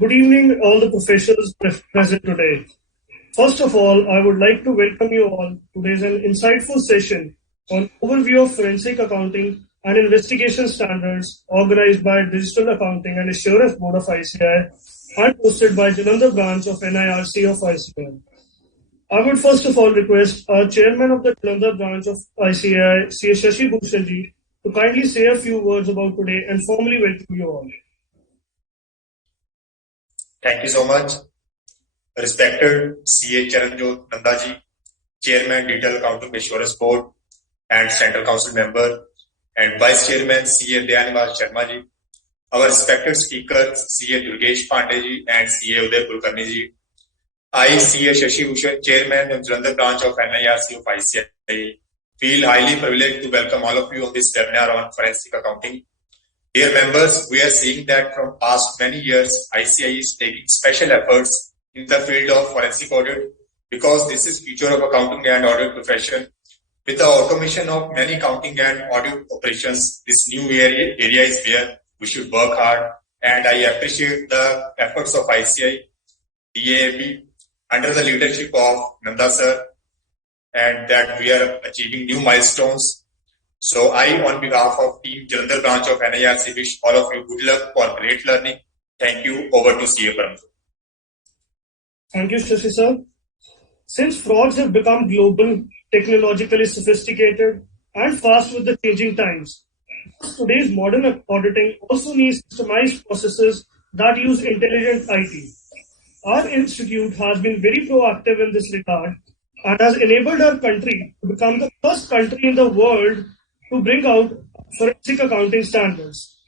Good evening, all the professionals present today. First of all, I would like to welcome you all to today's an insightful session on overview of forensic accounting and investigation standards organized by Digital Accounting and Assurance Board of ICI and hosted by Jalandhar branch of NIRC of ICI. I would first of all request our chairman of the Jalandhar branch of ICI, C. Shashi Bhushan ji, to kindly say a few words about today and formally welcome you all. Thank you so much. Respected CA Charanjot Nandaji, Chairman Detail Accounting Assurance Board and Central Council Member, and Vice Chairman CA Dayanivas Sharma ji, our respected speakers CA Durgesh Pandey ji and CA Uday Kulkarni ji. I, CA Shashi Bhushan, Chairman of Jalandhar branch of NIRC of ICI, feel highly privileged to welcome all of you on this webinar on forensic accounting. Dear members, we are seeing that from past many years, ICI is taking special efforts in the field of forensic audit because this is future of accounting and audit profession. With the automation of many accounting and audit operations, this new area is where we should work hard, and I appreciate the efforts of ICI, DAAP, under the leadership of Nanda sir, and that we are achieving new milestones. So I, on behalf of Team Jalandhar branch of NIRC, wish all of you good luck for great learning. Thank you. Over to CA Param. Thank you, Shashi sir. Since frauds have become global, technologically sophisticated, and fast with the changing times, today's modern auditing also needs customized processes that use intelligent IT. Our institute has been very proactive in this regard and has enabled our country to become the first country in the world to bring out forensic accounting standards.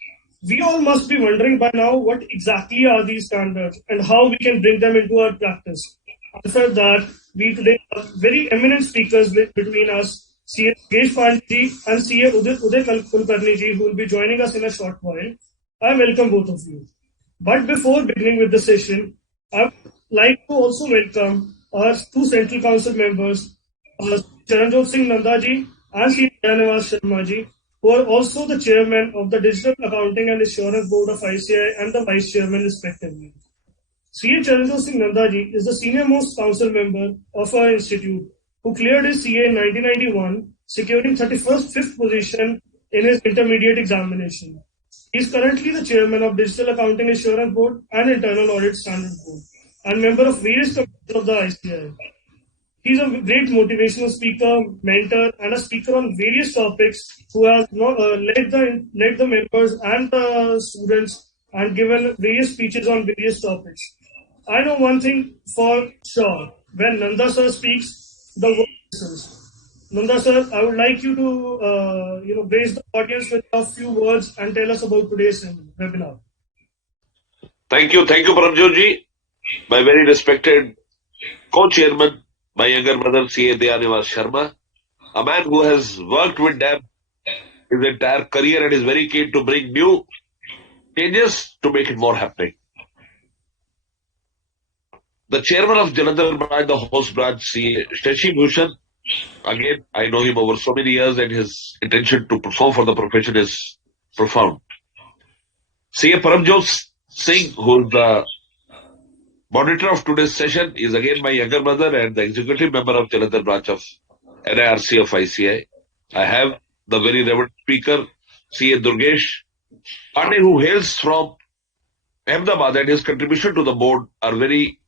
We all must be wondering by now what exactly are these standards and how we can bring them into our practice. After that, we today have very eminent speakers between us, CA Durgesh Pandey and CA Uday Kulkarni ji, who will be joining us in a short while. I welcome both of you. But before beginning with the session, I would like to also welcome our two Central Council members, Charanjot Singh Nanda ji and C. Dayanivas Sharma ji, who are also the chairman of the Digital Accounting and Assurance Board of ICI and the vice chairman respectively. C. Charanjot Singh Nanda ji is the senior most council member of our institute, who cleared his CA in 1991, securing 31st fifth position in his intermediate examination. He is currently the chairman of Digital Accounting Assurance Board and Internal Audit Standard Board, and member of various committees of the ICI. He is a great motivational speaker, mentor, and a speaker on various topics who has led the members and the students and given various speeches on various topics. I know one thing for sure: when Nanda sir speaks, the world listens. Nanda sir, I would like you to grace the audience with a few words and tell us about today's webinar. Thank you, Paramjot ji, my very respected co-chairman, my younger brother CA Dayanivas Sharma, a man who has worked with them his entire career and is very keen to bring new changes to make it more happening. The chairman of Jalandhar branch, the host branch, CA Shashi Bhushan, again, I know him over so many years and his intention to perform for the profession is profound. CA Paramjot Singh, who is the monitor of today's session, is again my younger brother and the executive member of Jalandhar branch of NIRC of ICI. I have the very reverend speaker, CA Durgesh Pandey, who hails from Ahmedabad, and his contribution to the board are very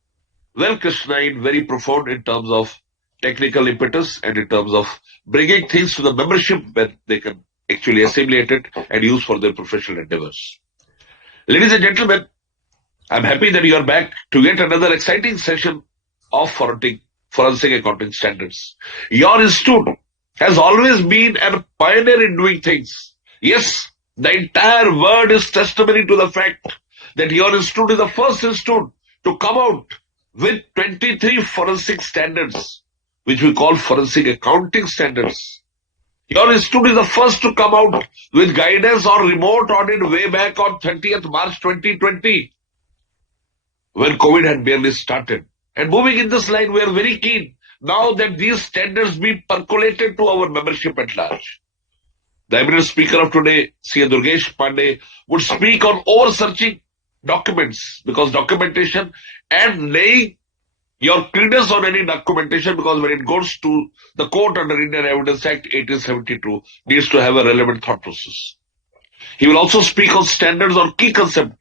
well crystallized, very profound in terms of technical impetus and in terms of bringing things to the membership where they can actually assimilate it and use for their professional endeavors. Ladies and gentlemen, I'm happy that you are back to yet another exciting session of forensic accounting standards. Your institute has always been a pioneer in doing things. Yes, the entire world is testimony to the fact that your institute is the first institute to come out with 23 forensic standards, which we call forensic accounting standards. Your institute is the first to come out with guidance on remote audit way back on 30th March 2020, when COVID had barely started. And moving in this line, we are very keen now that these standards be percolated to our membership at large. The eminent speaker of today, CA Durgesh Pandey, would speak on overarching documents, because documentation and laying your credence on any documentation, because when it goes to the court under Indian Evidence Act 1872, needs to have a relevant thought process. He will also speak on standards or key concept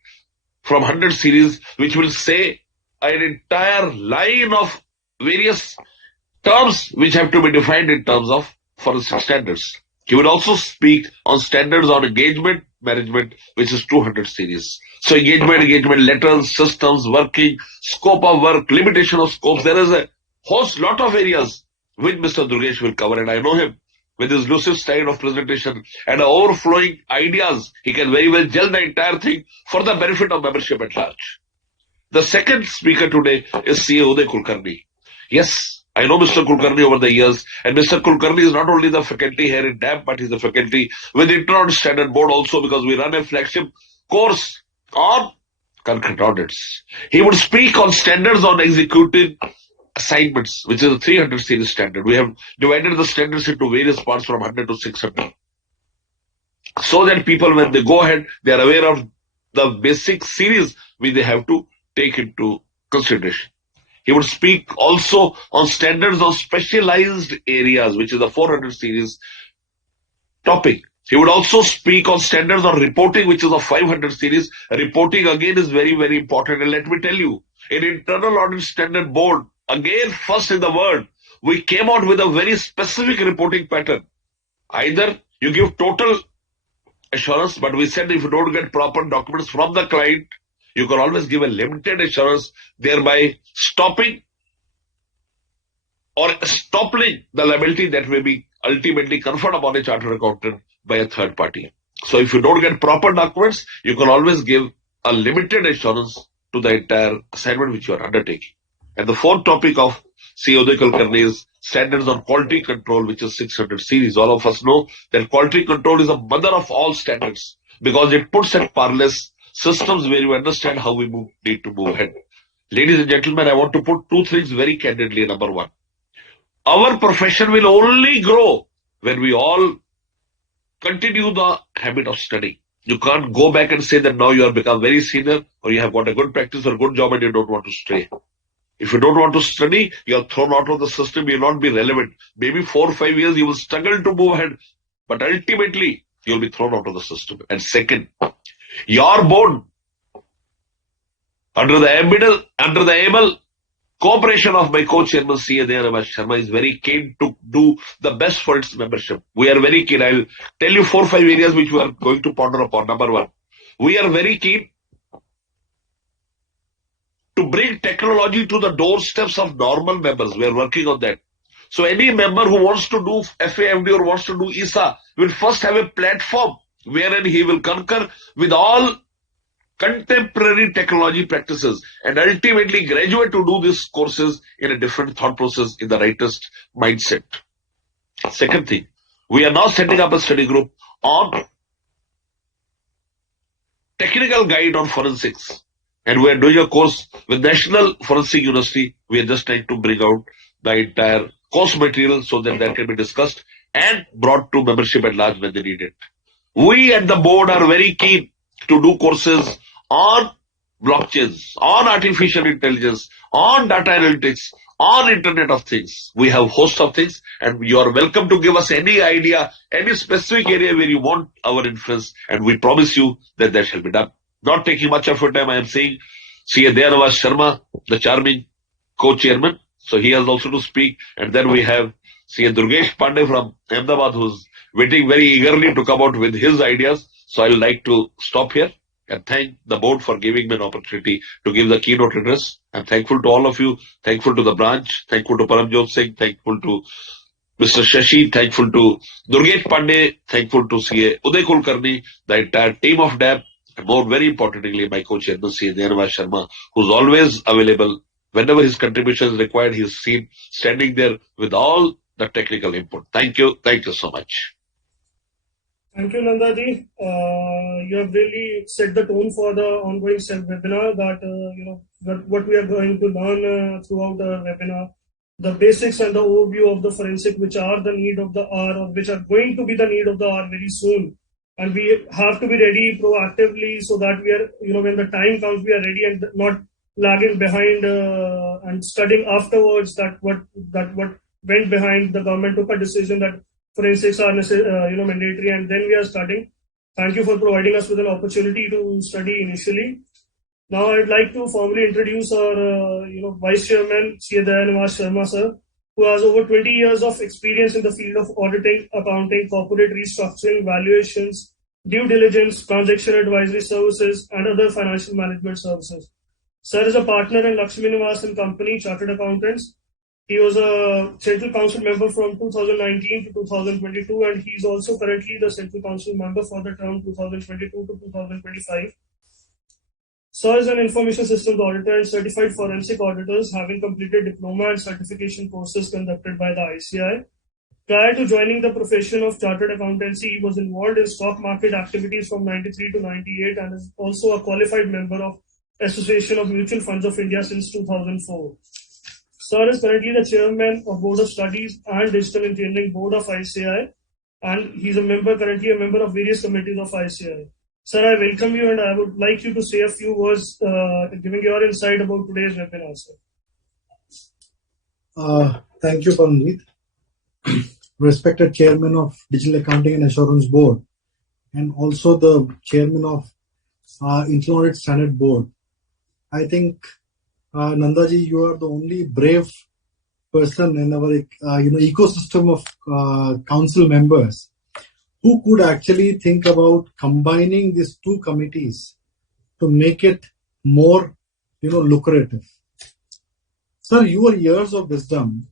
from 100 series, which will say an entire line of various terms which have to be defined in terms of forensic standards. He will also speak on standards on engagement management, which is 200 series. So engagement letters, systems, working, scope of work, limitation of scopes. There is a lot of areas which Mr. Durgesh will cover, and I know him with his lucid style of presentation and overflowing ideas. He can very well gel the entire thing for the benefit of membership at large. The second speaker today is CA Uday Kulkarni. Yes, I know Mr. Kulkarni over the years, and Mr. Kulkarni is not only the faculty here in DAP, but he's a faculty with International Standard Board also, because we run a flagship course on concurrent audits. He would speak on standards on executing assignments, which is a 300 series standard. We have divided the standards into various parts from 100 to 600. So that people, when they go ahead, they are aware of the basic series which they have to take into consideration. He would speak also on standards on specialized areas, which is the 400 series topic. He would also speak on standards on reporting, which is a 500 series. Reporting again is very, very important. And let me tell you, in Internal Audit Standard Board, again, first in the world, we came out with a very specific reporting pattern. Either you give total assurance, but we said if you don't get proper documents from the client, you can always give a limited assurance, thereby stopping or stopping the liability that may be ultimately conferred upon a chartered accountant by a third party. So if you don't get proper documents, you can always give a limited assurance to the entire assignment which you are undertaking. And the fourth topic of CA Uday Kulkarni is standards on quality control, which is 600 series. All of us know that quality control is the mother of all standards, because it puts at parlance systems where you understand how we need to move ahead. Ladies and gentlemen, I want to put two things very candidly. Number one, our profession will only grow when we all continue the habit of studying. You can't go back and say that now you have become very senior or you have got a good practice or good job and you don't want to stay. If you don't want to study, you are thrown out of the system, you will not be relevant. Maybe 4 or 5 years you will struggle to move ahead, but ultimately you will be thrown out of the system. And second, your board, under the able cooperation of my co-chairman CA Sharma, is very keen to do the best for its membership. We are very keen. I'll tell you 4 or 5 areas which we are going to ponder upon. Number one, we are very keen to bring technology to the doorsteps of normal members. We are working on that. So any member who wants to do FAFD or wants to do ISA will first have a platform wherein he will concur with all contemporary technology practices and ultimately graduate to do these courses in a different thought process in the rightest mindset. Second thing, we are now setting up a study group on technical guide on forensics. And we are doing a course with National Forensic University. We are just trying to bring out the entire course material so that can be discussed and brought to membership at large when they need it. We at the board are very keen to do courses on blockchains, on artificial intelligence, on data analytics, on Internet of Things. We have host of things, and you are welcome to give us any idea, any specific area where you want our influence, and we promise you that that shall be done. Not taking much of your time, I am saying CA Sharma, the charming co-chairman. So he has also to speak. And then we have CA Durgesh Pandey from Ahmedabad, who's waiting very eagerly to come out with his ideas. So I would like to stop here and thank the board for giving me an opportunity to give the keynote address. I'm thankful to all of you, thankful to the branch, thankful to Paramjot Singh, thankful to Mr. Shashi, thankful to Durgesh Pandey, thankful to CA Uday Kulkarni, the entire team of DAP, and more very importantly, my co-chairman CA Sharma, who's always available. Whenever his contribution is required, he's seen standing there with all the technical input. Thank you. Thank you so much. Thank you, Nandaji. You have really set the tone for the ongoing webinar that what we are going to learn throughout the webinar. The basics and the overview of the forensic, which are the need of the hour, or which are going to be the need of the hour very soon. and we have to be ready proactively so that we are, when the time comes, we are ready and not lagging behind and studying afterwards that what went behind. The government took a decision that forensics are mandatory, and then we are studying. Thank you for providing us with an opportunity to study initially. Now I'd like to formally introduce our Vice Chairman, C. Dayanivas Sharma sir, who has over 20 years of experience in the field of auditing, accounting, corporate restructuring, valuations, due diligence, transaction advisory services, and other financial management services. Sir is a partner in Lakshmi Nivas and Company, Chartered Accountants. He was a Central Council member from 2019 to 2022, and he is also currently the Central Council member for the term 2022 to 2025. Sir is an information systems auditor and certified forensic auditors, having completed diploma and certification courses conducted by the ICI. Prior to joining the profession of chartered accountancy, he was involved in stock market activities from 93 to 98 and is also a qualified member of Association of Mutual Funds of India since 2004. Sir is currently the chairman of Board of Studies and Digital Engineering Board of ICI, and he's currently a member of various committees of ICI. Sir, I welcome you, and I would like you to say a few words, giving your insight about today's webinar, sir. Thank you, Paramjit. Respected Chairman of Digital Accounting and Assurance Board, and also the Chairman of Internal Audit Standard Board. I think, Nandaji, you are the only brave person in our ecosystem of council members who could actually think about combining these two committees to make it more, lucrative. Sir, your years of wisdom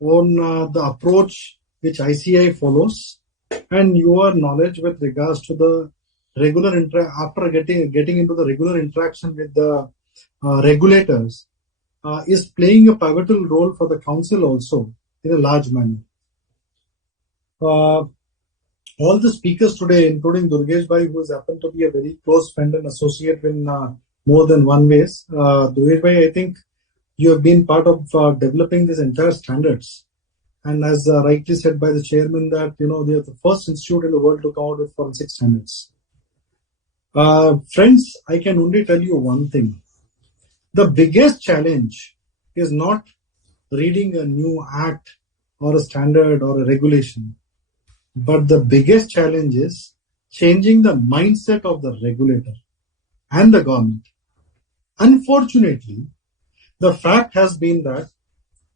on the approach which ICI follows and your knowledge with regards to the regular after getting into the regular interaction with the regulators is playing a pivotal role for the council also in a large manner. All the speakers today, including Durgesh Bhai, who has happened to be a very close friend and associate in more than one ways. Durgesh Bhai, I think you have been part of developing these entire standards. And as rightly said by the chairman that, they are the first institute in the world to come out with forensic standards. Friends, I can only tell you one thing. The biggest challenge is not reading a new act or a standard or a regulation. But the biggest challenge is changing the mindset of the regulator and the government. Unfortunately, the fact has been that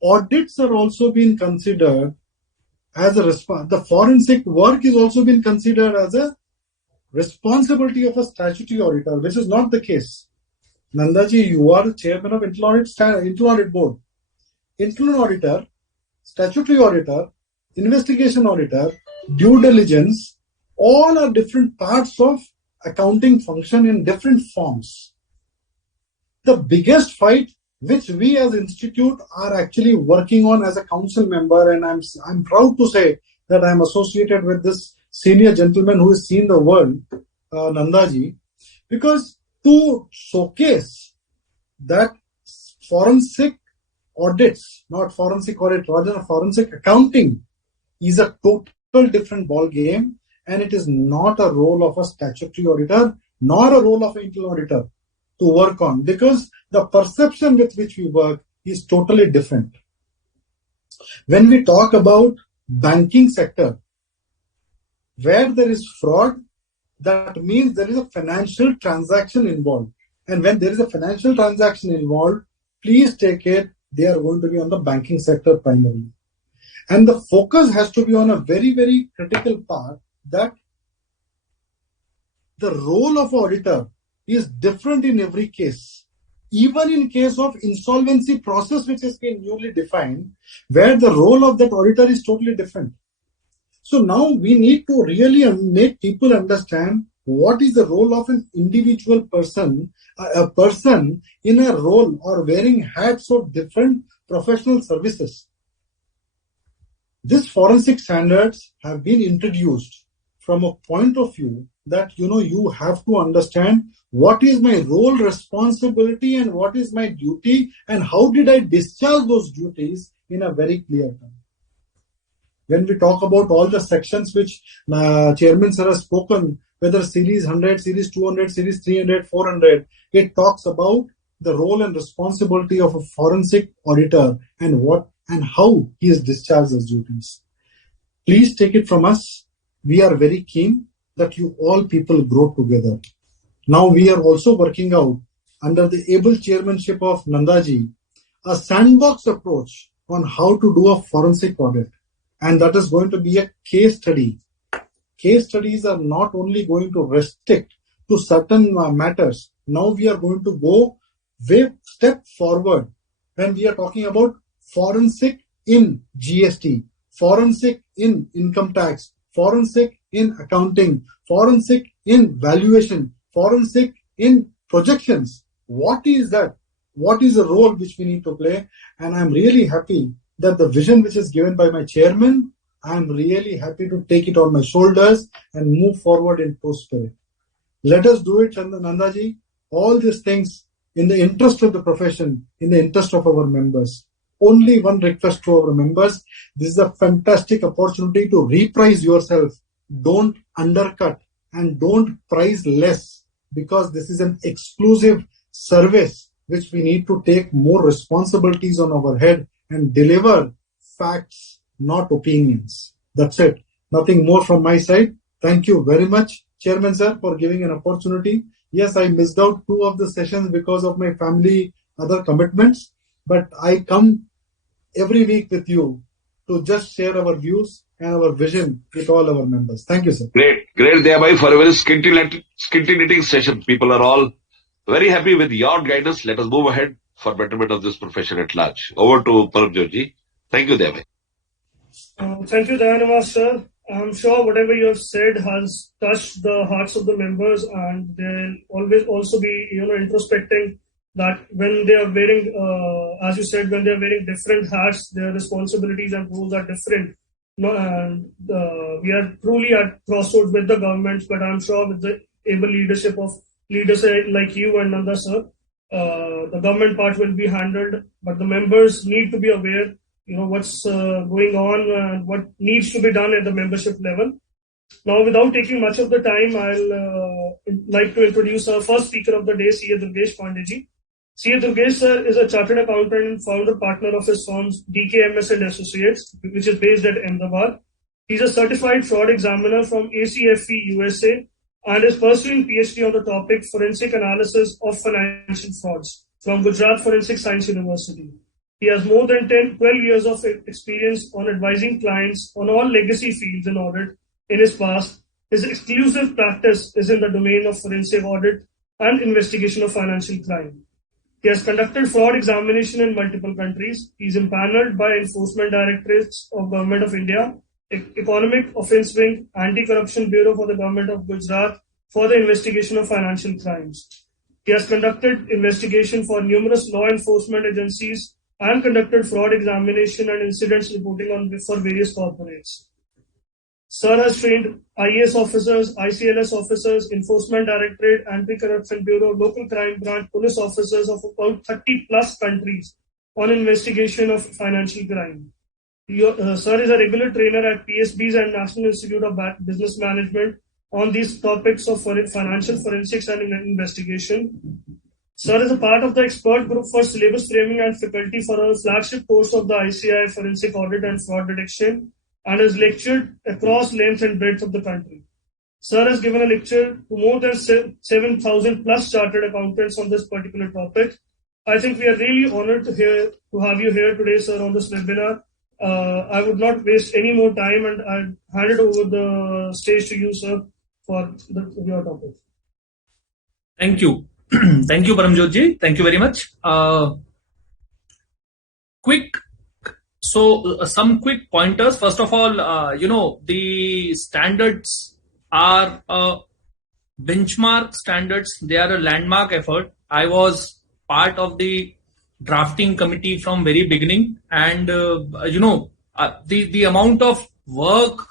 audits are also being considered as a response. The forensic work is also being considered as a responsibility of a statutory auditor, which is not the case. Nandaji, you are the chairman of Internal Audit Board. Internal auditor, statutory auditor, investigation auditor, due diligence, all are different parts of accounting function in different forms. The biggest fight which we as institute are actually working on as a council member, and I'm proud to say that I'm associated with this senior gentleman who has seen the world, Nandaji, because to showcase that forensic audits, not forensic audit, rather forensic accounting is a total different ball game, and it is not a role of a statutory auditor nor a role of an internal auditor to work on, because the perception with which we work is totally different. When we talk about banking sector, where there is fraud, that means there is a financial transaction involved, and when there is a financial transaction involved, please take it, they are going to be on the banking sector primarily. And the focus has to be on a very, very critical part, that the role of auditor is different in every case. Even in case of insolvency process, which has been newly defined, where the role of that auditor is totally different. So now we need to really make people understand what is the role of an individual person, a person in a role or wearing hats of different professional services. These forensic standards have been introduced from a point of view that, you have to understand what is my role, responsibility, and what is my duty, and how did I discharge those duties in a very clear term. When we talk about all the sections which Chairman Sir has spoken, whether Series 100, Series 200, Series 300, 400, it talks about the role and responsibility of a forensic auditor and what and how he is discharged his duties. Please take it from us. We are very keen that you all people grow together. Now we are also working out under the able chairmanship of Nandaji a sandbox approach on how to do a forensic audit, and that is going to be a case study. Case studies are not only going to restrict to certain matters. Now we are going to go way step forward when we are talking about forensic in GST, forensic in income tax, forensic in accounting, forensic in valuation, forensic in projections. What is that? What is the role which we need to play? And I'm really happy that the vision which is given by my chairman, I'm really happy to take it on my shoulders and move forward in true spirit. Let us do it, Nandaji. All these things in the interest of the profession, in the interest of our members. Only one request to our members. This is a fantastic opportunity to reprice yourself. Don't undercut and don't price less, because this is an exclusive service which we need to take more responsibilities on our head and deliver facts, not opinions. That's it. Nothing more from my side. Thank you very much, Chairman Sir, for giving an opportunity. Yes, I missed out 2 of the sessions because of my family, other commitments, but I come every week with you to just share our views and our vision with all our members. Thank you, sir. Great, Deabai, for a very scintillating session. People are all very happy with your guidance. Let us move ahead for betterment of this profession at large. Over to Paramjotji. Thank you, Deabai. Thank you, Dayanamar sir. I'm sure whatever you have said has touched the hearts of the members, and they'll always also be, introspecting that when they are wearing, as you said, when they are wearing different hats, their responsibilities and roles are different. And we are truly at crossroads with the government, but I'm sure with the able leadership of leaders like you and Nanda sir, the government part will be handled, but the members need to be aware, what's going on and what needs to be done at the membership level. Now, without taking much of the time, I'll like to introduce our first speaker of the day, C.A. Durgesh Pandeyji. C.A. Durgesh sir is a chartered accountant and founder partner of his firms DKMS and Associates, which is based at Ahmedabad. He's a certified fraud examiner from ACFE USA and is pursuing PhD on the topic Forensic Analysis of Financial Frauds from Gujarat Forensic Science University. He has more than 12 years of experience on advising clients on all legacy fields in audit in his past. His exclusive practice is in the domain of forensic audit and investigation of financial crime. He has conducted fraud examination in multiple countries. He is impaneled by enforcement directorates of Government of India, Economic Offence Wing, Anti-Corruption Bureau for the Government of Gujarat for the investigation of financial crimes. He has conducted investigation for numerous law enforcement agencies and conducted fraud examination and incidents reporting for various corporates. Sir has trained IAS officers, ICLS officers, Enforcement Directorate, Anti-Corruption Bureau, Local Crime Branch, police officers of about 30 plus countries on investigation of financial crime. Sir is a regular trainer at PSBs and National Institute of Business Management on these topics of financial forensics and investigation. Sir is a part of the expert group for syllabus framing and faculty for a flagship course of the ICI Forensic Audit and Fraud Detection and has lectured across length and breadth of the country. Sir has given a lecture to more than 7,000 plus chartered accountants on this particular topic. I think we are really honored to have you here today, sir, on this webinar. I would not waste any more time, and I'll hand it over the stage to you, sir, for your topic. Thank you. Thank you, Paramjotji. Thank you very much. Some quick pointers. First of all, the standards are benchmark standards. They are a landmark effort. I was part of the drafting committee from very beginning, and the amount of work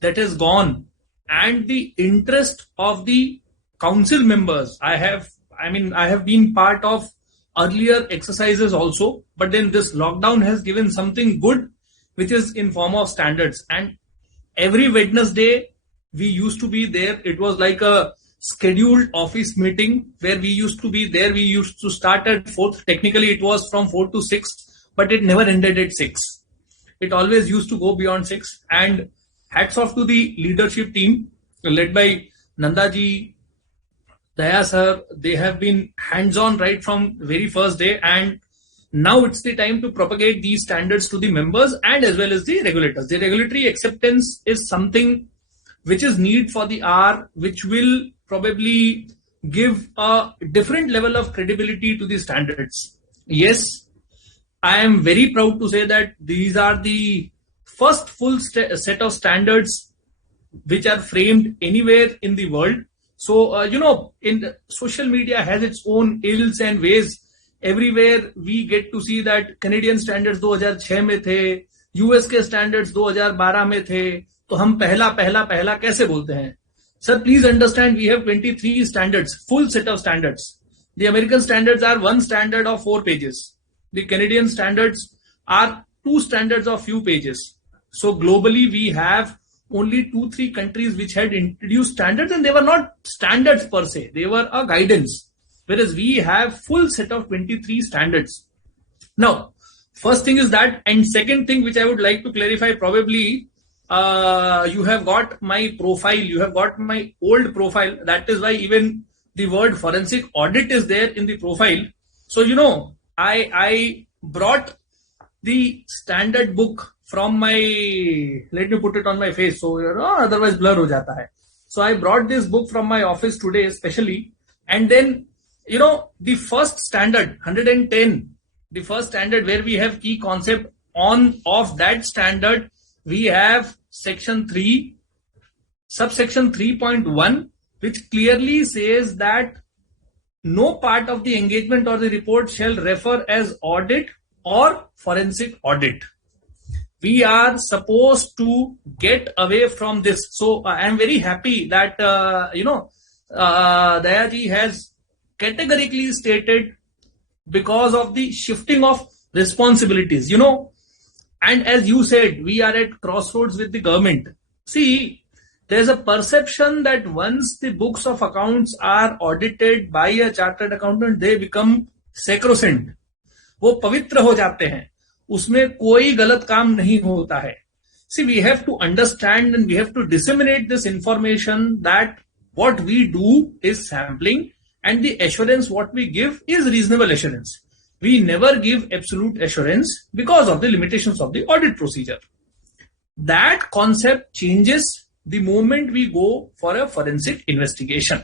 that has gone and the interest of the council members. I have been part of earlier exercises also, but then this lockdown has given something good, which is in form of standards. And every Wednesday we used to be there. It was like a scheduled office meeting where we used to be there. We used to start at 4. Technically it was from 4 to 6, but it never ended at 6. It always used to go beyond 6. And hats off to the leadership team led by Nandaji, Daya sir. They have been hands-on right from very first day, and now it's the time to propagate these standards to the members and as well as the regulators. The regulatory acceptance is something which is need for the hour, which will probably give a different level of credibility to the standards. Yes, I am very proud to say that these are the first full set of standards which are framed anywhere in the world. So, in the social media has its own ills and ways. Everywhere we get to see that Canadian standards 2006 में थे, US के standards 2012 में थे, तो हम पहला कैसे बोलते हैं? Sir, please understand, we have 23 standards, full set of standards. The American standards are one standard of 4 pages. The Canadian standards are 2 standards of few pages. So globally we have only 2-3 countries which had introduced standards, and they were not standards per se, they were a guidance, whereas we have full set of 23 standards. Now, first thing is that, and second thing which I would like to clarify, probably you have got my profile, you have got my old profile. That is why even the word forensic audit is there in the profile. So, I brought the standard book from my, let me put it on my face, so otherwise blur ho jata hai. So I brought this book from my office today especially, and then the first standard 110, the first standard where we have key concept of that standard, we have section 3, subsection 3.1, which clearly says that no part of the engagement or the report shall refer as audit or forensic audit. We are supposed to get away from this. So I am very happy that Dayaji has categorically stated, because of the shifting of responsibilities, and as you said, we are at crossroads with the government. See, there's a perception that once the books of accounts are audited by a chartered accountant, they become sacrosanct. वो पवित्र हो जाते हैं, उसमें कोई गलत काम नहीं होता है. See, we have to understand and we have to disseminate this information that what we do is sampling, and the assurance what we give is reasonable assurance. We never give absolute assurance because of the limitations of the audit procedure. That concept changes the moment we go for a forensic investigation.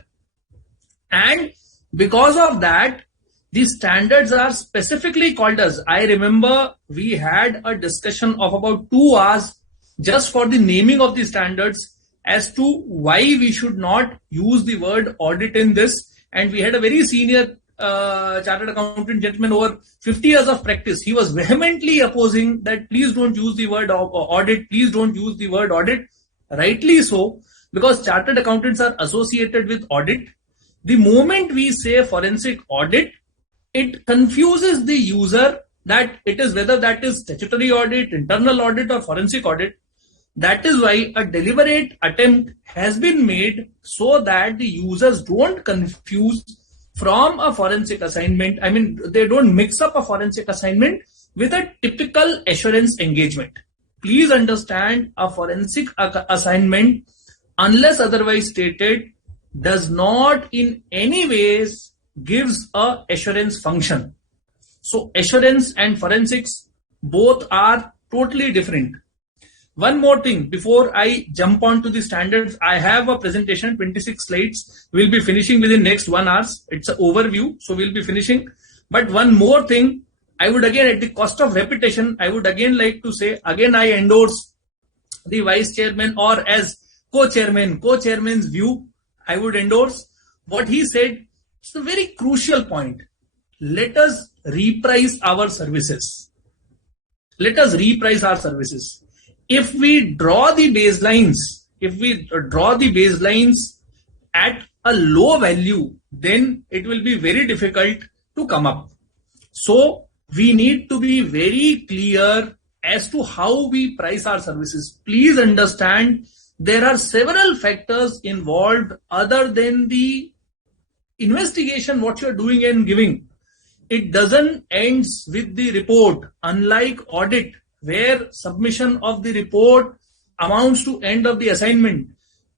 And because of that, these standards are specifically called as, I remember we had a discussion of about 2 hours just for the naming of the standards as to why we should not use the word audit in this. And we had a very senior chartered accountant gentleman over 50 years of practice. He was vehemently opposing that please don't use the word audit, please don't use the word audit. Rightly so, because chartered accountants are associated with audit. The moment we say forensic audit, it confuses the user that it is whether that is statutory audit, internal audit or forensic audit. That is why a deliberate attempt has been made so that the users don't confuse from a forensic assignment. I mean, they don't mix up a forensic assignment with a typical assurance engagement. Please understand, a forensic assignment, unless otherwise stated, does not in any ways gives a assurance function. So assurance and forensics both are totally different. One more thing before I jump on to the standards, I have a presentation, 26 slides. We'll be finishing within next 1 hour. It's an overview, so we'll be finishing. But one more thing, I would again, at the cost of repetition, I would again like to say, again I endorse the vice chairman, or as co-chairman's view, I would endorse what he said. It's a very crucial point. Let us reprice our services. Let us reprice our services. If we draw the baselines, at a low value, then it will be very difficult to come up. So we need to be very clear as to how we price our services. Please understand there are several factors involved other than the investigation, what you're doing and giving. It doesn't end with the report, unlike audit, where submission of the report amounts to end of the assignment.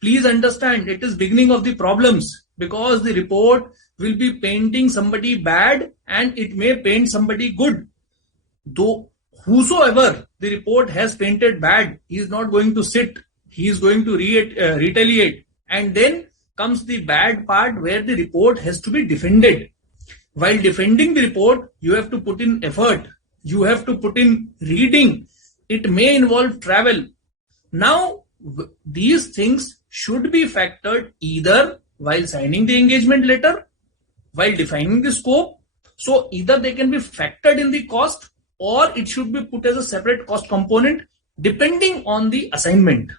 Please understand it is beginning of the problems, because the report will be painting somebody bad and it may paint somebody good. Though whosoever the report has painted bad, he is not going to sit, he is going to retaliate. And then comes the bad part where the report has to be defended. While defending the report, you have to put in effort, you have to put in reading, it may involve travel. Now, these things should be factored either while signing the engagement letter, while defining the scope. So either they can be factored in the cost, or it should be put as a separate cost component depending on the assignment.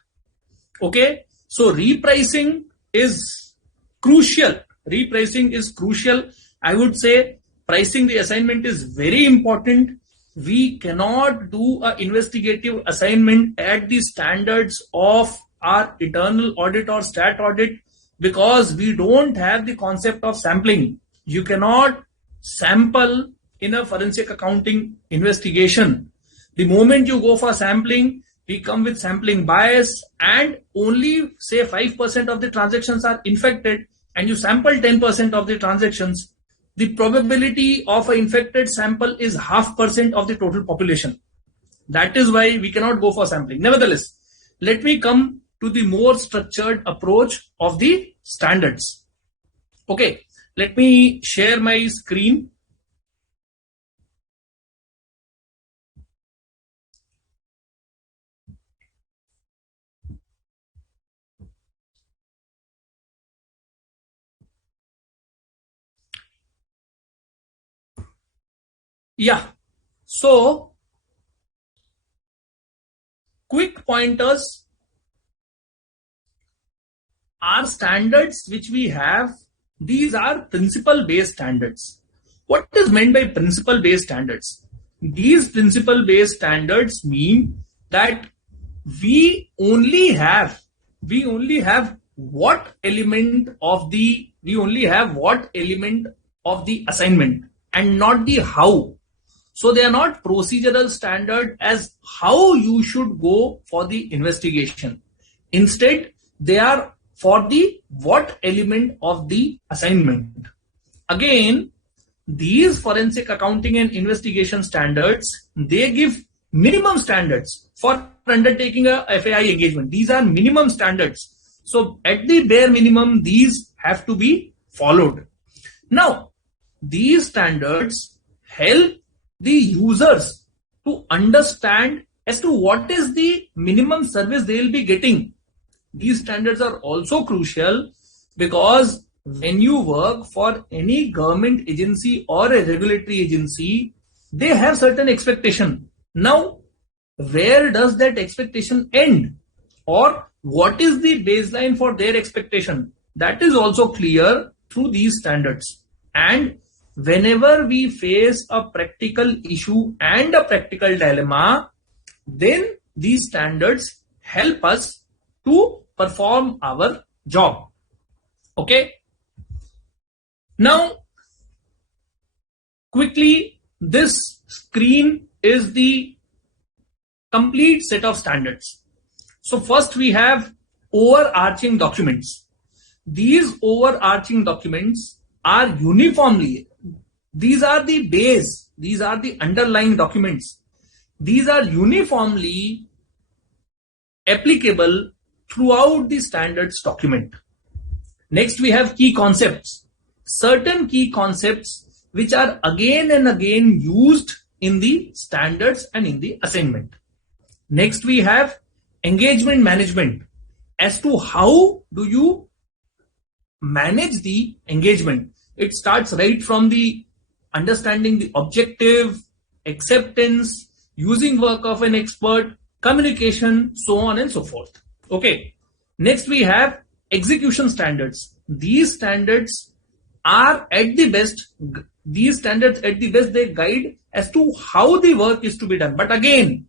Okay, so repricing is crucial. Repricing is crucial. I would say pricing the assignment is very important. We cannot do an investigative assignment at the standards of our internal audit or stat audit, because we don't have the concept of sampling. You cannot sample in a forensic accounting investigation. The moment you go for sampling, we come with sampling bias, and only say 5% of the transactions are infected, and you sample 10% of the transactions. The probability of an infected sample is 0.5% of the total population. That is why we cannot go for sampling. Nevertheless, let me come to the more structured approach of the standards. Okay, let me share my screen. Yeah, so quick pointers are standards which we have. These are principle based standards. What is meant by principle based standards? These principle based standards mean that we only have what element of the assignment and not the how. So they are not procedural standard as how you should go for the investigation. Instead, they are for the what element of the assignment. Again, these forensic accounting and investigation standards, they give minimum standards for undertaking a FAI engagement. These are minimum standards. So at the bare minimum, these have to be followed. Now, these standards help the users to understand as to what is the minimum service they will be getting. These standards are also crucial because when you work for any government agency or a regulatory agency, they have certain expectation. Now, where does that expectation end? Or what is the baseline for their expectation? That is also clear through these standards. And whenever we face a practical issue and a practical dilemma, then these standards help us to perform our job. Okay. Now, quickly, this screen is the complete set of standards. So first we have overarching documents. These overarching documents are uniformly, these are the base, these are the underlying documents. These are uniformly applicable throughout the standards document. Next, we have key concepts. Certain key concepts which are again and again used in the standards and in the assignment. Next, we have engagement management. As to how do you manage the engagement? It starts right from the understanding the objective, acceptance, using work of an expert, communication, so on and so forth. Okay. Next, we have execution standards. These standards are at the best, they guide as to how the work is to be done. But again,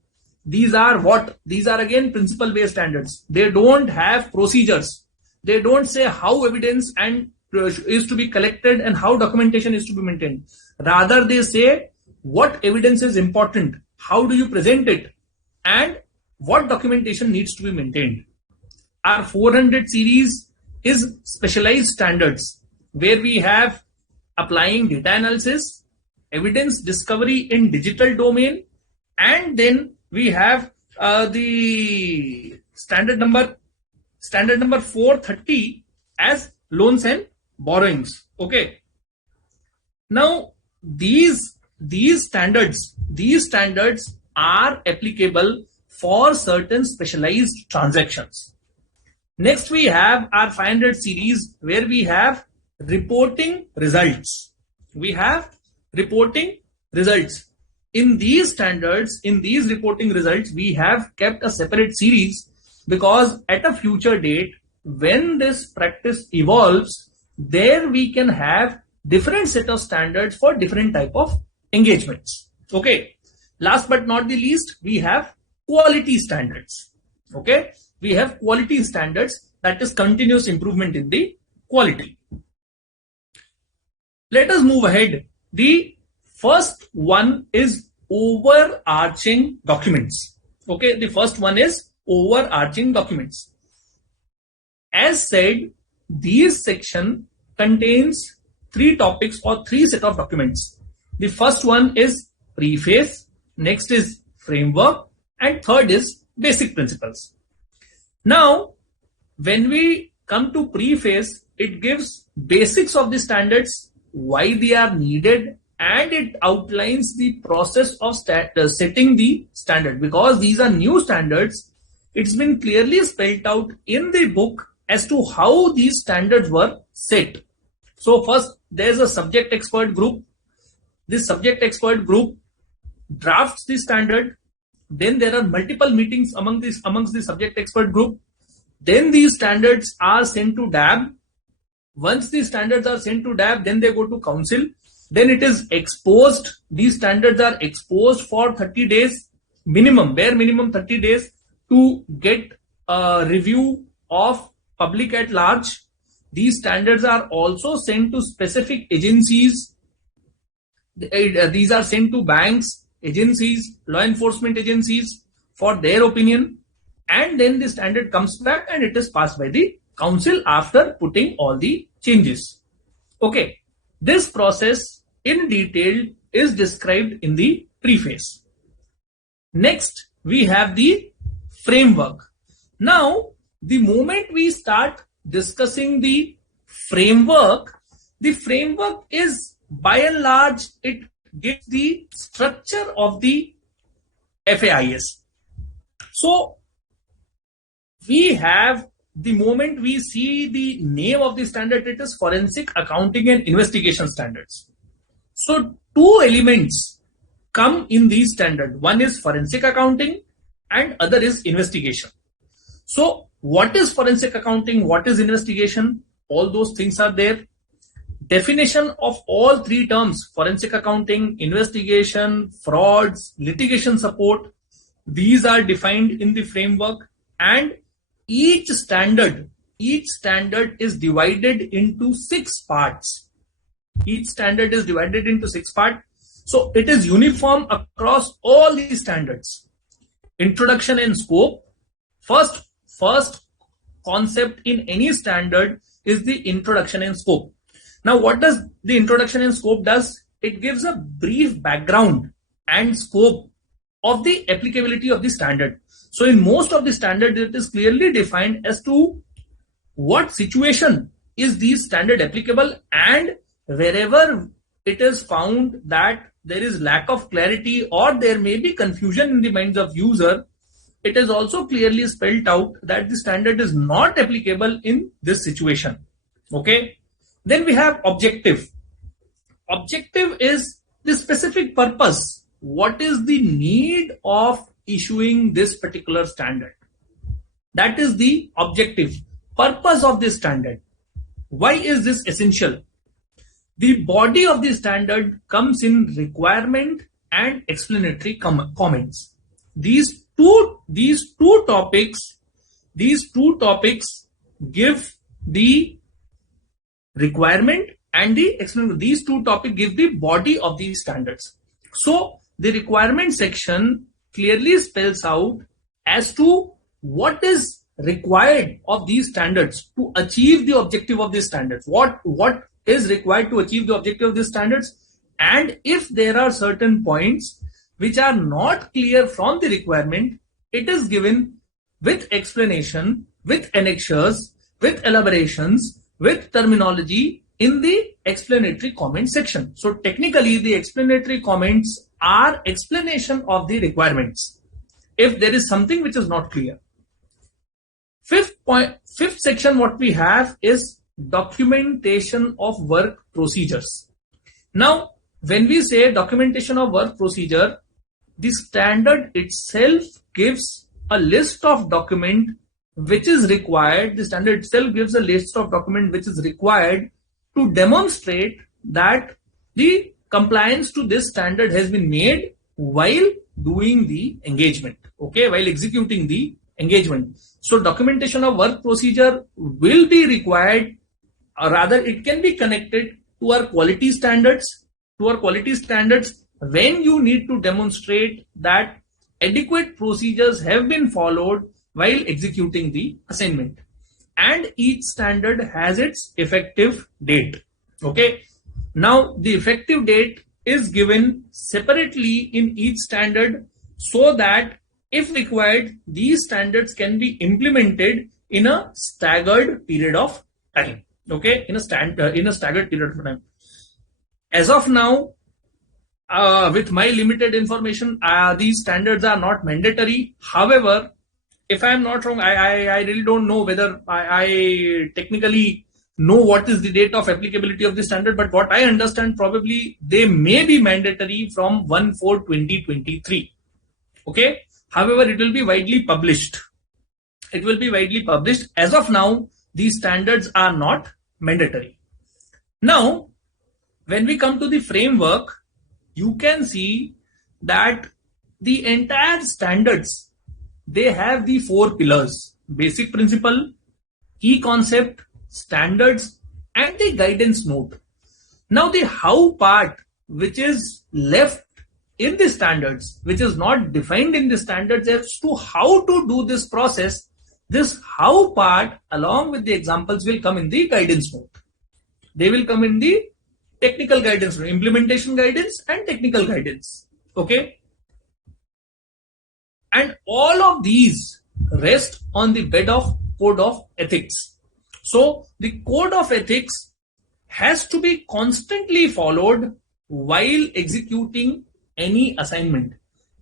These are what? These are again principle based standards. They don't have procedures. They don't say how evidence and is to be collected and how documentation is to be maintained. Rather, they say what evidence is important, how do you present it, and what documentation needs to be maintained. Our 400 series is specialized standards where we have applying data analysis, evidence discovery in digital domain, and then we have the standard number 430 as loans and borrowings. Okay. Now these standards are applicable for certain specialized transactions. Next, we have our 500 series where we have reporting results. We have reporting results. In these standards, in these reporting results, we have kept a separate series because at a future date, when this practice evolves, there we can have different set of standards for different type of engagements. Okay. Last but not the least, we have quality standards. Okay. We have quality standards, that is continuous improvement in the quality. Let us move ahead. The first one is overarching documents. Okay, the first one is overarching documents. As said, this section contains 3 topics or 3 set of documents. The first one is preface, next is framework, and third is basic principles. Now, when we come to preface, it gives basics of the standards, why they are needed, and it outlines the process of setting the standard. Because these are new standards, it's been clearly spelled out in the book as to how these standards were set. So first, there's a subject expert group. This subject expert group drafts the standard. Then there are multiple meetings amongst the subject expert group. Then these standards are sent to DAB. Once these standards are sent to DAB, then they go to council. Then it is exposed. These standards are exposed for 30 days minimum, bare minimum 30 days to get a review of public at large. These standards are also sent to specific agencies. These are sent to banks, agencies, law enforcement agencies for their opinion. And then the standard comes back and it is passed by the council after putting all the changes. Okay. This process in detail is described in the preface. Next, we have the framework. Now, the moment we start discussing the framework is by and large, it gives the structure of the FAIS. So, we have, the moment we see the name of the standard, it is Forensic Accounting and Investigation Standards. So 2 elements come in these standards. One is forensic accounting and other is investigation. So what is forensic accounting? What is investigation? All those things are there. Definition of all 3 terms, forensic accounting, investigation, frauds, litigation support, these are defined in the framework, and each standard is divided into 6 parts. Each standard is divided into 6 parts. So it is uniform across all these standards. Introduction and scope. First concept in any standard is the introduction and scope. Now, what does the introduction and scope does? It gives a brief background and scope of the applicability of the standard. So in most of the standard, it is clearly defined as to what situation is the standard applicable, and wherever it is found that there is lack of clarity or there may be confusion in the minds of user, it is also clearly spelled out that the standard is not applicable in this situation. Okay. Then we have objective. Objective is the specific purpose. What is the need of issuing this particular standard? That is the objective purpose of this standard. Why is this essential? The body of the standard comes in requirement and explanatory comments. These these two topics give the requirement and the explanation. These two topics give the body of these standards. So the requirement section clearly spells out as to what is required of these standards to achieve the objective of these standards. What is required to achieve the objective of these standards, and if there are certain points which are not clear from the requirement, it is given with explanation, with annexures, with elaborations, with terminology in the explanatory comment section. So technically the explanatory comments are explanation of the requirements if there is something which is not clear. Fifth section what we have is documentation of work procedures. Now when we say documentation of work procedure, the standard itself gives a list of document which is required. The standard itself gives a list of document which is required to demonstrate that the compliance to this standard has been made while doing the engagement, okay, while executing the engagement. So documentation of work procedure will be required, or rather it can be connected to our quality standards, when you need to demonstrate that adequate procedures have been followed while executing the assignment, and each standard has its effective date. Okay, now the effective date is given separately in each standard so that if required these standards can be implemented in a staggered period of time. Okay, in a staggered period of time. As of now, with my limited information, these standards are not mandatory. However, if I am not wrong, I really don't know whether I technically know what is the date of applicability of the standard, but what I understand, probably they may be mandatory from 1/4/2023. Okay. However, it will be widely published. As of now, these standards are not mandatory. Now, when we come to the framework, you can see that the entire standards, they have the 4 pillars: basic principle, key concept, standards, and the guidance note. Now the how part, which is left in the standards, which is not defined in the standards as to how to do this process, this how part along with the examples will come in the guidance note. They will come in the technical guidance, implementation guidance and technical guidance. Okay. And all of these rest on the bed of code of ethics. So the code of ethics has to be constantly followed while executing any assignment.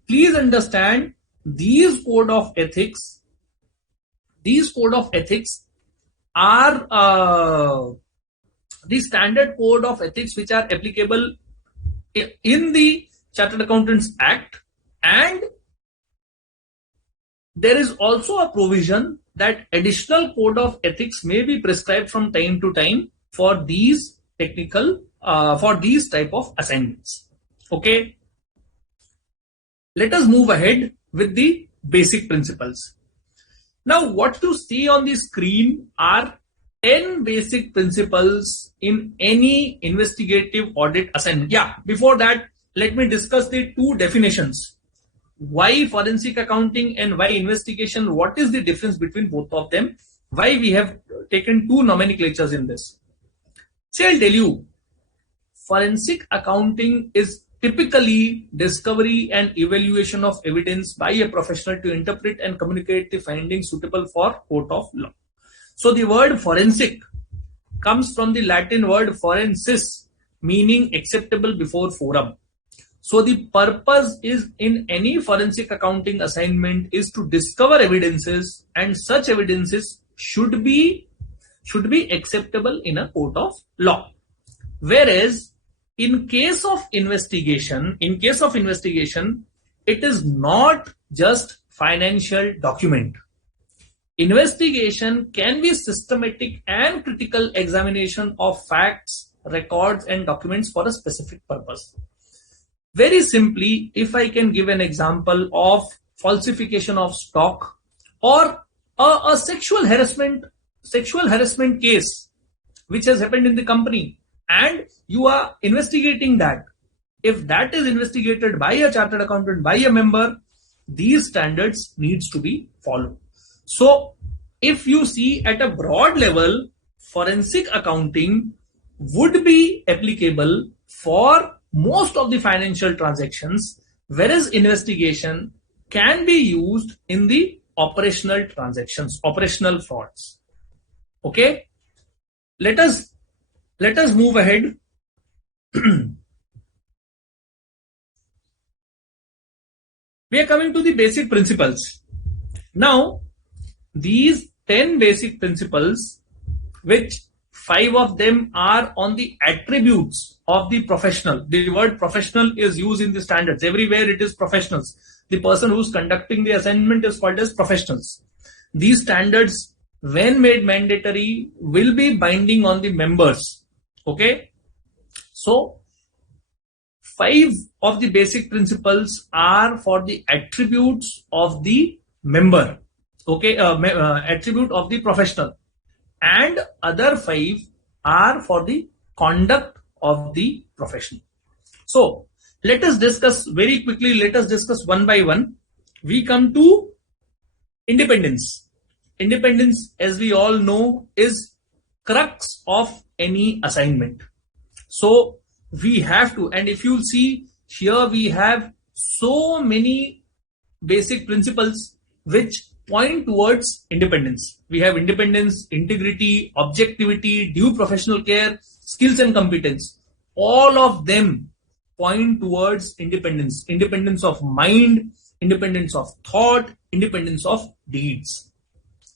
Please understand, these code of ethics are the standard code of ethics which are applicable in the Chartered Accountants Act, and there is also a provision that additional code of ethics may be prescribed from time to time for these technical for these type of assignments. Okay, let us move ahead with the basic principles. Now what you see on the screen are 10 basic principles in any investigative audit assignment. Yeah, before that, let me discuss the 2 definitions. Why forensic accounting and why investigation? What is the difference between both of them? Why we have taken 2 nomenclatures in this? See, I'll tell you, forensic accounting is typically discovery and evaluation of evidence by a professional to interpret and communicate the findings suitable for court of law. So the word forensic comes from the Latin word forensis, meaning acceptable before forum. So the purpose is in any forensic accounting assignment is to discover evidences, and such evidences should be acceptable in a court of law. Whereas in case of investigation, it is not just financial document. Investigation can be systematic and critical examination of facts, records, and documents for a specific purpose. Very simply, if I can give an example of falsification of stock, or a sexual harassment case which has happened in the company, and you are investigating that. If that is investigated by a chartered accountant, by a member, these standards needs to be followed. So if you see at a broad level, forensic accounting would be applicable for most of the financial transactions, whereas investigation can be used in the operational transactions, operational frauds. Okay, let us move ahead. We are coming to the basic principles. Now, these 10 basic principles, which 5 of them are on the attributes of the professional. The word professional is used in the standards. Everywhere it is professionals. The person who's conducting the assignment is called as professionals. These standards, when made mandatory, will be binding on the members. Okay. So 5 of the basic principles are for the attributes of the member. Okay, attribute of the professional, and other 5 are for the conduct of the professional. So let us discuss very quickly. Let us discuss one by one. We come to independence. Independence, as we all know, is crux of any assignment. So we have to, and if you see here, we have so many basic principles which point towards independence. We have independence, integrity, objectivity, due professional care, skills and competence. All of them point towards independence. Independence of mind, independence of thought, independence of deeds.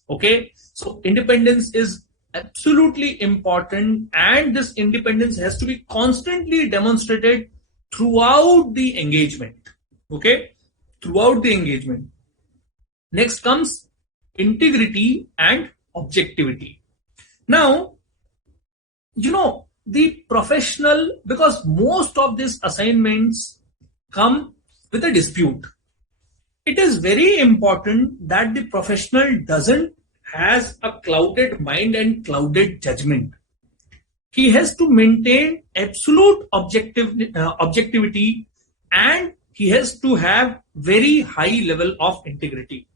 Okay, so independence is absolutely important, and this independence has to be constantly demonstrated throughout the engagement. Okay, throughout the engagement. Next comes integrity and objectivity. Now, the professional, because most of these assignments come with a dispute, it is very important that the professional doesn't has a clouded mind and clouded judgment. He has to maintain absolute objectivity, and he has to have very high level of integrity.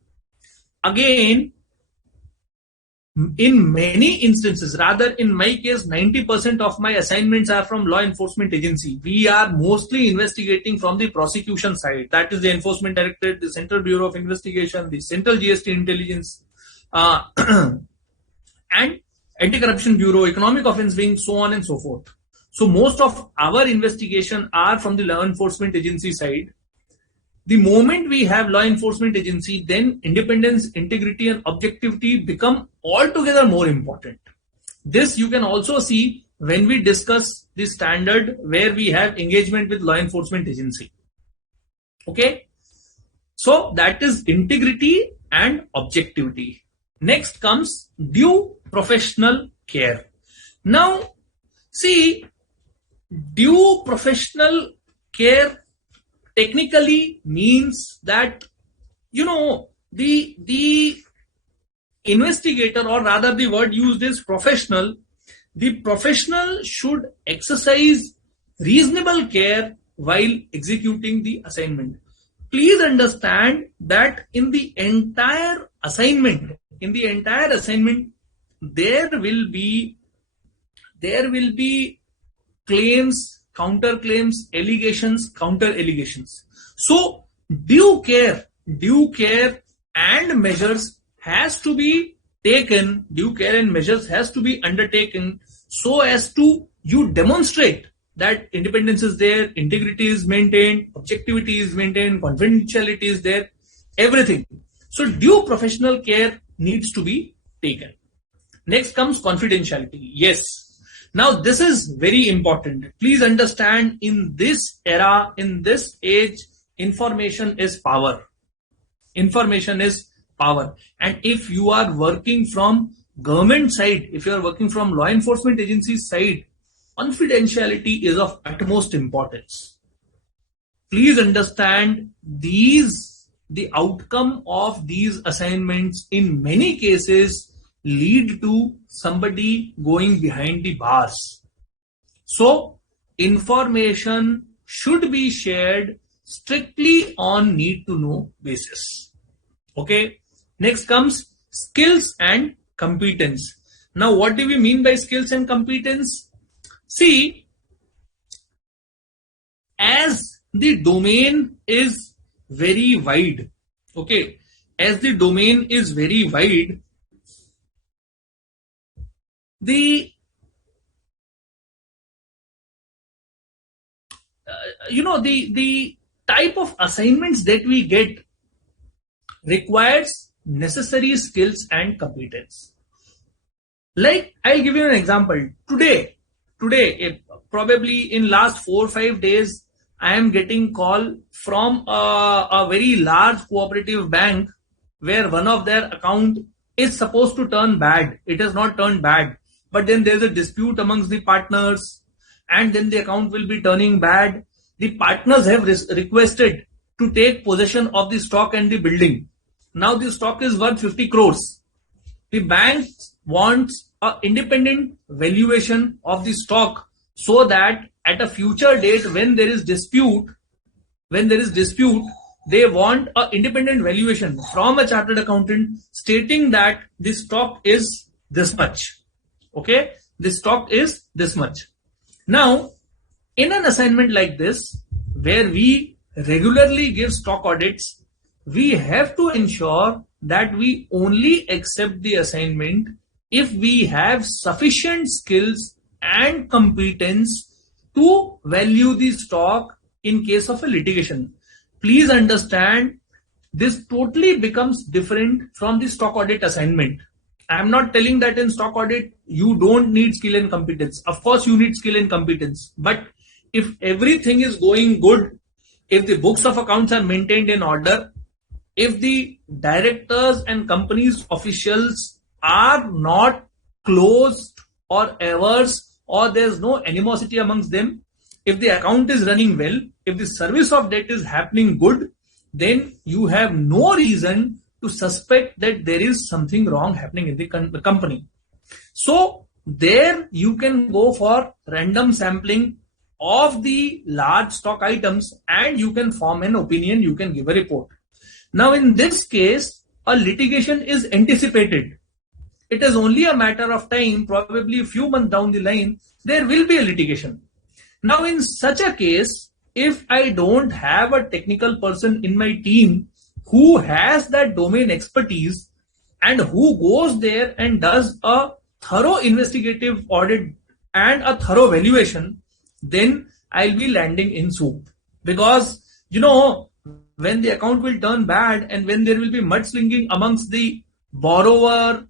Again, in many instances, rather in my case, 90% of my assignments are from law enforcement agency. We are mostly investigating from the prosecution side. That is the Enforcement Directorate, the Central Bureau of Investigation, the Central GST Intelligence, and Anti-Corruption Bureau, Economic Offence Wing, so on and so forth. So most of our investigation are from the law enforcement agency side. The moment we have law enforcement agency, then independence, integrity and objectivity become altogether more important. This you can also see when we discuss the standard where we have engagement with law enforcement agency. Okay, so that is integrity and objectivity. Next comes due professional care. Now, see, due professional care technically means that the investigator, or rather the word used is professional. The professional should exercise reasonable care while executing the assignment. Please understand that in the entire assignment, there will be claims, counterclaims, allegations, counter allegations. So due care and measures has to be taken, due care and measures has to be undertaken so as to you demonstrate that independence is there, integrity is maintained, objectivity is maintained, confidentiality is there, everything. So due professional care needs to be taken. Next comes confidentiality. Yes. Now this is very important. Please understand, in this era, in this age, information is power. Information is power. And if you are working from government side, if you are working from law enforcement agency side, confidentiality is of utmost importance. Please understand, these the outcome of these assignments in many cases lead to somebody going behind the bars. So, information should be shared strictly on need to know basis. Okay. Next comes skills and competence. Now, what do we mean by skills and competence? See, as the domain is very wide, okay, as the domain is very wide, the the type of assignments that we get requires necessary skills and competence. Like, I'll give you an example. Today, probably in last 4 or 5 days, I am getting call from a very large cooperative bank where one of their account is supposed to turn bad. It has not turned bad, but then there's a dispute amongst the partners, and then the account will be turning bad. The partners have requested to take possession of the stock and the building. Now the stock is worth 50 crores. The bank wants an independent valuation of the stock so that at a future date when there is dispute, they want an independent valuation from a chartered accountant stating that the stock is this much. Okay, the stock is this much. Now, in an assignment like this, where we regularly give stock audits, we have to ensure that we only accept the assignment if we have sufficient skills and competence to value the stock in case of a litigation. Please understand, this totally becomes different from the stock audit assignment. I am not telling that in stock audit you don't need skill and competence. Of course you need skill and competence. But if everything is going good, if the books of accounts are maintained in order, if the directors and companies officials are not closed or averse, or there's no animosity amongst them, if the account is running well, if the service of debt is happening good, then you have no reason to suspect that there is something wrong happening in the company. So there you can go for random sampling of the large stock items and you can form an opinion, you can give a report. Now in this case, a litigation is anticipated. It is only a matter of time, probably a few months down the line, there will be a litigation. Now in such a case, if I don't have a technical person in my team who has that domain expertise and who goes there and does a thorough investigative audit and a thorough valuation, then I'll be landing in soup. Because, when the account will turn bad and when there will be mudslinging amongst the borrower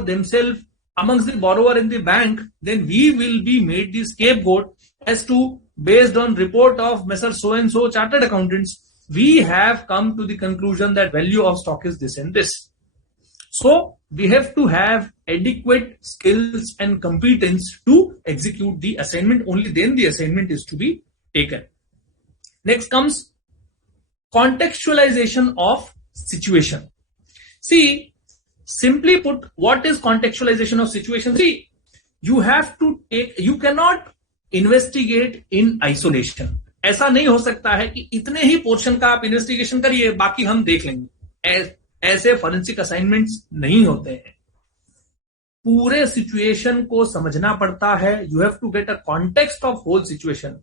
themselves, amongst the borrower and the bank, then we will be made the scapegoat as to, based on report of Messrs. So-and-so chartered accountants, we have come to the conclusion that value of stock is this and this. So we have to have adequate skills and competence to execute the assignment. Only then the assignment is to be taken. Next comes contextualization of situation. See, simply put, what is contextualization of situation? See, you cannot investigate in isolation. ऐसा नहीं हो सकता है कि इतने ही portion का आप investigation करिए, बाकी हम देख लेंगे. ऐसे फॉरेंसिक असाइनमेंट्स नहीं होते हैं. पूरे सिचुएशन को समझना पड़ता है. You have to get a context of whole situation.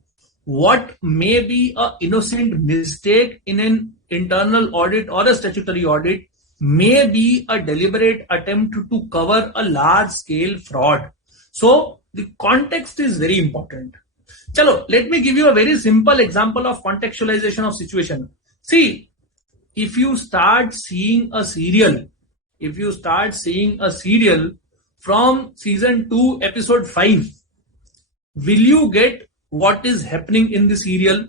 What may be a innocent mistake in an internal audit or a statutory audit may be a deliberate attempt to cover a large scale fraud. So the context is very important. Chalo, let me give you a very simple example of contextualization of situation. See, if you start seeing a serial from season 2, episode 5, will you get what is happening in the serial?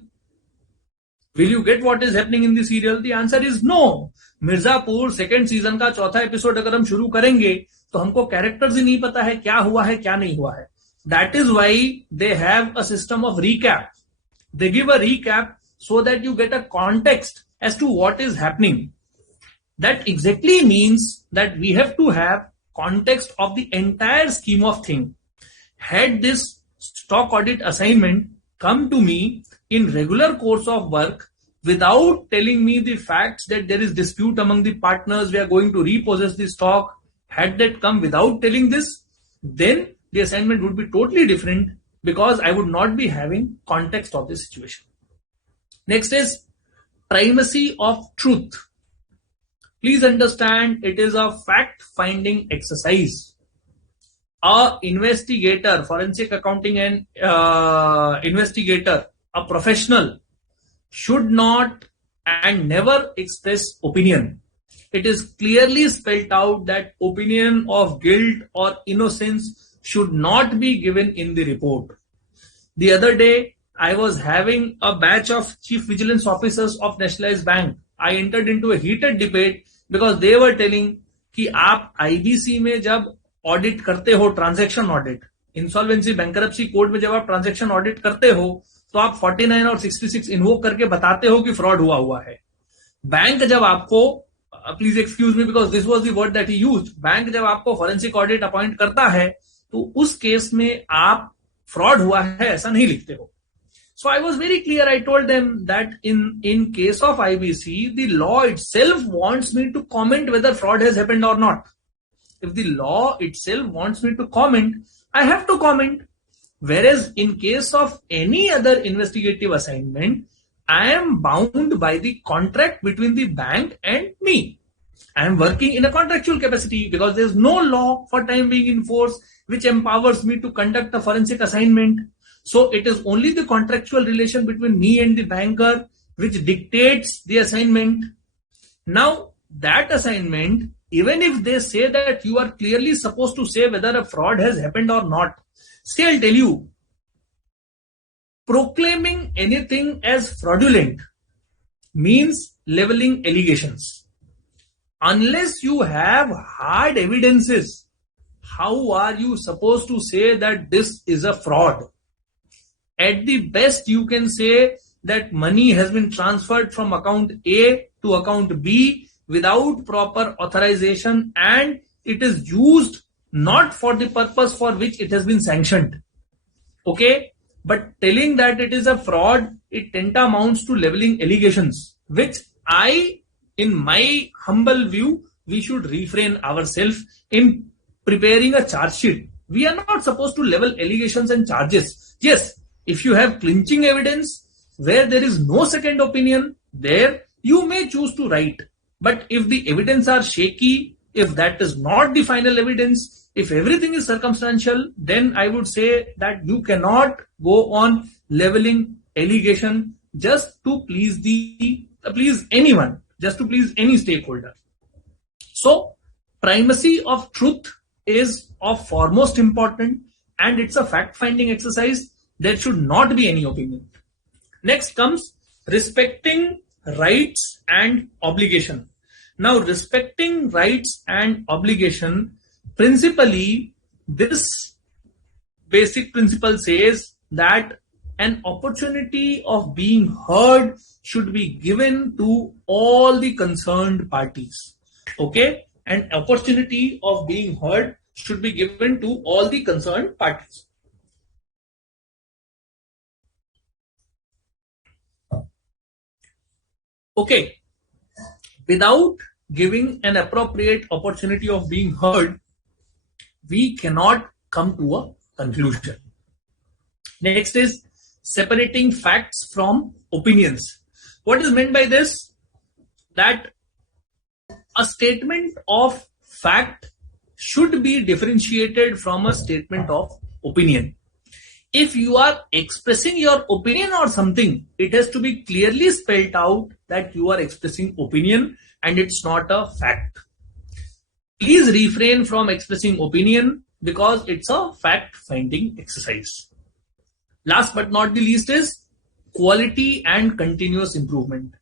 Will you get what is happening in the serial? The answer is no. Mirzapur second season का चौथा episode अगर हम शुरू करेंगे तो हमको characters ही नहीं पता है क्या हुआ है क्या नहीं हुआ है. That is why they have a system of recap. They give a recap so that you get a context as to what is happening. That exactly means that we have to have context of the entire scheme of thing. Had this stock audit assignment come to me in regular course of work without telling me the facts that there is dispute among the partners, we are going to repossess the stock, had that come without telling this, then the assignment would be totally different because I would not be having context of the situation. Next is primacy of truth. Please understand, it is a fact-finding exercise. A investigator, forensic accounting and investigator, a professional, should not and never express opinion. It is clearly spelled out that opinion of guilt or innocence should not be given in the report. The other day, I was having a batch of chief vigilance officers of Nationalized Bank. I entered into a heated debate because they were telling कि आप IBC में जब audit करते हो, transaction audit, insolvency bankruptcy code में जब आप transaction audit करते हो तो आप 49 और 66 इन्वोक करके बताते हो कि फ्रॉड हुआ है. बैंक जब आपको, please excuse me because this was the word that he used, bank जब आपको फॉरेंसिक ऑडिट अपॉइंट करता है तो उस केस में आप फ्रॉड हुआ है ऐसा नहीं लिखते हो. So I was very clear. I told them that in case of IBC, the law itself wants me to comment whether fraud has happened or not. If the law itself wants me to comment, I have to comment. Whereas in case of any other investigative assignment, I am bound by the contract between the bank and me. I am working in a contractual capacity because there is no law for time being in force which empowers me to conduct a forensic assignment. So it is only the contractual relation between me and the banker which dictates the assignment. Now that assignment, even if they say that you are clearly supposed to say whether a fraud has happened or not, still I'll tell you, proclaiming anything as fraudulent means leveling allegations. Unless you have hard evidences, how are you supposed to say that this is a fraud? At the best, you can say that money has been transferred from account A to account B without proper authorization and it is used not for the purpose for which it has been sanctioned. Okay? But telling that it is a fraud, it tantamounts to leveling allegations, which in my humble view, we should refrain ourselves in preparing a charge sheet. We are not supposed to level allegations and charges. Yes, if you have clinching evidence where there is no second opinion, there you may choose to write. But if the evidence are shaky, if that is not the final evidence, if everything is circumstantial, then I would say that you cannot go on leveling allegation just to please anyone, just to please any stakeholder. So primacy of truth is of foremost importance and it's a fact-finding exercise. There should not be any opinion. Next comes respecting rights and obligation. Now, respecting rights and obligation, principally, this basic principle says that an opportunity of being heard should be given to all the concerned parties. Okay? An opportunity of being heard should be given to all the concerned parties. Okay, without giving an appropriate opportunity of being heard, we cannot come to a conclusion. Next is separating facts from opinions. What is meant by this? That a statement of fact should be differentiated from a statement of opinion. If you are expressing your opinion or something, it has to be clearly spelled out that you are expressing opinion and it's not a fact. Please refrain from expressing opinion because it's a fact-finding exercise. Last but not the least is quality and continuous improvement.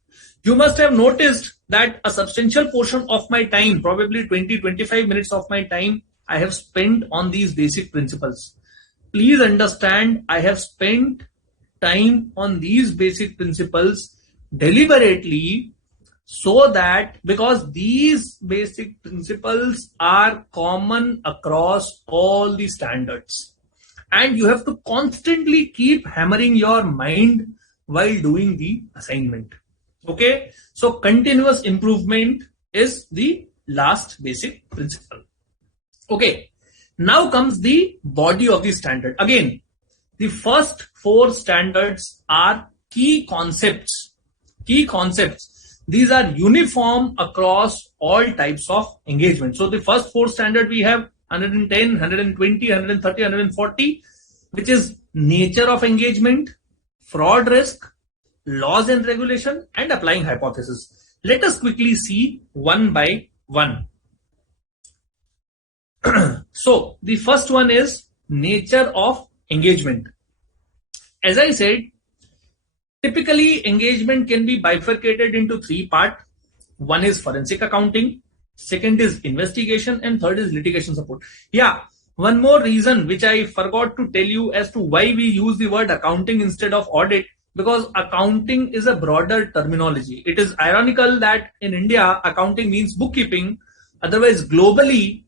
You must have noticed that a substantial portion of my time, probably 20-25 minutes of my time, I have spent on these basic principles. Please understand, I have spent time on these basic principles deliberately so that because these basic principles are common across all the standards, and you have to constantly keep hammering your mind while doing the assignment. Okay, so continuous improvement is the last basic principle. Okay, now comes the body of the standard. Again, the first 4 standards are key concepts. Key concepts. These are uniform across all types of engagement. So the first 4 standard we have 110, 120, 130, 140, which is nature of engagement, fraud risk, laws and regulation, and applying hypothesis. Let us quickly see one by one. So the first one is nature of engagement. As I said, typically engagement can be bifurcated into 3 parts. One is forensic accounting, second is investigation, and third is litigation support. Yeah, one more reason which I forgot to tell you as to why we use the word accounting instead of audit, because accounting is a broader terminology. It is ironical that in India, accounting means bookkeeping. Otherwise, globally,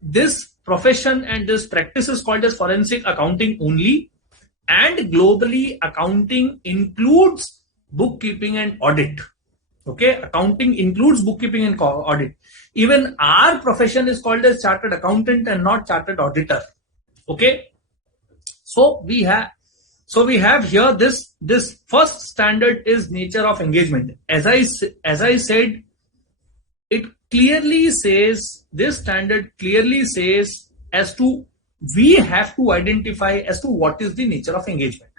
this profession and this practice is called as forensic accounting only. And globally, accounting includes bookkeeping and audit. Okay, accounting includes bookkeeping and audit. Even our profession is called as chartered accountant and not chartered auditor. Okay, so we have here this first standard is nature of engagement. As I said, it clearly says, this standard clearly says as to we have to identify as to what is the nature of engagement.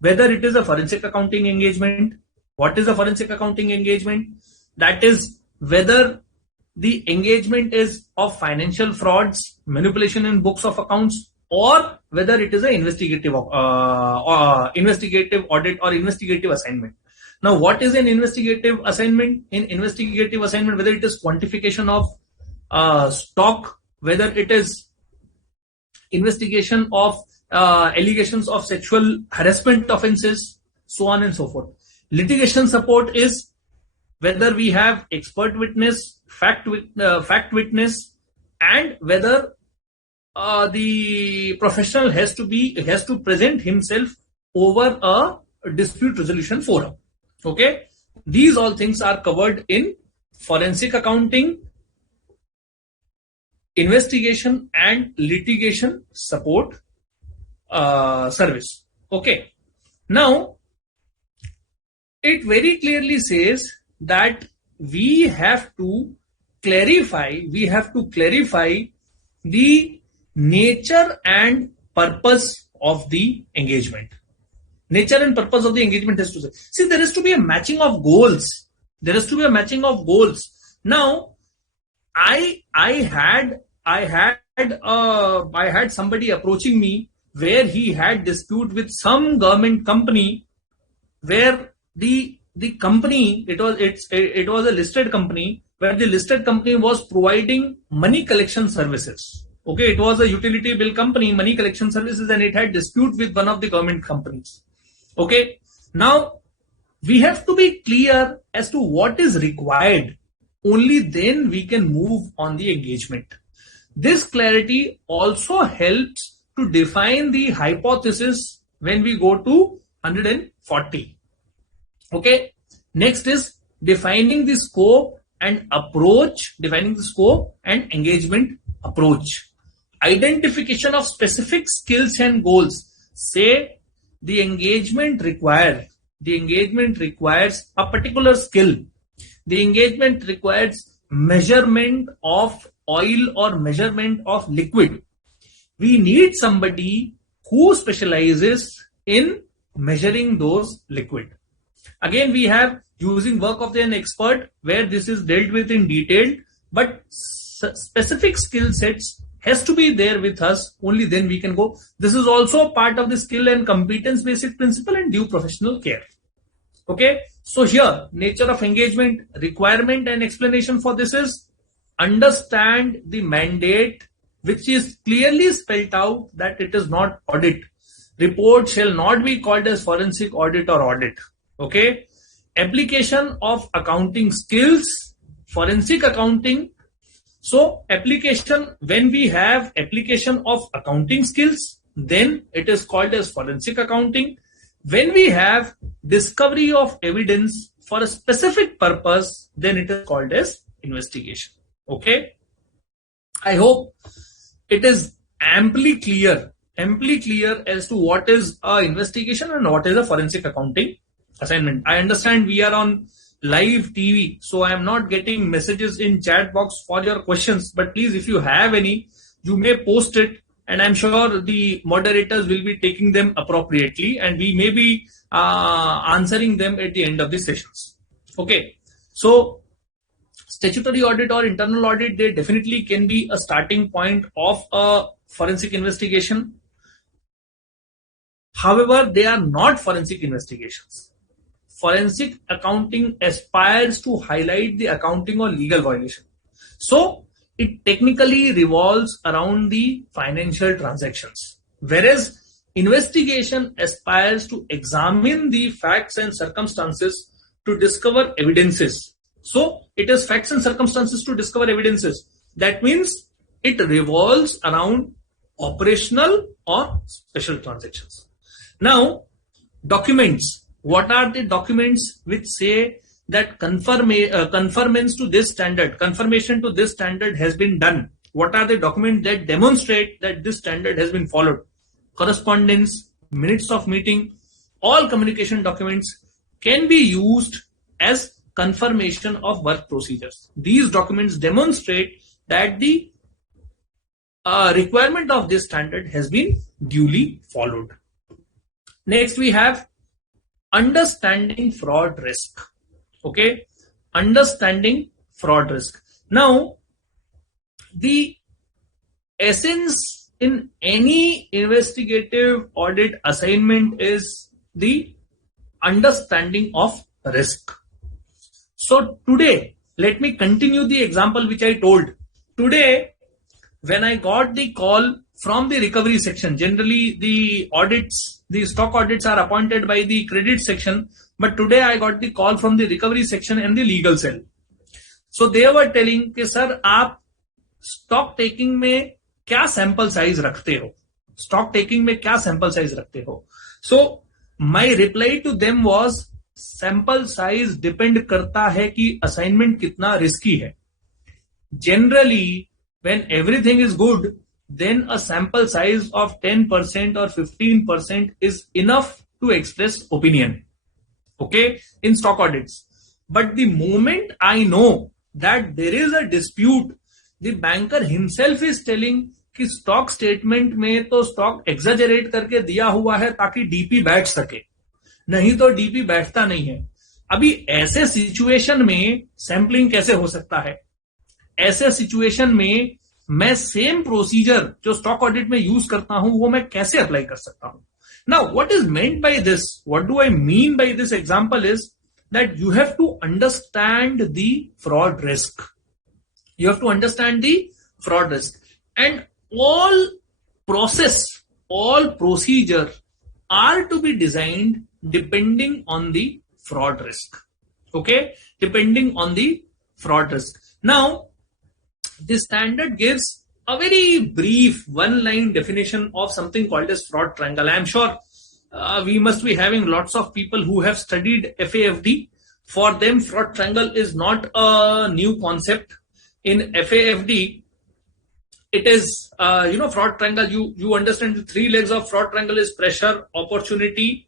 Whether it is a forensic accounting engagement. What is a forensic accounting engagement? That is whether the engagement is of financial frauds, manipulation in books of accounts, or whether it is an investigative audit or investigative assignment. Now, what is an investigative assignment? In investigative assignment, whether it is quantification of stock, whether it is investigation of allegations of sexual harassment offenses, so on and so forth. Litigation support is whether we have expert witness, fact witness, and whether the professional has to present himself over a dispute resolution forum. Okay, these all things are covered in forensic accounting, investigation, and litigation support service. Okay, now it very clearly says that we have to clarify the nature and purpose of the engagement. Nature and purpose of the engagement has to say. See, there has to be a matching of goals. Now, I had somebody approaching me where he had dispute with some government company, where the company, it was a listed company, where the listed company was providing money collection services. Okay, it was a utility bill company, money collection services, and it had dispute with one of the government companies. Okay, now we have to be clear as to what is required. Only then we can move on the engagement. This clarity also helps to define the hypothesis when we go to 140. Okay, next is defining the scope and approach, defining the scope and engagement approach. Identification of specific skills and goals. Say the engagement requires a particular skill. The engagement requires measurement of oil or measurement of liquid. We need somebody who specializes in measuring those liquid. Again, we have using work of an expert where this is dealt with in detail, but specific skill sets has to be there with us. Only then we can go. This is also part of the skill and competence basic principle and due professional care. Okay, so here nature of engagement, requirement and explanation for this is understand the mandate, which is clearly spelled out that it is not audit. Report shall not be called as forensic audit or audit. Okay, application of accounting skills, forensic accounting. So application, when we have application of accounting skills, then it is called as forensic accounting. When we have discovery of evidence for a specific purpose, then it is called as investigation. Okay. I hope it is amply clear as to what is a investigation and what is a forensic accounting assignment. I understand we are on live TV, so I am not getting messages in chat box for your questions, but please, if you have any, you may post it, and I'm sure the moderators will be taking them appropriately, and we may be answering them at the end of the sessions. Okay, so statutory audit or internal audit, they definitely can be a starting point of a forensic investigation. However, they are not forensic investigations. Forensic accounting aspires to highlight the accounting or legal violation. So it technically revolves around the financial transactions, whereas investigation aspires to examine the facts and circumstances to discover evidences. So it is facts and circumstances to discover evidences. That means it revolves around operational or special transactions. Now, documents. What are the documents which say that confirmation to this standard has been done? What are the documents that demonstrate that this standard has been followed? Correspondence, minutes of meeting, all communication documents can be used as confirmation of work procedures. These documents demonstrate that the requirement of this standard has been duly followed. Next, we have understanding fraud risk. Okay, understanding fraud risk. Now, the essence in any investigative audit assignment is the understanding of risk. So today, let me continue the example which I told. Today, when I got the call from the recovery section, generally the stock audits are appointed by the credit section, but today I got the call from the recovery section and the legal cell. So they were telling कि sir आप stock taking में क्या sample size रखते हो? Stock taking में क्या sample size रखते हो? So my reply to them was sample size depend करता है कि assignment कितना risky है. Generally, when everything is good, then a sample size of 10% or 15% is enough to express opinion. Okay, in stock audits. But the moment I know that there is a dispute, the banker himself is telling कि stock statement में तो stock exaggerate करके दिया हुआ है ताकि DP बैठ सके, नहीं तो DP बैठता नहीं है. अभी ऐसे सिचुएशन में सैम्पलिंग कैसे हो सकता है? ऐसे सिचुएशन में मैं सेम प्रोसीजर जो स्टॉक ऑडिट में यूज करता हूं वो मैं कैसे अप्लाई कर सकता हूं? Now what is meant by this, what do I mean by this example is that you have to understand the fraud risk. You have to understand the fraud risk, and all procedure are to be designed depending on the fraud risk. Okay, depending on the fraud risk. Now, the standard gives a very brief one-line definition of something called as fraud triangle. I am sure we must be having lots of people who have studied FAFD. For them, fraud triangle is not a new concept. In FAFD, it is, fraud triangle, you understand the three legs of fraud triangle is pressure, opportunity,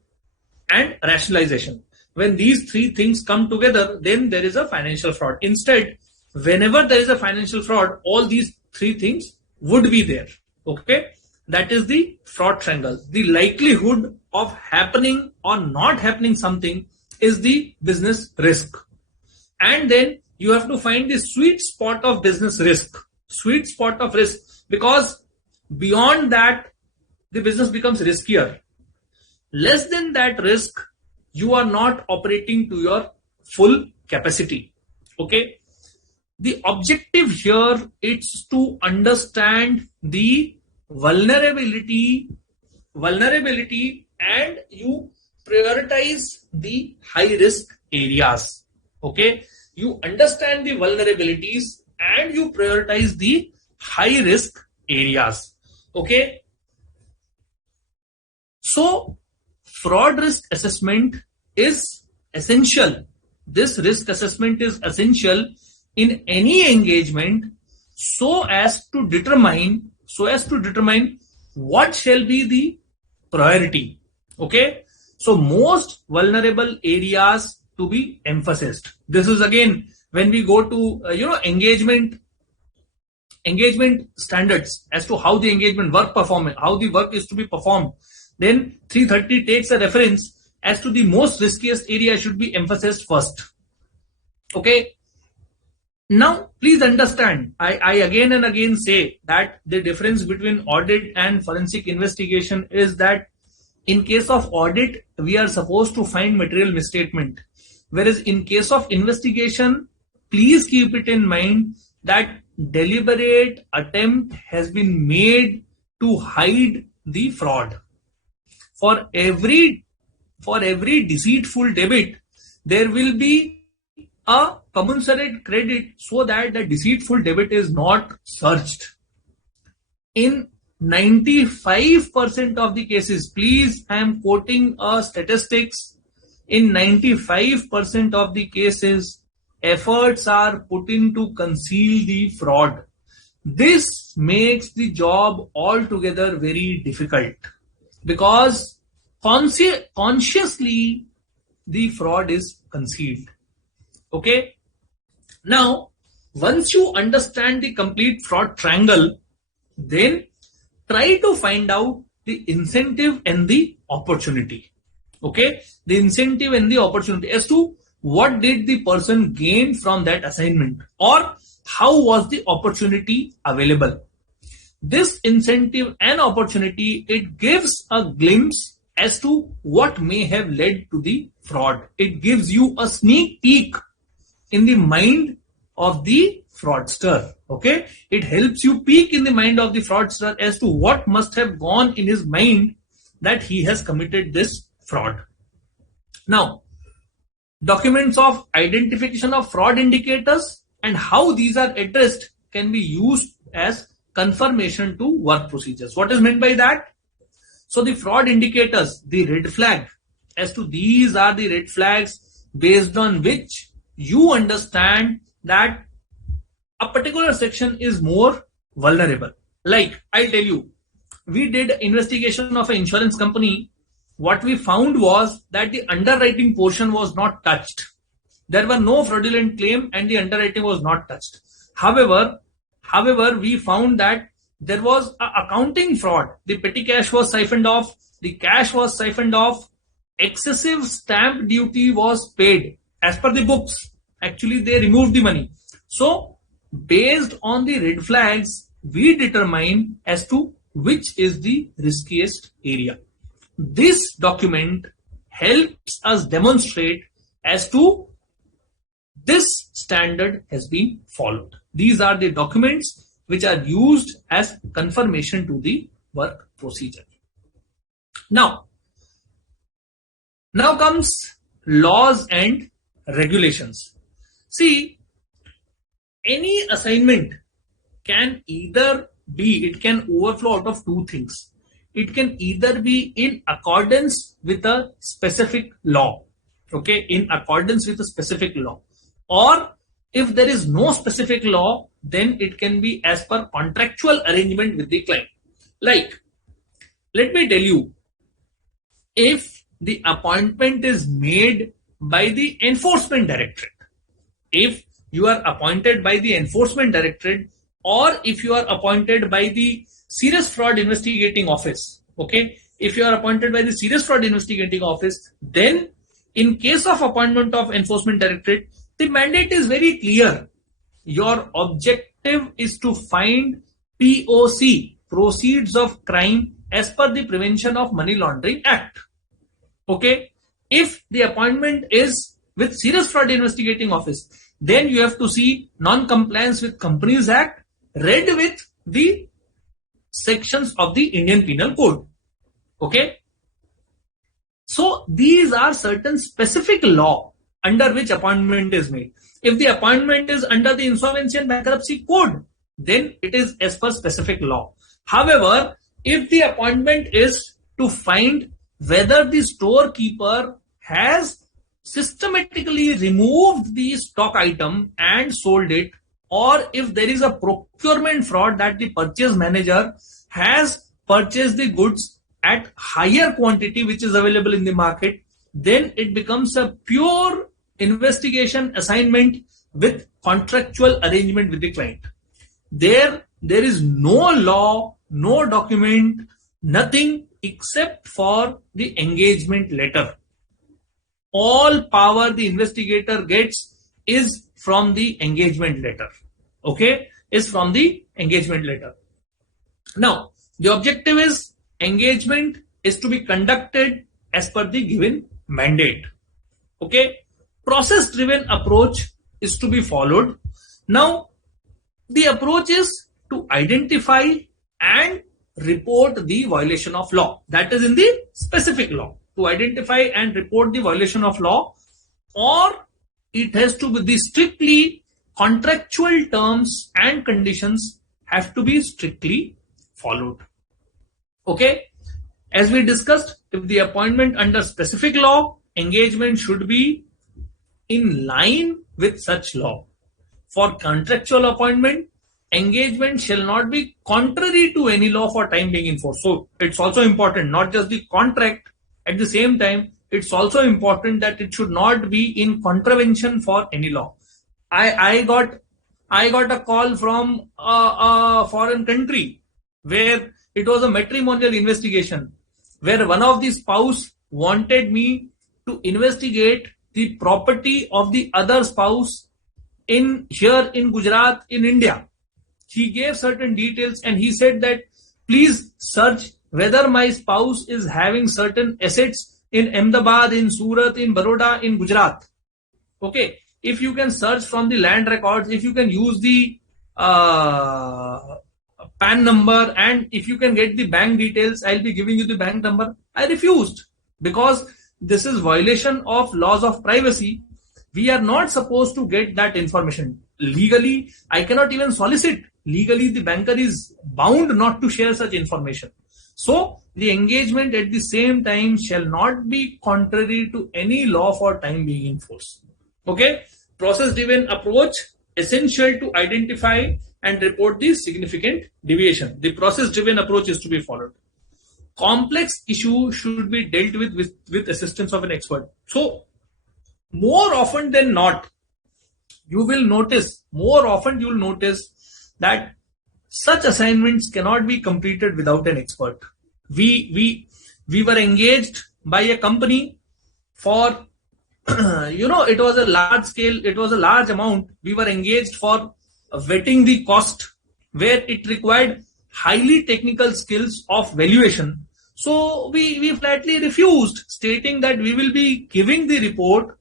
and rationalization. When these three things come together, then there is a financial fraud. Instead, whenever there is a financial fraud, all these three things would be there. Okay, that is the fraud triangle. The likelihood of happening or not happening something is the business risk, and then you have to find the sweet spot of business risk. Sweet spot of risk, because beyond that the business becomes riskier. Less than that risk, you are not operating to your full capacity. Okay, the objective here is to understand the vulnerability, and you prioritize the high risk areas. Okay, you understand the vulnerabilities and you prioritize the high risk areas. Okay, so fraud risk assessment is essential. This risk assessment is essential in any engagement so as to determine what shall be the priority. Okay, so most vulnerable areas to be emphasized. This is again when we go to engagement standards as to how the engagement work performance, how the work is to be performed. Then 330 takes a reference as to the most riskiest area should be emphasized first. Okay. Now, please understand, I again and again say that the difference between audit and forensic investigation is that in case of audit, we are supposed to find material misstatement. Whereas in case of investigation, please keep it in mind that deliberate attempt has been made to hide the fraud. For every deceitful debit, there will be a commensurate credit so that the deceitful debit is not searched. In 95% of the cases, please, I am quoting statistics. In 95% of the cases, efforts are put in to conceal the fraud. This makes the job altogether very difficult because consciously the fraud is concealed. Okay. Now, once you understand the complete fraud triangle, then try to find out the incentive and the opportunity. Okay. The incentive and the opportunity as to what did the person gain from that assignment or how was the opportunity available. This incentive and opportunity, it gives a glimpse as to what may have led to the fraud. It gives you a sneak peek in the mind of the fraudster. Okay, it helps you peek in the mind of the fraudster as to what must have gone in his mind that he has committed this fraud. Now, documents of identification of fraud indicators and how these are addressed can be used as confirmation to work procedures. What is meant by that? So the fraud indicators, the red flag, as to these are the red flags based on which you understand that a particular section is more vulnerable. Like I'll tell you, we did investigation of an insurance company. What we found was that the underwriting portion was not touched. There were no fraudulent claim and the underwriting was not touched. However, we found that there was an accounting fraud. The petty cash was siphoned off. The cash was siphoned off. Excessive stamp duty was paid as per the books. Actually, they removed the money. So, based on the red flags, we determine as to which is the riskiest area. This document helps us demonstrate as to this standard has been followed. These are the documents which are used as confirmation to the work procedure. Now comes laws and regulations. See, any assignment can either be, it can overflow out of two things. It can either be in accordance with a specific law, okay, in accordance with a specific law, or if there is no specific law, then it can be as per contractual arrangement with the client. Like, let me tell you, if the appointment is made by the enforcement directorate, if you are appointed by the enforcement directorate, or if you are appointed by the serious fraud investigating office, okay, if you are appointed by the serious fraud investigating office, then in case of appointment of enforcement directorate, the mandate is very clear. Your objective is to find POC, proceeds of crime, as per the Prevention of Money Laundering Act. Okay, if the appointment is with serious fraud investigating office, then you have to see non-compliance with Companies Act read with the sections of the Indian Penal Code. Okay, so these are certain specific law under which appointment is made. If the appointment is under the Insolvency and Bankruptcy Code, then it is as per specific law. However, if the appointment is to find whether the storekeeper has systematically removed the stock item and sold it, or if there is a procurement fraud that the purchase manager has purchased the goods at higher quantity which is available in the market, then it becomes a pure investigation assignment with contractual arrangement with the client. There is no law, no document, nothing except for the engagement letter. All power the investigator gets is from the engagement letter. Okay, is from the engagement letter. Now, the objective is engagement is to be conducted as per the given mandate. Okay, process-driven approach is to be followed. Now, the approach is to identify and report the violation of law. That is in the specific law. To identify and report the violation of law, or it has to be the strictly contractual terms and conditions have to be strictly followed. Okay, as we discussed, if the appointment under specific law, engagement should be in line with such law. For contractual appointment, engagement shall not be contrary to any law for time being enforced. So it's also important, not just the contract, at the same time, it's also important that it should not be in contravention for any law. I got a call from a foreign country where it was a matrimonial investigation, where one of the spouse wanted me to investigate the property of the other spouse here in Gujarat, in India. He gave certain details and he said that please search whether my spouse is having certain assets in Ahmedabad, in Surat, in Baroda, in Gujarat. Okay, if you can search from the land records, if you can use the PAN number, and if you can get the bank details, I'll be giving you the bank number. I refused because this is violation of laws of privacy. We are not supposed to get that information. Legally, I cannot even solicit. Legally, the banker is bound not to share such information. So, the engagement at the same time shall not be contrary to any law for time being enforced. Okay, process-driven approach essential to identify and report the significant deviation. The process-driven approach is to be followed. Complex issue should be dealt with assistance of an expert. So, more often than not, you will notice that such assignments cannot be completed without an expert. We were engaged by a company for, it was a large scale, it was a large amount. We were engaged for vetting the cost, where it required highly technical skills of valuation. So we flatly refused, stating that we will be giving the report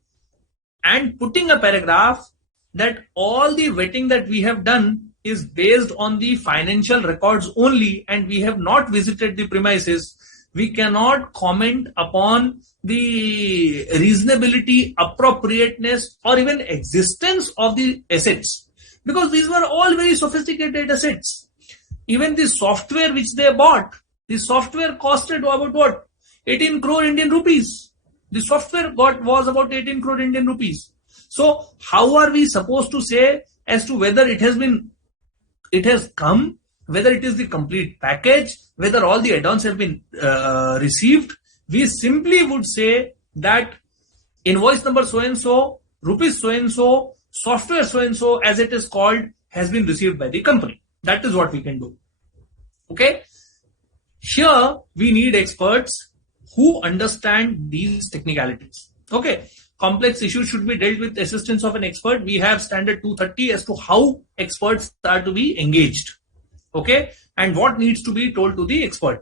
and putting a paragraph that all the vetting that we have done is based on the financial records only, and we have not visited the premises. We cannot comment upon the reasonability, appropriateness, or even existence of the assets, because these were all very sophisticated assets. Even the software which they bought, the software costed about what? 18 crore Indian rupees. The software was about 18 crore Indian rupees. So how are we supposed to say as to whether it has come, whether it is the complete package, whether all the add-ons have been received? We simply would say that invoice number so-and-so, rupees so-and-so, software so-and-so, as it is called, has been received by the company. That is what we can do. Okay. Here we need experts who understand these technicalities. Okay. Complex issues should be dealt with assistance of an expert. We have standard 230 as to how experts are to be engaged. Okay. And what needs to be told to the expert.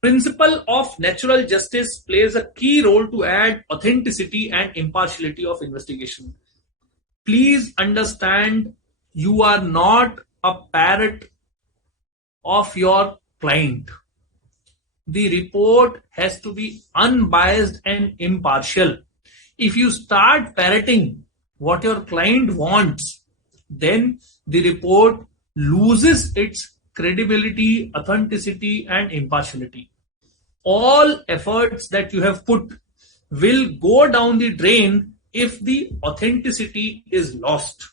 Principle of natural justice plays a key role to add authenticity and impartiality of investigation. Please understand, you are not a parrot of your client. The report has to be unbiased and impartial. if you start parroting what your client wants, then the report loses its credibility, authenticity, and impartiality. All efforts that you have put will go down the drain if the authenticity is lost.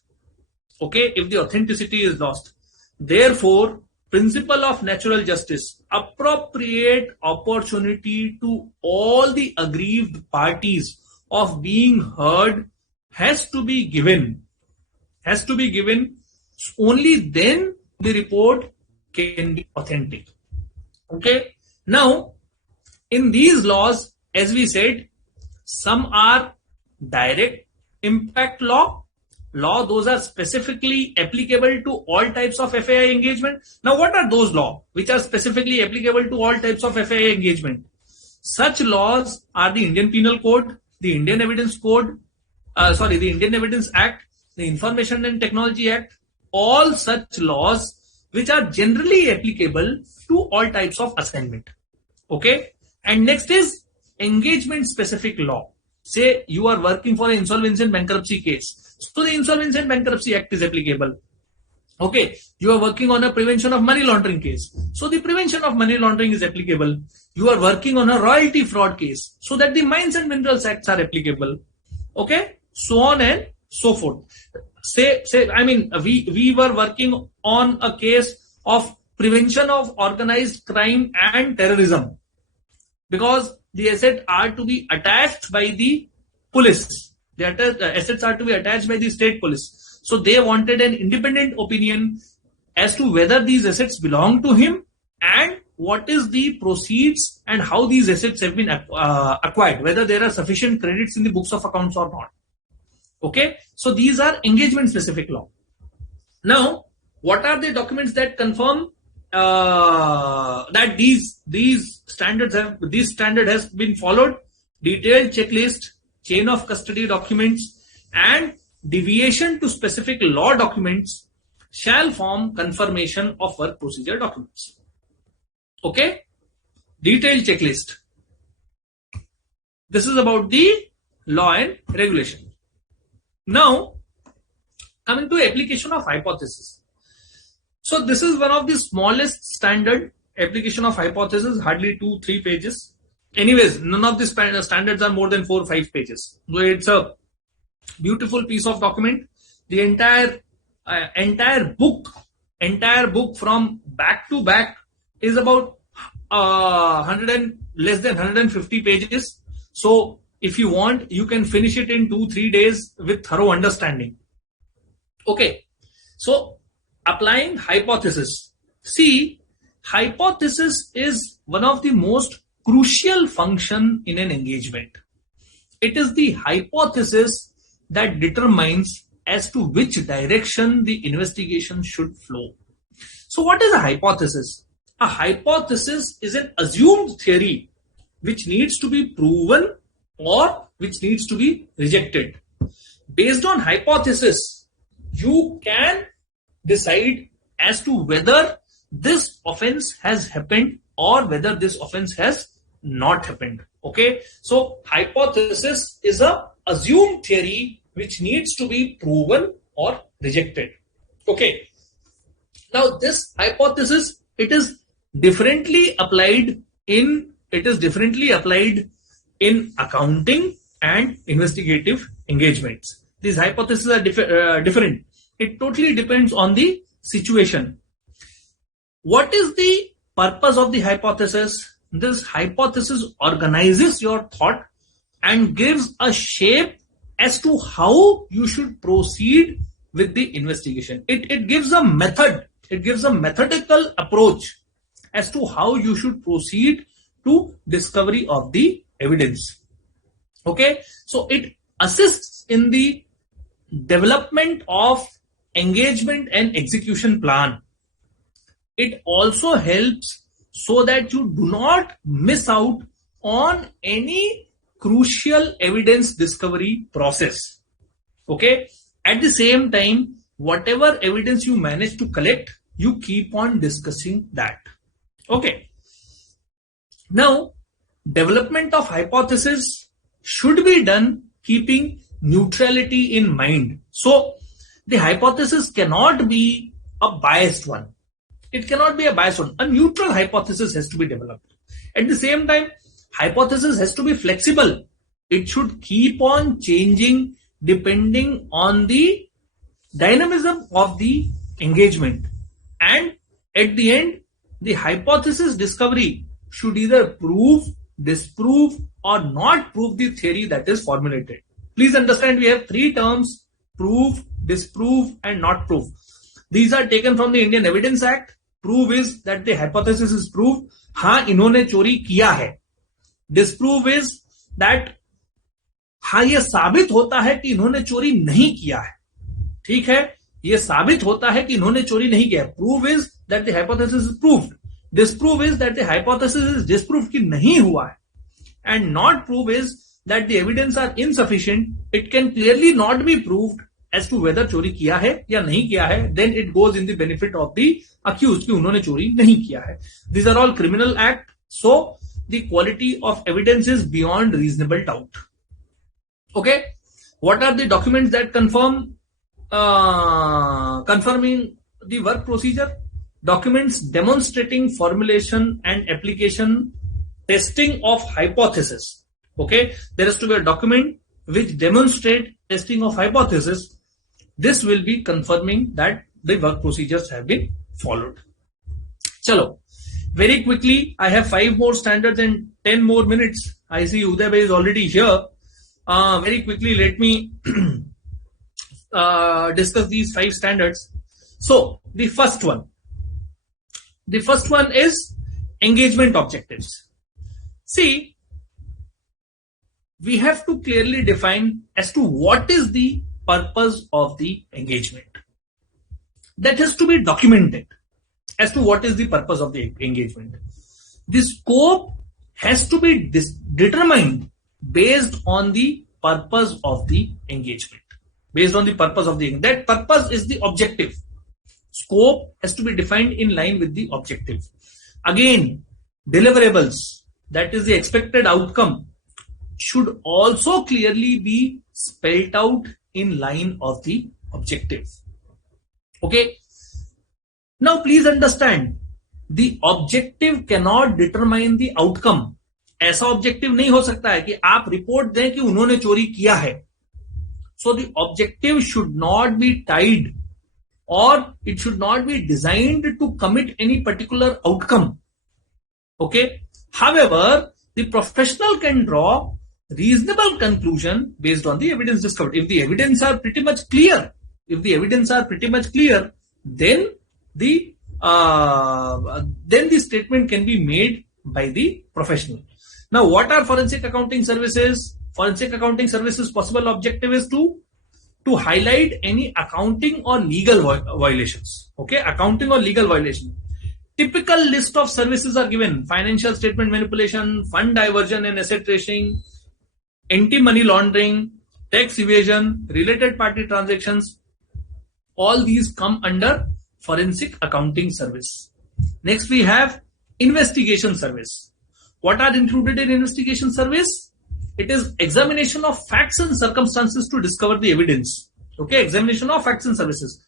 Okay, if the authenticity is lost. Therefore, principle of natural justice, appropriate opportunity to all the aggrieved parties of being heard has to be given. Has to be given. Only then the report can be authentic. Okay. Now, in these laws, as we said, some are direct impact law. Those are specifically applicable to all types of FAI engagement. Now, what are those laws which are specifically applicable to all types of FAI engagement? Such laws are the Indian Penal Code, the Indian Evidence Code, the Indian Evidence Act, the Information and Technology Act, all such laws which are generally applicable to all types of assignment. Okay. And next is engagement specific law. Say you are working for an insolvency and bankruptcy case. So the Insolvency and Bankruptcy Act is applicable. Okay. You are working on a prevention of money laundering case. So the prevention of money laundering is applicable. You are working on a royalty fraud case. So that the Mines and Minerals Acts are applicable. Okay. So on and so forth. We were working on a case of prevention of organized crime and terrorism, because the assets are to be attached by the police. The assets are to be attached by the state police. So they wanted an independent opinion as to whether these assets belong to him and what is the proceeds and how these assets have been acquired, whether there are sufficient credits in the books of accounts or not. Okay. So these are engagement specific law. Now, what are the documents that confirm that these standard has been followed? Detailed checklist, chain of custody documents, and deviation to specific law documents shall form confirmation of work procedure documents. Okay. Detailed checklist. This is about the law and regulation. Now, coming to application of hypothesis. So this is one of the smallest standard application of hypothesis, hardly 2-3 pages. Anyways, none of the standards are more than 4 or 5 pages. So it's a beautiful piece of document. The entire book from back to back is about less than 150 pages. So if you want, you can finish it in 2-3 days with thorough understanding. Okay. So applying hypothesis. See, hypothesis is one of the most crucial function in an engagement. It is the hypothesis that determines as to which direction the investigation should flow. So what is a hypothesis? A hypothesis is an assumed theory which needs to be proven or which needs to be rejected. Based on hypothesis, you can decide as to whether this offense has happened or whether this offense has not happened. Okay. So hypothesis is a assumed theory which needs to be proven or rejected. Okay. Now this hypothesis, it is differently applied in accounting and investigative engagements. These hypotheses are different. It totally depends on the situation. What is the purpose of the hypothesis? This hypothesis organizes your thought and gives a shape as to how you should proceed with the investigation. It gives a method. It gives a methodical approach as to how you should proceed to discovery of the evidence. Okay. So it assists in the development of engagement and execution plan. It also helps so that you do not miss out on any crucial evidence discovery process. Okay. At the same time, whatever evidence you manage to collect, you keep on discussing that. Okay. Now, development of hypothesis should be done keeping neutrality in mind. So the hypothesis cannot be a biased one. It cannot be a biased one. A neutral hypothesis has to be developed. At the same time, hypothesis has to be flexible. It should keep on changing depending on the dynamism of the engagement. And at the end, the hypothesis discovery should either prove, disprove, or not prove the theory that is formulated. Please understand, we have three terms: prove, disprove, and not prove. These are taken from the Indian Evidence Act. Prove is that the hypothesis is proved. हाँ इन्होंने चोरी किया है. Disprove is that हाँ ये साबित होता है कि इन्होंने चोरी नहीं किया है. ठीक है, ये साबित होता है कि इन्होंने चोरी नहीं किया. Prove is that the hypothesis is proved. Disprove is that the hypothesis is disproved कि नहीं हुआ है. And not prove is that the evidence are insufficient. It can clearly not be proved as to whether चोरी किया है या नहीं किया है. Then it goes in the benefit of the accused कि उन्होंने चोरी नहीं किया है. These are all criminal act. So the quality of evidence is beyond reasonable doubt. Okay, what are the documents that confirming the work procedure? Documents demonstrating formulation and application, testing of hypothesis. Okay, there has to be a document which demonstrate testing of hypothesis. This will be confirming that the work procedures have been followed. Chalo, very quickly, I have 5 more standards and 10 more minutes. I see Uday bhai is already here. Very quickly, let me discuss these 5 standards. So, the first one is engagement objectives. See, we have to clearly define as to what is the purpose of the engagement. That has to be documented as to what is the purpose of the engagement. The scope has to be determined based on the purpose of the engagement. Based on the purpose of the engagement. That purpose is the objective. Scope has to be defined in line with the objective. Again, deliverables, that is the expected outcome, should also clearly be spelled out in line of the objective. Okay. Now please understand, the objective cannot determine the outcome. ऐसा objective नहीं हो सकता है कि आप report दें कि उन्होंने चोरी किया है. So the objective should not be tied or it should not be designed to commit any particular outcome. Okay. However, the professional can draw reasonable conclusion based on the evidence discovered. If the evidence are pretty much clear, then the statement can be made by the professional. Now, what are forensic accounting services? Forensic accounting services possible objective is to highlight any accounting or legal violations. Okay, accounting or legal violation. Typical list of services are given: financial statement manipulation, fund diversion and asset tracing, anti-money laundering, tax evasion, related party transactions. All these come under forensic accounting service. Next, we have investigation service. What are included in investigation service? It is examination of facts and circumstances to discover the evidence. Okay, examination of facts and services.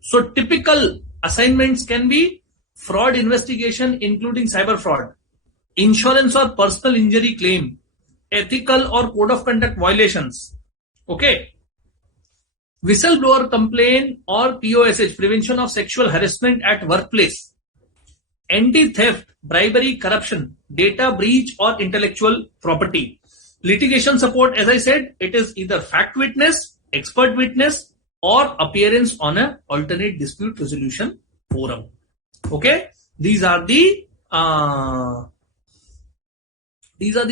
So typical assignments can be fraud investigation, including cyber fraud, insurance or personal injury claim, ethical or code of conduct violations. Okay. Whistleblower complaint or POSH, prevention of sexual harassment at workplace, anti-theft, bribery, corruption, data breach or intellectual property. Litigation support, as I said, it is either fact witness, expert witness, or appearance on an alternate dispute resolution forum. Okay, these are the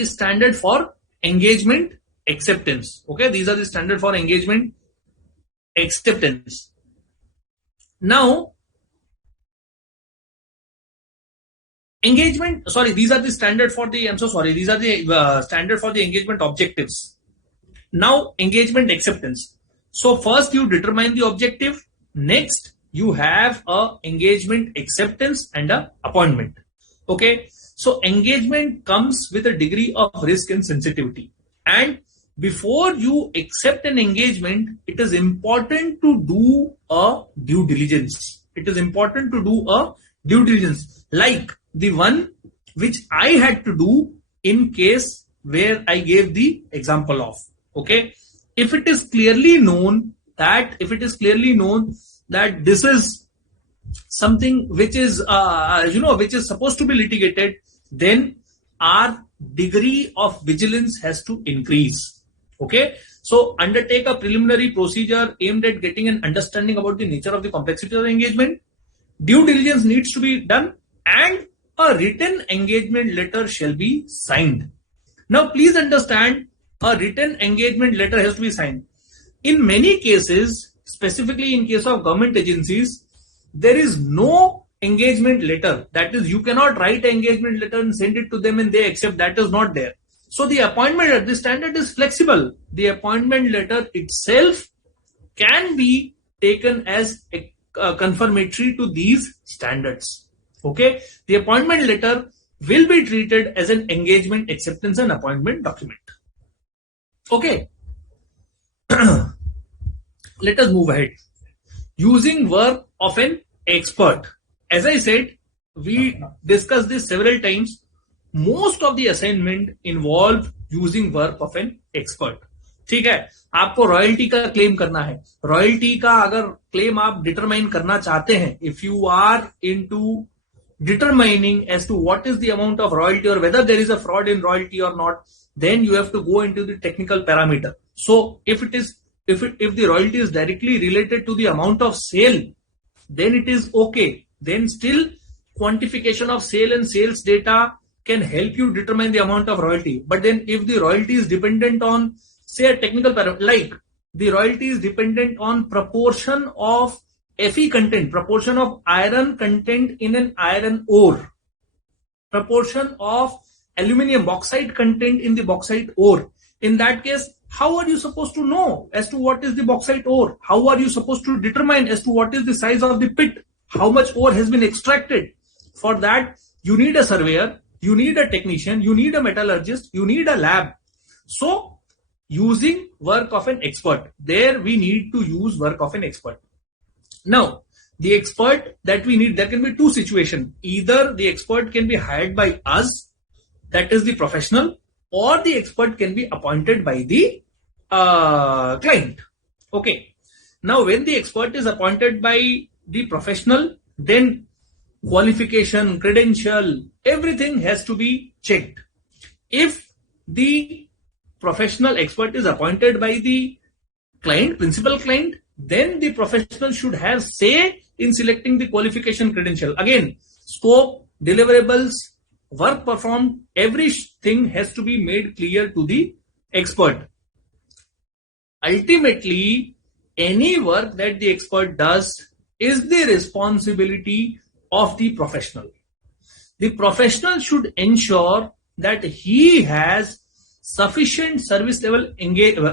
standard for engagement acceptance. Okay, these are the standard for engagement acceptance. Now, engagement, sorry, these are the standard for the, I'm so sorry, these are the standard for the engagement objectives. Now, engagement acceptance. So first you determine the objective. Next, you have a engagement acceptance and a appointment. Okay. So engagement comes with a degree of risk and sensitivity, and before you accept an engagement, it is important to do a due diligence. It is important to do a due diligence, like the one which I had to do in case where I gave the example of. Okay, if it is clearly known that this is something which is which is supposed to be litigated, then our degree of vigilance has to increase. Okay, so undertake a preliminary procedure aimed at getting an understanding about the nature of the complexity of the engagement. Due diligence needs to be done, and a written engagement letter shall be signed. Now please understand, a written engagement letter has to be signed. In many cases, specifically in case of government agencies, there is no engagement letter. That is, you cannot write an engagement letter and send it to them and they accept. That is not there. So the appointment, the standard is flexible. The appointment letter itself can be taken as a confirmatory to these standards. Okay, the appointment letter will be treated as an engagement acceptance and appointment document. Okay, let us move ahead. Using work of an expert. As I said, we discussed this several times. Most of the assignment involve using work of an expert. ठीक है, आपको royalty का claim करना है. Royalty का अगर claim आप determine करना चाहते हैं, if you are into determining as to what is the amount of royalty or whether there is a fraud in royalty or not, then you have to go into the technical parameter. So if the royalty is directly related to the amount of sale, then it is okay. Then still quantification of sale and sales data can help you determine the amount of royalty. But then if the royalty is dependent on, say, a technical parameter, like the royalty is dependent on proportion of Fe content, proportion of iron content in an iron ore, proportion of aluminium bauxite content in the bauxite ore. In that case, how are you supposed to know as to what is the bauxite ore? How are you supposed to determine as to what is the size of the pit? How much ore has been extracted? For that, you need a surveyor, you need a technician, you need a metallurgist, you need a lab. So, using work of an expert, there we need to use work of an expert. Now, the expert that we need, there can be two situations. Either the expert can be hired by us, that is the professional, or the expert can be appointed by the client. Okay. Now, when the expert is appointed by the professional, then qualification, credential, everything has to be checked. If the professional expert is appointed by the client, principal client, then the professional should have say in selecting the qualification credential. Again, scope, deliverables, work performed, everything has to be made clear to the expert. Ultimately, any work that the expert does is the responsibility of the professional. The professional should ensure that he has sufficient service level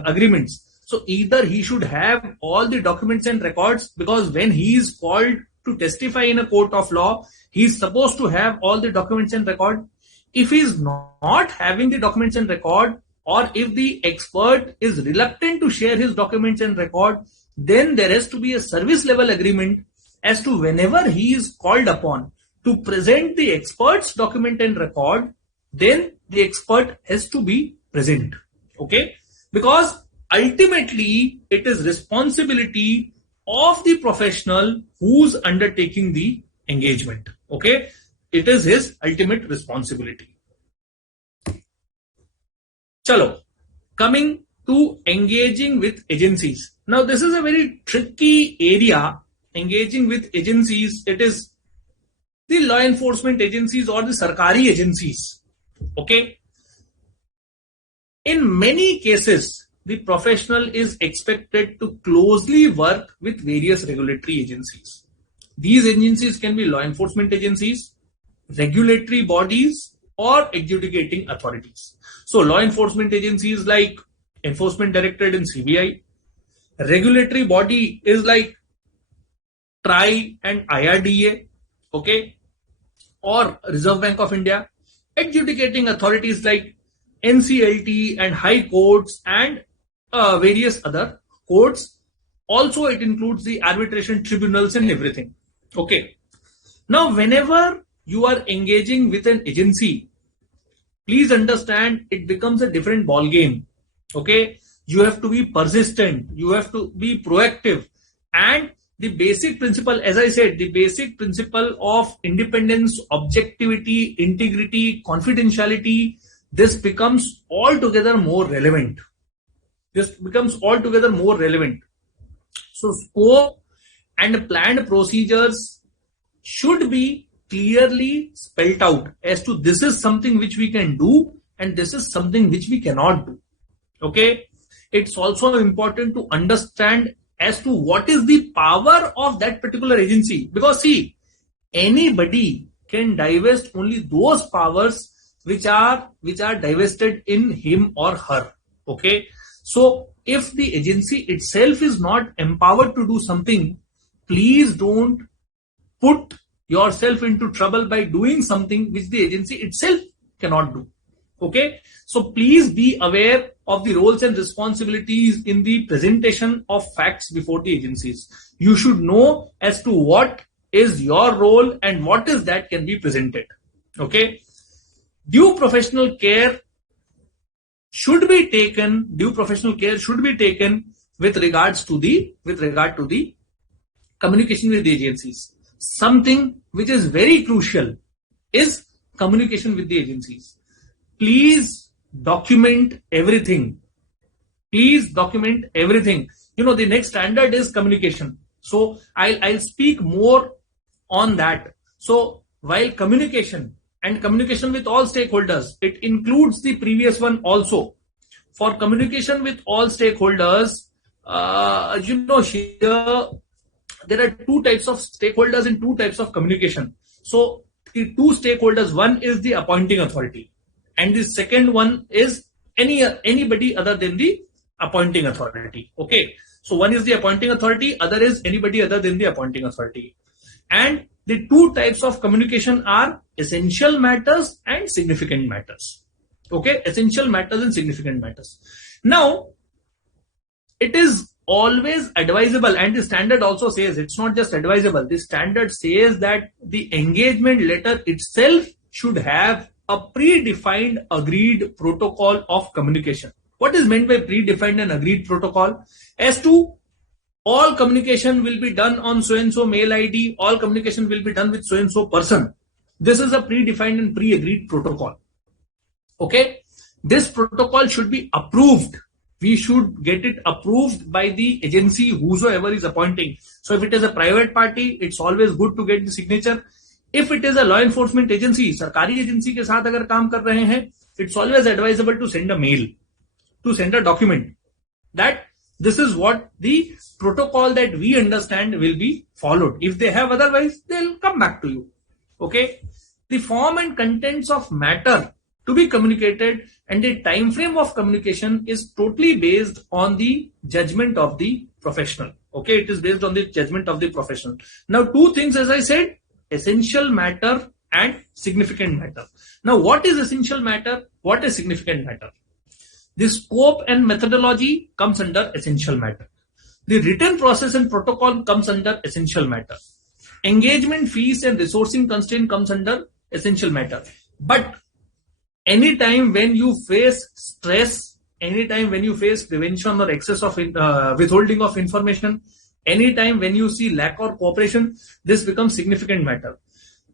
agreements. So either he should have all the documents and records, because when he is called to testify in a court of law, he is supposed to have all the documents and record. If he is not having the documents and record, or if the expert is reluctant to share his documents and record, then there has to be a service level agreement as to whenever he is called upon to present the expert's document and record, then the expert has to be present. Okay? Because ultimately, it is responsibility of the professional who's undertaking the engagement. Okay, it is his ultimate responsibility. Chalo, coming to engaging with agencies. Now, this is a very tricky area. Engaging with agencies, it is the law enforcement agencies or the sarkari agencies. Okay, in many cases, the professional is expected to closely work with various regulatory agencies. These agencies can be law enforcement agencies, regulatory bodies, or adjudicating authorities. So, law enforcement agencies like Enforcement Directorate in CBI, regulatory body is like TRI and IRDA, okay, or Reserve Bank of India, adjudicating authorities like NCLT and high courts and various other courts. Also, it includes the arbitration tribunals and everything. Okay. Now, whenever you are engaging with an agency, please understand it becomes a different ball game. Okay. You have to be persistent. You have to be proactive. And the basic principle, as I said, the basic principle of independence, objectivity, integrity, confidentiality, this becomes altogether more relevant. This becomes altogether more relevant. So scope and planned procedures should be clearly spelled out as to this is something which we can do and this is something which we cannot do. Okay. It's also important to understand as to what is the power of that particular agency, because see, anybody can divest only those powers which are divested in him or her. Okay. So if the agency itself is not empowered to do something, please don't put yourself into trouble by doing something which the agency itself cannot do. Okay. So please be aware of the roles and responsibilities in the presentation of facts before the agencies. You should know as to what is your role and what is that can be presented. Okay. Due professional care should be taken with regard to the communication with the agencies. Something which is very crucial is communication with the agencies. Please document everything. Please document everything. The next standard is communication. So I'll speak more on that. So while communication and communication with all stakeholders, it includes the previous one also. For communication with all stakeholders, here there are two types of stakeholders and two types of communication. So the two stakeholders, one is the appointing authority and the second one is anybody other than the appointing authority. Okay. So one is the appointing authority, other is anybody other than the appointing authority. And the two types of communication are essential matters and significant matters. Okay. Essential matters and significant matters. Now, it is always advisable, and the standard also says it's not just advisable. The standard says that the engagement letter itself should have a predefined agreed protocol of communication. What is meant by predefined and agreed protocol? As to all communication will be done on so and so mail ID, all communication will be done with so and so person. This is a predefined and pre-agreed protocol. Okay. This protocol should be approved. We should get it approved by the agency whosoever is appointing. So if it is a private party, it's always good to get the signature. If it is a law enforcement agency, सरकारी agency के साथ अगर काम कर रहे हैं, it's always advisable to send a mail, to send a document that this is what the protocol that we understand will be followed. If they have otherwise, they'll come back to you. Okay. The form and contents of matter to be communicated and the time frame of communication is totally based on the judgment of the professional. Okay. It is based on the judgment of the professional. Now, two things, as I said, essential matter and significant matter. Now, what is essential matter? What is significant matter? The scope and methodology comes under essential matter. The written process and protocol comes under essential matter. Engagement fees and resourcing constraint comes under essential matter. But anytime when you face stress, anytime when you face prevention or excess of withholding of information, anytime when you see lack of cooperation, this becomes significant matter.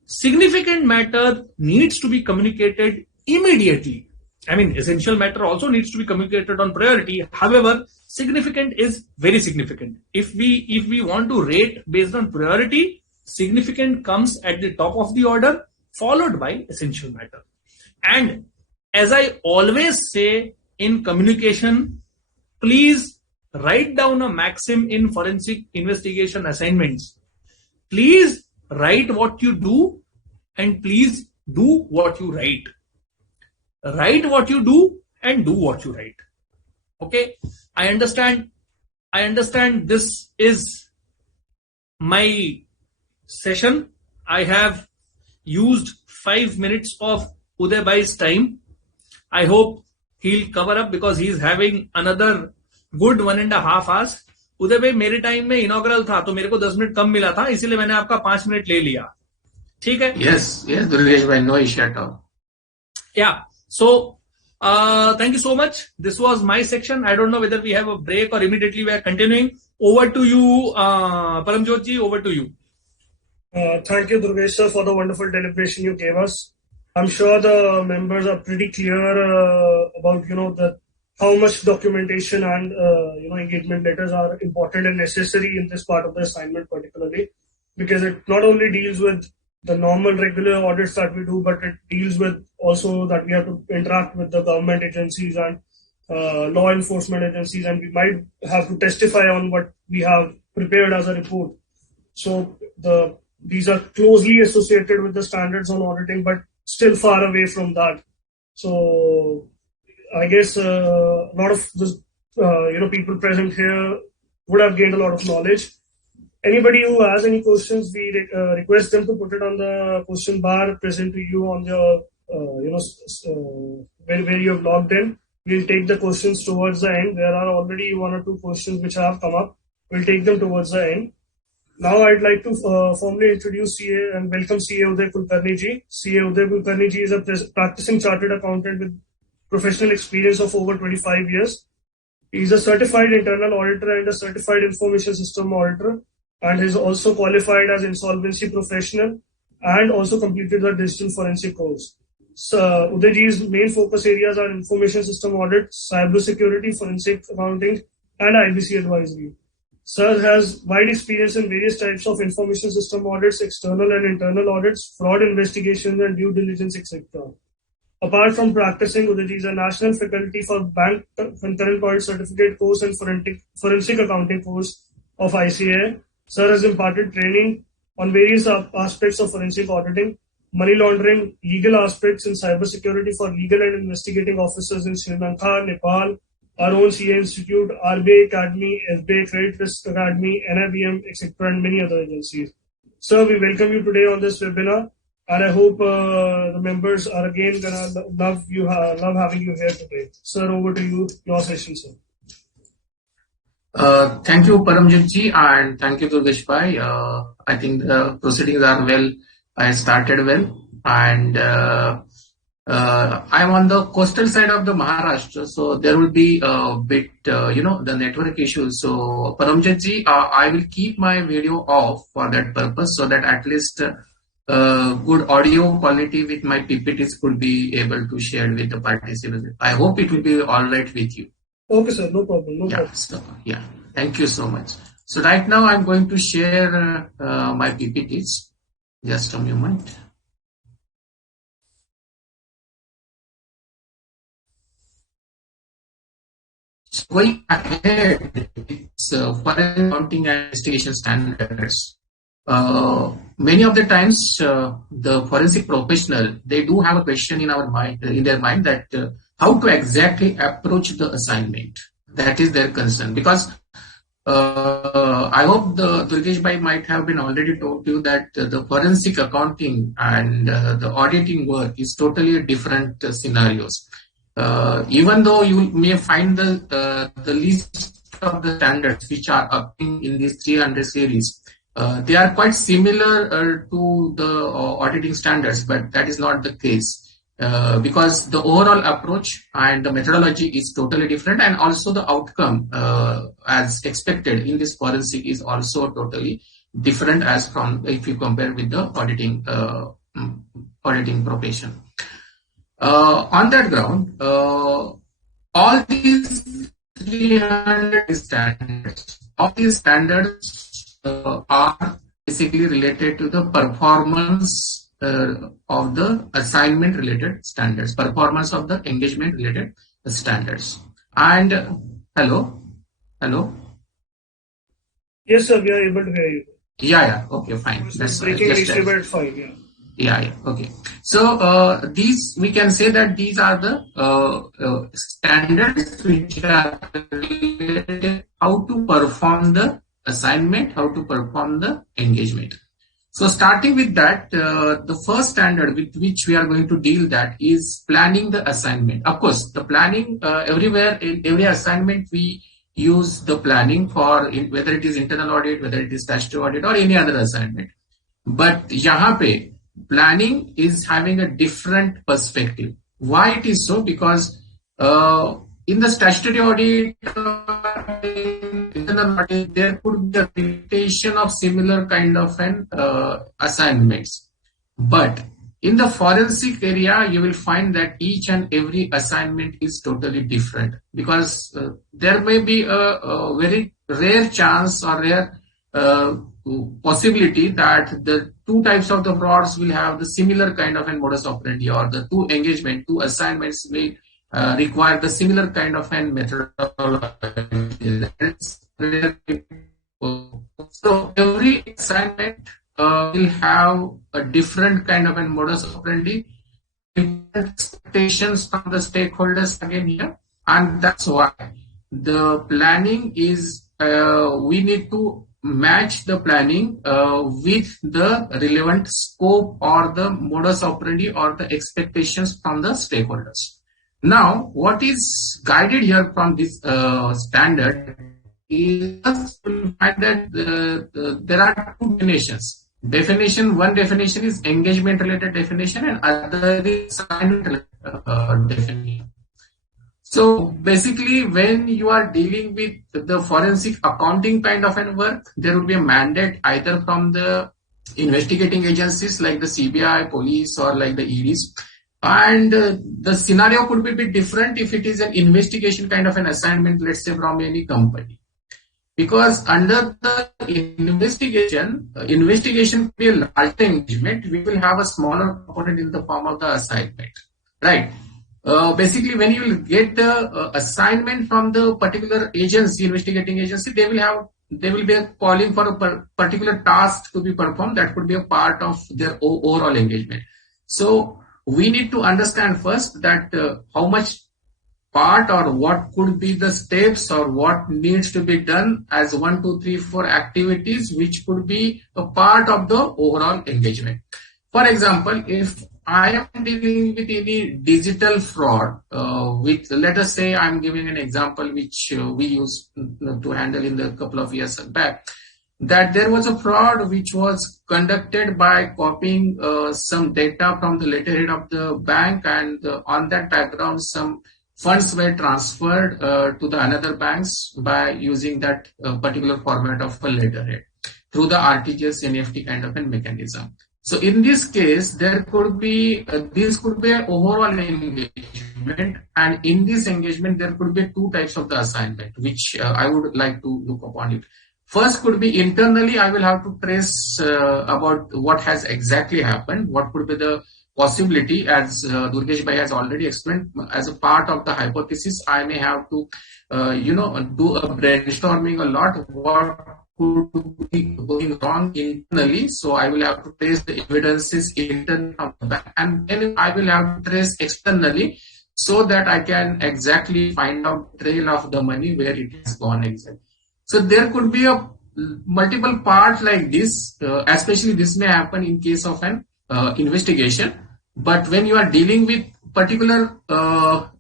Significant matter needs to be communicated immediately. I mean, essential matter also needs to be communicated on priority. However, significant is very significant. If we want to rate based on priority, significant comes at the top of the order, followed by essential matter. And as I always say in communication, please write down a maxim in forensic investigation assignments. Please write what you do and please do what you write. Write what you do and do what you write. Okay. I understand this is my session. I have used 5 minutes of Uday Bhai's time. I hope he'll cover up because he's having another good 1.5 hours. उदय भाई मेरे time में inaugural था तो मेरे को 10 minute कम मिला था, इसीलिए मैंने आपका 5 मिनट ले लिया. ठीक है? Yes, Durgesh bhai, no issue at all. Yeah. So, thank you so much. This was my section. I don't know whether we have a break or immediately we are continuing. Over to you, Paramjot ji, over to you. Thank you, Durgesh sir, for the wonderful deliberation you gave us. I'm sure the members are pretty clear about, how much documentation and, engagement letters are important and necessary in this part of the assignment particularly, because it not only deals with the normal regular audits that we do, but it deals with also that we have to interact with the government agencies and law enforcement agencies, and we might have to testify on what we have prepared as a report. So these are closely associated with the standards on auditing, but still far away from that. So I guess a lot of this, people present here would have gained a lot of knowledge. Anybody who has any questions, we request them to put it on the question bar present to you on the, where you have logged in. We'll take the questions towards the end. There are already 1 or 2 questions which have come up. We'll take them towards the end. Now I'd like to formally introduce CA and welcome CA Uday Kulkarni ji. CA Uday Kulkarni ji is a practicing chartered accountant with professional experience of over 25 years. He is a certified internal auditor and a certified information system auditor, and is also qualified as insolvency professional and also completed the digital forensic course. So Uday ji's main focus areas are information system audit, cyber security, forensic accounting, and IBC advisory. Sir has wide experience in various types of information system audits, external and internal audits, fraud investigations, and due diligence, etc. Apart from practicing, Uday ji is a national faculty for bank concurrent audit certificate course and forensic accounting course of ICA. Sir has imparted training on various aspects of forensic auditing, money laundering, legal aspects, and cyber security for legal and investigating officers in Sri Lanka, Nepal, our own CA Institute, RBI Academy, SBI Credit Risk Academy, NIBM, etc., and many other agencies. Sir, we welcome you today on this webinar, and I hope the members are again gonna love having you here today. Sir, over to you, your session, sir. Thank you, Paramjit ji, and thank you, Durgesh bhai. I think the proceedings are well. I started well, and I'm on the coastal side of the Maharashtra, so there will be a bit, the network issues. So, Paramjit ji, I will keep my video off for that purpose, so that at least good audio quality with my PPTs could be able to share with the participants. I hope it will be all right with you. Okay, sir, no problem. So, thank you so much. So right now I'm going to share my PPTs. Just a moment. So going ahead, it's foreign accounting and investigation standards. Many of the times, the forensic professional, they do have a question in their mind that how to exactly approach the assignment. That is their concern, because I hope the Durgesh bhai might have been already told you that the forensic accounting and the auditing work is totally different scenarios. Even though you may find the list of the standards which are appearing in this 300 series, they are quite similar to the auditing standards, but that is not the case. Because the overall approach and the methodology is totally different, and also the outcome as expected in this forensic is also totally different as from if you compare with the auditing profession. On that ground, all these 300 standards, all these standards are basically related to the performance of the assignment related standards, performance of the engagement related standards. And hello. Yes, sir, we are able to hear you. Yeah. Okay, fine. That's breaking initially, but fine. Yeah. Okay. So these, we can say that these are the standards which are related how to perform the assignment, how to perform the engagement. So starting with that, the first standard with which we are going to deal that is planning the assignment. Of course, the planning everywhere in every assignment we use the planning for whether it is internal audit, whether it is statutory audit or any other assignment. But यहाँ पे planning is having a different perspective. Why it is so? Because in the statutory audit, internal audit, there could be a repetition of similar kind of an assignments. But in the forensic area, you will find that each and every assignment is totally different, because there may be a very rare chance or rare possibility that the two types of the frauds will have the similar kind of a modus operandi, or the two assignments may require the similar kind of an methodology. So every assignment will have a different kind of a modus operandi, different expectations from the stakeholders again here, and that's why the planning is we need to match the planning with the relevant scope or the modus operandi or the expectations from the stakeholders. Now, what is guided here from this standard is that there are two definitions. One definition is engagement related definition, and other is assignment definition. So basically, when you are dealing with the forensic accounting kind of an work, there will be a mandate either from the investigating agencies like the CBI, police, or like the EDs. And the scenario could be a bit different if it is an investigation kind of an assignment, let's say from any company. Because under the investigation could be a larger engagement, we will have a smaller component in the form of the assignment, right? Basically, when you will get the assignment from the particular agency, investigating agency, they will be calling for a particular task to be performed that could be a part of their overall engagement. So we need to understand first that how much part or what could be the steps or what needs to be done as 1, 2, 3, 4 activities which could be a part of the overall engagement. For example, if I am dealing with any digital fraud, let us say I'm giving an example which we used to handle in the couple of years back, that there was a fraud which was conducted by copying some data from the letterhead of the bank, and on that background some funds were transferred to the another banks by using that particular format of a letterhead through the RTGS NEFT kind of a mechanism. So in this case, there could be this could be an overall engagement, and in this engagement there could be two types of the assignment which I would like to look upon it. First could be internally, I will have to trace about what has exactly happened, what could be the possibility, as Durgesh Bhai has already explained. As a part of the hypothesis, I may have to do a brainstorming a lot, what could be going wrong internally. So I will have to trace the evidences internally from the back, and then I will have to trace externally so that I can exactly find out the trail of the money where it has gone exactly. So there could be a multiple parts like this, especially this may happen in case of an investigation. But when you are dealing with particular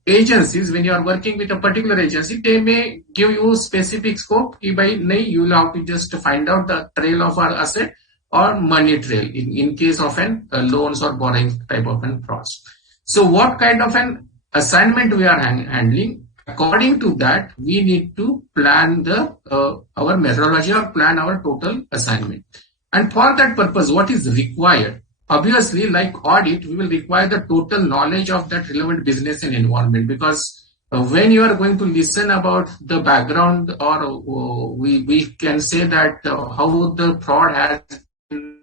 agencies, when you are working with a particular agency, they may give you specific scope. You will have to just find out the trail of our asset or money trail in case of an loans or borrowing type of an frauds. So what kind of an assignment we are handling? According to that, we need to plan our methodology or plan our total assignment. And for that purpose, what is required? Obviously, like audit, we will require the total knowledge of that relevant business and environment, because when you are going to listen about the background, or we can say that how the fraud has been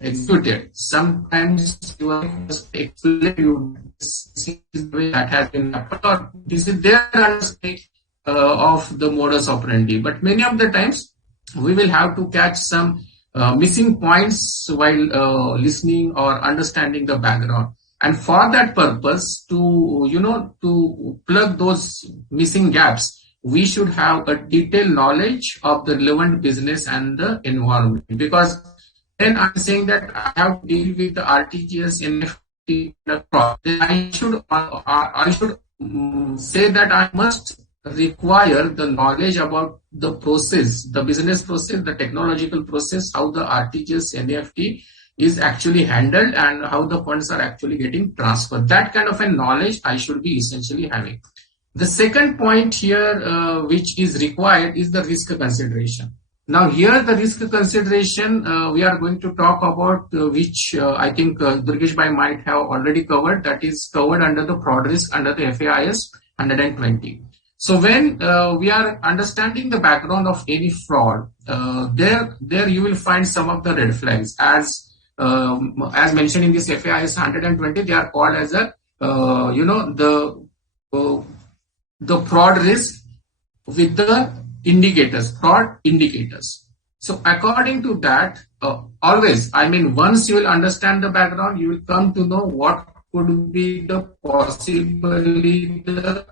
executed. Sometimes you are just explain you the way that has been happened, or this is their understanding of the modus operandi. But many of the times we will have to catch some missing points while listening or understanding the background. And for that purpose, to plug those missing gaps, we should have a detailed knowledge of the relevant business and the environment. Because then I'm saying that I have to deal with the RTGS NFT fraud. Then I should say that I must require the knowledge about the process, the business process, the technological process, how the RTGS NFT is actually handled and how the funds are actually getting transferred. That kind of a knowledge I should be essentially having. The second point here which is required is the risk consideration. Now here the risk consideration we are going to talk about which I think Durgesh Bhai might have already covered, that is covered under the fraud risk under the FAIS 120. So when we are understanding the background of any fraud, there you will find some of the red flags as mentioned in this FAIS 120. They are called as a the fraud risk with the indicators, fraud indicators. So according to that, always, I mean, once you will understand the background, you will come to know what could be the possibly the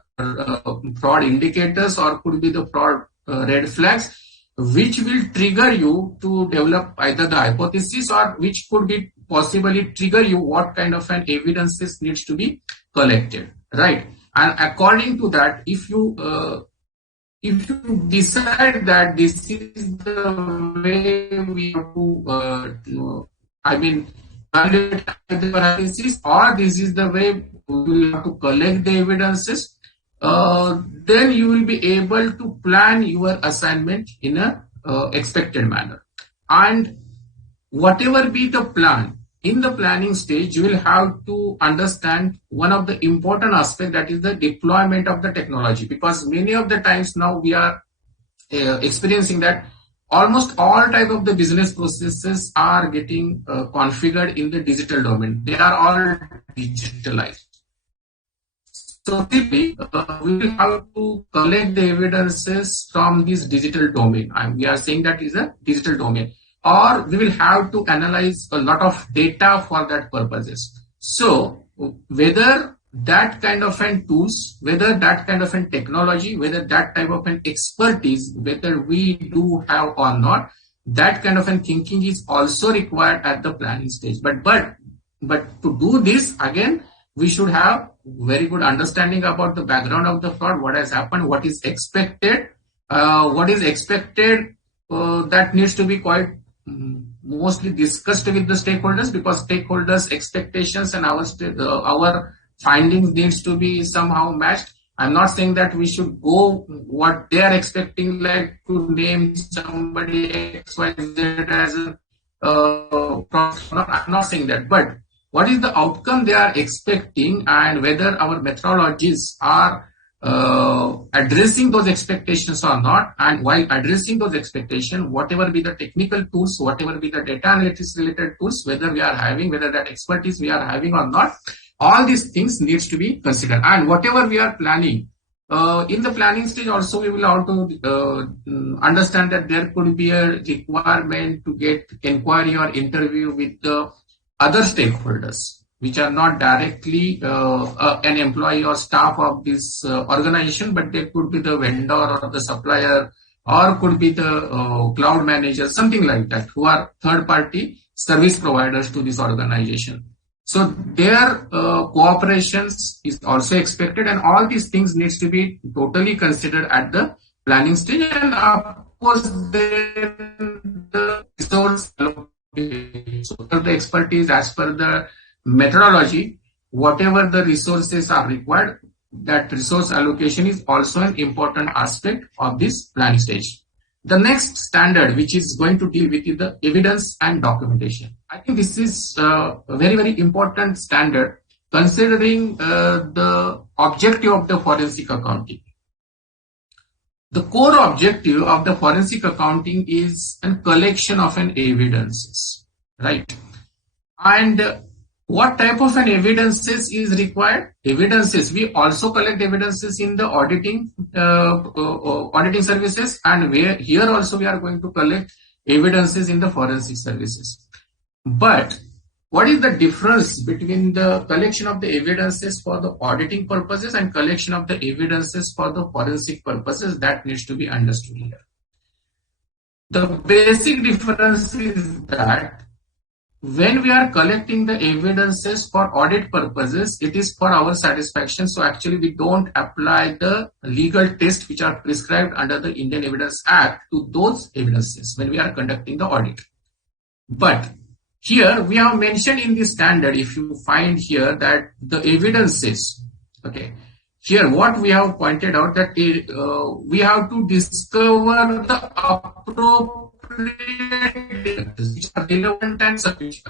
fraud indicators or could be the fraud red flags, which will trigger you to develop either the hypothesis or which could be possibly trigger you what kind of an evidences needs to be collected, right? And according to that, if you decide that this is the way we have to, validate the hypothesis, or this is the way we have to collect the evidences, then you will be able to plan your assignment in a expected manner. And whatever be the plan, in the planning stage, you will have to understand one of the important aspects, that is the deployment of the technology, because many of the times now we are experiencing that almost all type of the business processes are getting configured in the digital domain. They are all digitalized. So typically, we will have to collect the evidences from this digital domain. And we are saying that is a digital domain. Or we will have to analyze a lot of data for that purposes. So whether that kind of an tools, whether that kind of an technology, whether that type of an expertise, whether we do have or not, that kind of an thinking is also required at the planning stage. But to do this, again, we should have very good understanding about the background of the fraud, what has happened, what is expected, that needs to be quite mostly discussed with the stakeholders, because stakeholders' expectations and our findings needs to be somehow matched. I'm not saying that we should go what they are expecting, like to name somebody XYZ as a I'm not saying that, but what is the outcome they are expecting, and whether our methodologies are addressing those expectations or not. And while addressing those expectations, whatever be the technical tools, whatever be the data analytics related tools, whether we are having, whether that expertise we are having or not, all these things needs to be considered. And whatever we are planning, in the planning stage also, we will have to understand that there could be a requirement to get inquiry or interview with the other stakeholders, which are not directly an employee or staff of this organization, but they could be the vendor or the supplier, or could be the cloud manager, something like that, who are third-party service providers to this organization. So their cooperations is also expected, and all these things needs to be totally considered at the planning stage. And of course, then the resource allocation, so the expertise as per the methodology, whatever the resources are required, that resource allocation is also an important aspect of this planning stage. The next standard, which is going to deal with the evidence and documentation. I think this is a very, very important standard, considering the objective of the forensic accounting. The core objective of the forensic accounting is a collection of an evidences, right? And what type of an evidences is required? Evidences, we also collect evidences in the auditing services, and here also we are going to collect evidences in the forensic services. But what is the difference between the collection of the evidences for the auditing purposes and collection of the evidences for the forensic purposes? That needs to be understood here. The basic difference is that when we are collecting the evidences for audit purposes, it is for our satisfaction. So actually we don't apply the legal tests which are prescribed under the Indian Evidence Act to those evidences when we are conducting the audit. But here we have mentioned in the standard, if you find here that the evidences, okay, here what we have pointed out that we have to discover the appropriate which are relevant and sufficient,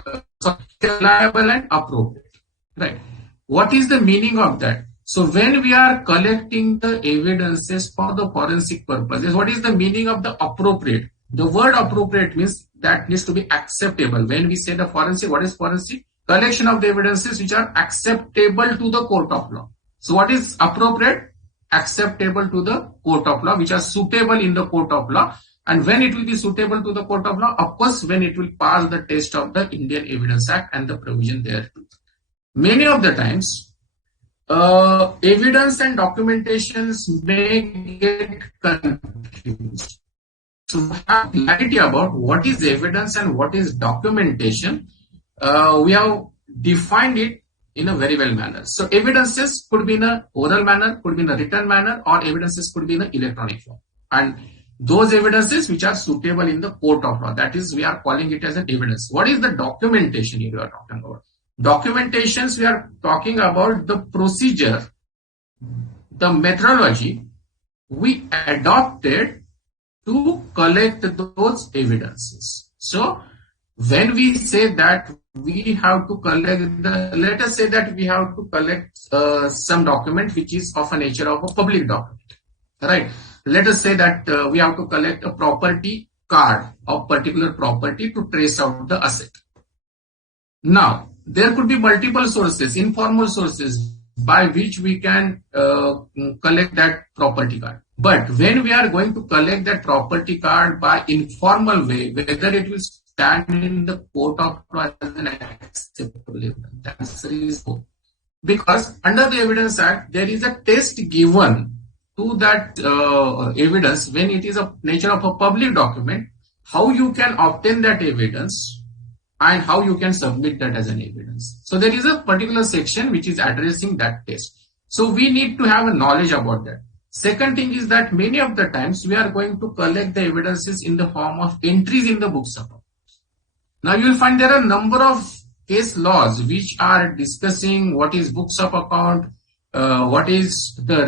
reliable and appropriate, right? What is the meaning of that? So when we are collecting the evidences for the forensic purposes, what is the meaning of the appropriate? The word appropriate means that needs to be acceptable. When we say the forensic, what is forensic? Collection of the evidences which are acceptable to the court of law. So what is appropriate? Acceptable to the court of law, which are suitable in the court of law. And when it will be suitable to the court of law? Of course, when it will pass the test of the Indian Evidence Act and the provision thereto. Many of the times, evidence and documentations may get confused. To have clarity about what is evidence and what is documentation, we have defined it in a very well manner. So evidences could be in a oral manner, could be in a written manner, or evidences could be in an electronic form. And those evidences which are suitable in the court of law, that is, we are calling it as an evidence. What is the documentation you are talking about? Documentations, we are talking about the procedure, the methodology we adopted to collect those evidences. So when we say that we have to collect let us say that we have to collect some document which is of a nature of a public document, right? Let us say that we have to collect a property card of particular property to trace out the asset. Now, there could be multiple sources, informal sources by which we can collect that property card. But when we are going to collect that property card by informal way, whether it will stand in the court of law as an acceptable evidence, the answer is no. Because under the Evidence Act, there is a test given to that evidence when it is a nature of a public document, how you can obtain that evidence and how you can submit that as an evidence. So there is a particular section which is addressing that test. So we need to have a knowledge about that. Second thing is that many of the times we are going to collect the evidences in the form of entries in the books of accounts. Now you will find there are a number of case laws which are discussing what is books of account, what is the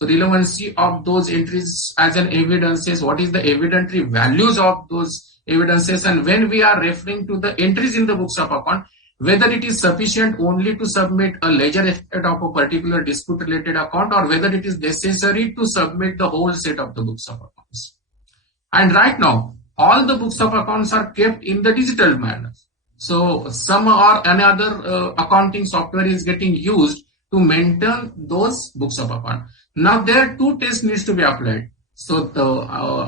relevancy of those entries as an evidences, what is the evidentiary values of those evidences, and when we are referring to the entries in the books of account, whether it is sufficient only to submit a ledger effect of a particular dispute related account or whether it is necessary to submit the whole set of the books of accounts. And right now, all the books of accounts are kept in the digital manner. So some or another accounting software is getting used to maintain those books of account. Now there are two tests needs to be applied. So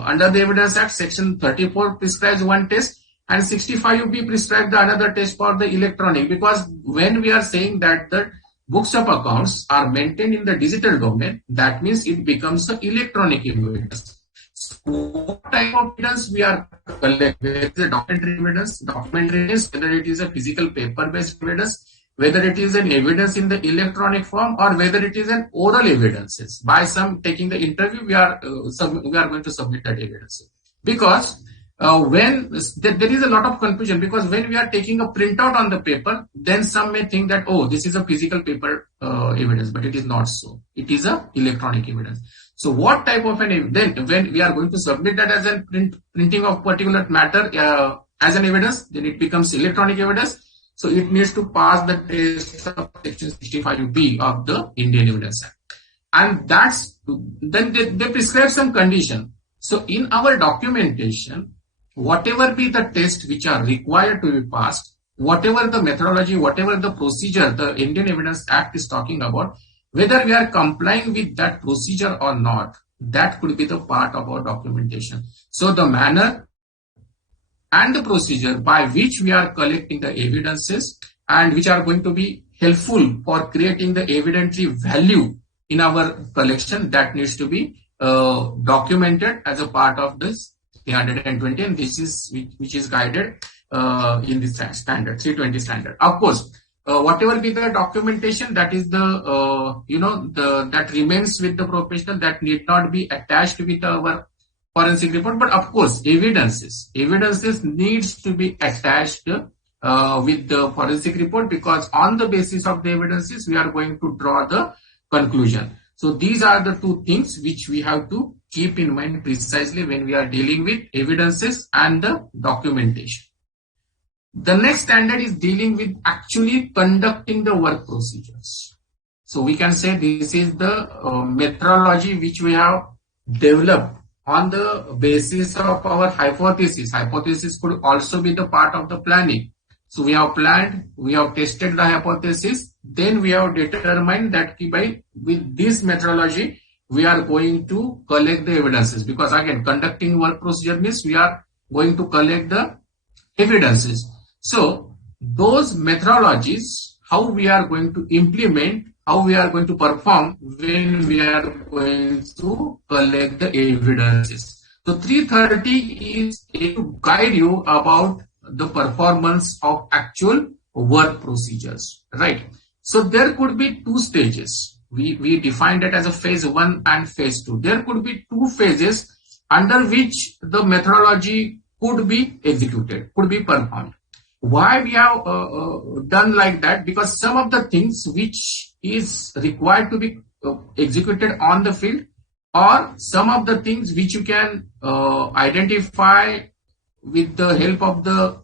under the Evidence Act, section 34 prescribes one test and 65B prescribes the another test for the electronic, because when we are saying that the books of accounts are maintained in the digital domain, that means it becomes the electronic evidence. So what type of evidence we are collecting? Whether it is a documentary evidence, whether it is a physical paper-based evidence, whether it is an evidence in the electronic form, or whether it is an oral evidences. By some taking the interview, we are going to submit that evidence. Because when there is a lot of confusion, because when we are taking a printout on the paper, then some may think that, oh, this is a physical paper evidence, but it is not so. It is a electronic evidence. So what type of an then when we are going to submit that as a printing of particular matter as an evidence, then it becomes electronic evidence. So it needs to pass the test of section 65B of the Indian Evidence Act. And that's then they prescribe some condition. So in our documentation, whatever be the test which are required to be passed, whatever the methodology, whatever the procedure the Indian Evidence Act is talking about, whether we are complying with that procedure or not, that could be the part of our documentation. So the manner and the procedure by which we are collecting the evidences and which are going to be helpful for creating the evidentiary value in our collection, that needs to be documented as a part of this 320, and this is which is guided in this standard, 320 standard. Of course, whatever be the documentation, that is the that remains with the professional, that need not be attached with our forensic report. But of course, evidences needs to be attached with the forensic report, because on the basis of the evidences we are going to draw the conclusion. So these are the two things which we have to keep in mind precisely when we are dealing with evidences and the documentation. The next standard is dealing with actually conducting the work procedures. So we can say this is the methodology which we have developed on the basis of our hypothesis. Hypothesis could also be the part of the planning. So we have planned, we have tested the hypothesis, then we have determined that with this methodology we are going to collect the evidences, because again, conducting work procedure means we are going to collect the evidences. So those methodologies, how we are going to implement, how we are going to perform when we are going to collect the evidences. So 330 is to guide you about the performance of actual work procedures, right? So there could be two stages. We defined it as a phase 1 and phase 2. There could be two phases under which the methodology could be executed, could be performed. Why we have done like that? Because some of the things which is required to be executed on the field, or some of the things which you can identify with the help of the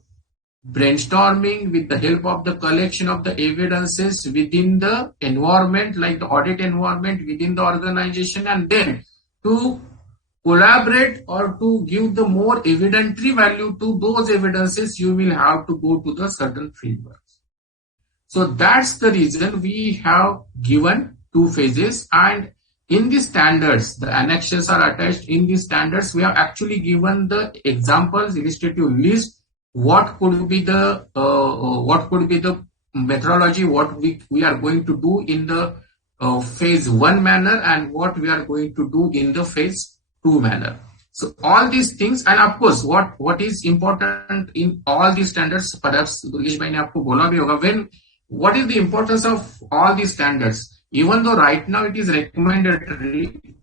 brainstorming, with the help of the collection of the evidences within the environment, like the audit environment within the organization, and then to collaborate or to give the more evidentiary value to those evidences, you will have to go to the certain fieldworks. So that's the reason we have given two phases, and in the standards, the annexes are attached. In the standards, we have actually given the examples, illustrative list, what could be the methodology, what we are going to do in the phase 1 manner, and what we are going to do in the phase 2 manner. So all these things, and of course, what is important in all these standards, perhaps Durgesh bhai ne aapko bola bhi hoga, what is the importance of all these standards? Even though right now it is recommendatory,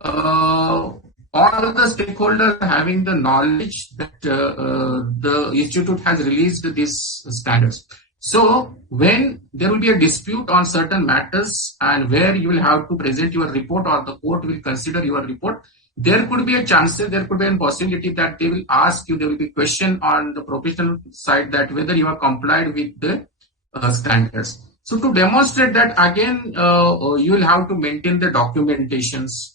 all the stakeholders having the knowledge that the institute has released these standards. So when there will be a dispute on certain matters and where you will have to present your report, or the court will consider your report, there could be a chance, there could be a possibility that they will ask you, there will be question on the professional side that whether you are complied with the standards. So to demonstrate that, again, you will have to maintain the documentations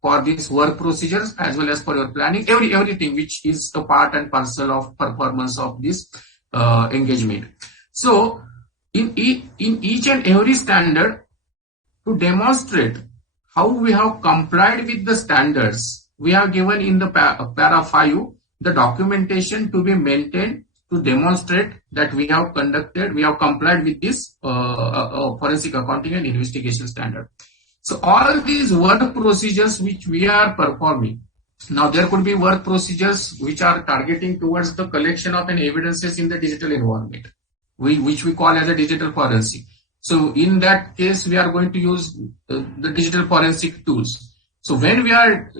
for these work procedures as well as for your planning, everything which is a part and parcel of performance of this engagement. So in each and every standard, to demonstrate how we have complied with the standards, we have given in the para 5 the documentation to be maintained to demonstrate that we have complied with this forensic accounting and investigation standard. So all these work procedures which we are performing, now there could be work procedures which are targeting towards the collection of an evidences in the digital environment, which we call as a digital forensic. So in that case, we are going to use the digital forensic tools. So when we are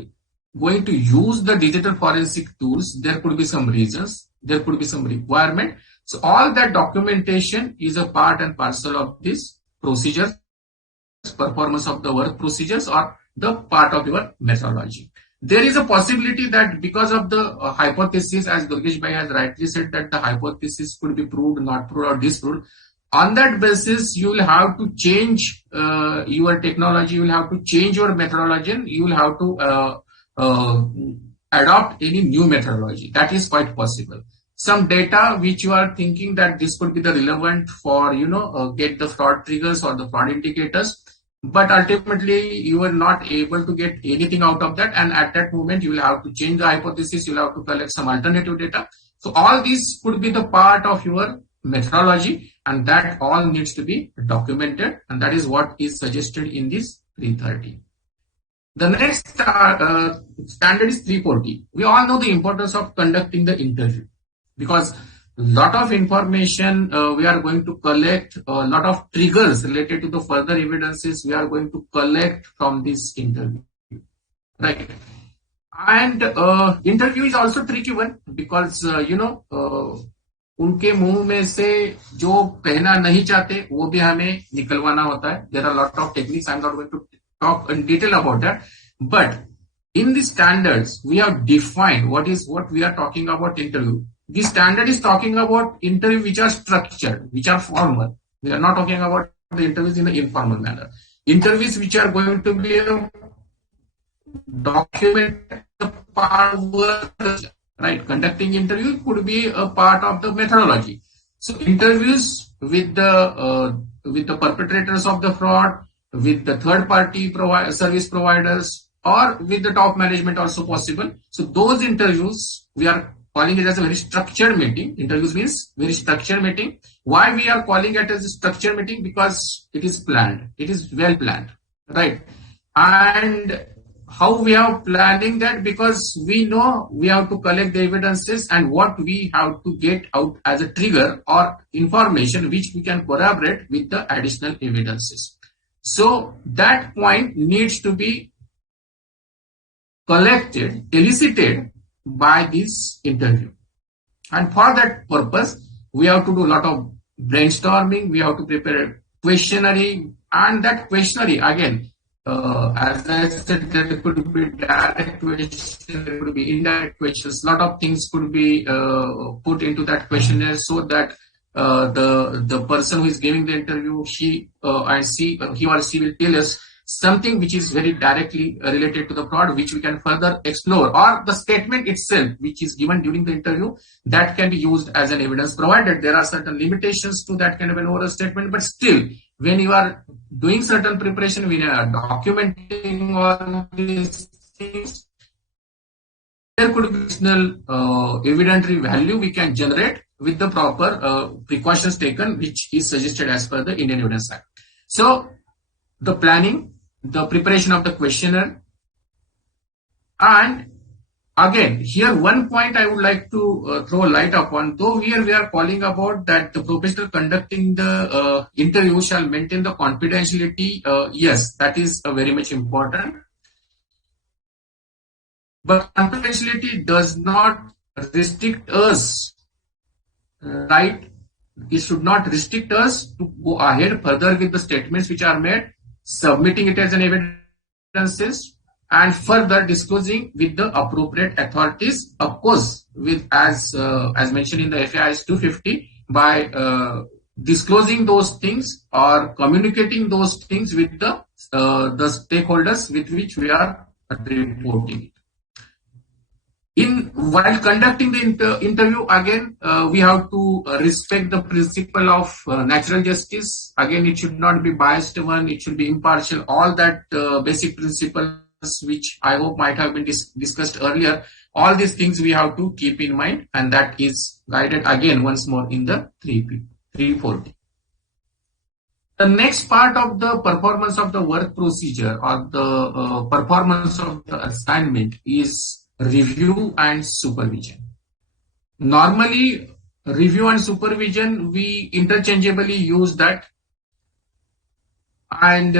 going to use the digital forensic tools, there could be some reasons, there could be some requirement. So all that documentation is a part and parcel of this procedure, performance of the work procedures, or the part of your methodology. There is a possibility that because of the hypothesis, as Durgesh bhai has rightly said, that the hypothesis could be proved, not proved, or disproved. On that basis, you will have to change your technology, you will have to change your methodology, and you will have to adopt any new methodology. That is quite possible. Some data which you are thinking that this could be the relevant for, get the fraud triggers or the fraud indicators, but ultimately you are not able to get anything out of that, and at that moment you will have to change the hypothesis, you will have to collect some alternative data. So all these could be the part of your methodology, and that all needs to be documented, and that is what is suggested in this 330. The next standard is 340. We all know the importance of conducting the interview. because lot of information we are going to collect, a lot of triggers related to the further evidences we are going to collect from this interview, right? And interview is also tricky one because उनके मुंह में से जो कहना नहीं चाहते वो भी हमें निकलवाना होता है. There are lot of techniques. I'm not going to talk in detail about that, but in the standards we have defined what we are talking about interview. The standard is talking about interview which are structured, which are formal. We are not talking about the interviews in the informal manner. Interviews which are going to be a document part of work, right? Conducting interview could be a part of the methodology. So interviews with the perpetrators of the fraud, with the third party service providers, or with the top management also possible. So those interviews we are calling it as a very structured meeting. Interviews means very structured meeting. Why we are calling it as a structured meeting? Because it is planned. It is well planned, right? And how we are planning that? Because we know we have to collect the evidences and what we have to get out as a trigger or information which we can corroborate with the additional evidences. So that point needs to be collected, elicited by this interview. And for that purpose, we have to do a lot of brainstorming, we have to prepare a questionnaire, and that questionnaire again, as I said, there could be direct questions, there could be indirect questions, a lot of things could be put into that questionnaire so that the person who is giving the interview, he or she will tell us something which is very directly related to the fraud, which we can further explore, or the statement itself which is given during the interview that can be used as an evidence, provided there are certain limitations to that kind of an oral statement. But still, when you are doing certain preparation, when you are documenting all these things, there could be additional evidentiary value we can generate with the proper precautions taken, which is suggested as per the Indian Evidence Act. So the planning, the preparation of the questionnaire, and again here one point I would like to throw light upon. Though here we are calling about that the professional conducting the interview shall maintain the confidentiality, yes, that is very much important, but confidentiality does not restrict us, right? It should not restrict us to go ahead further with the statements which are made, submitting it as an evidences, and further disclosing with the appropriate authorities, of course, with as mentioned in the FAIS 250, by disclosing those things or communicating those things with the stakeholders with which we are reporting. While conducting the interview, again, we have to respect the principle of natural justice. Again, it should not be biased one, it should be impartial. All that basic principles which I hope might have been discussed earlier, all these things we have to keep in mind, and that is guided again once more in the 340. The next part of the performance of the work procedure or the performance of the assignment is review and supervision. Normally, review and supervision, we interchangeably use that. And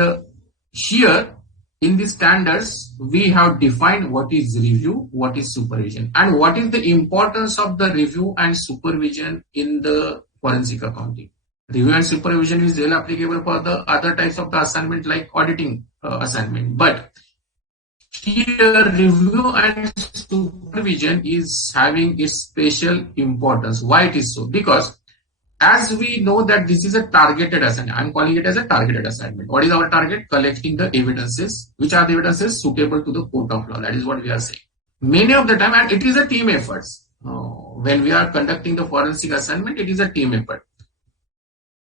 here in the standards, we have defined what is review, what is supervision, and what is the importance of the review and supervision in the forensic accounting. Review and supervision is well applicable for the other types of the assignment like auditing assignment. But here, review and supervision is having its special importance. Why it is so? Because as we know that this is a targeted assignment, I'm calling it as a targeted assignment. What is our target? Collecting the evidences. Which are the evidences suitable to the court of law? That is what we are saying. Many of the time, and it is a team effort. When we are conducting the forensic assignment, it is a team effort.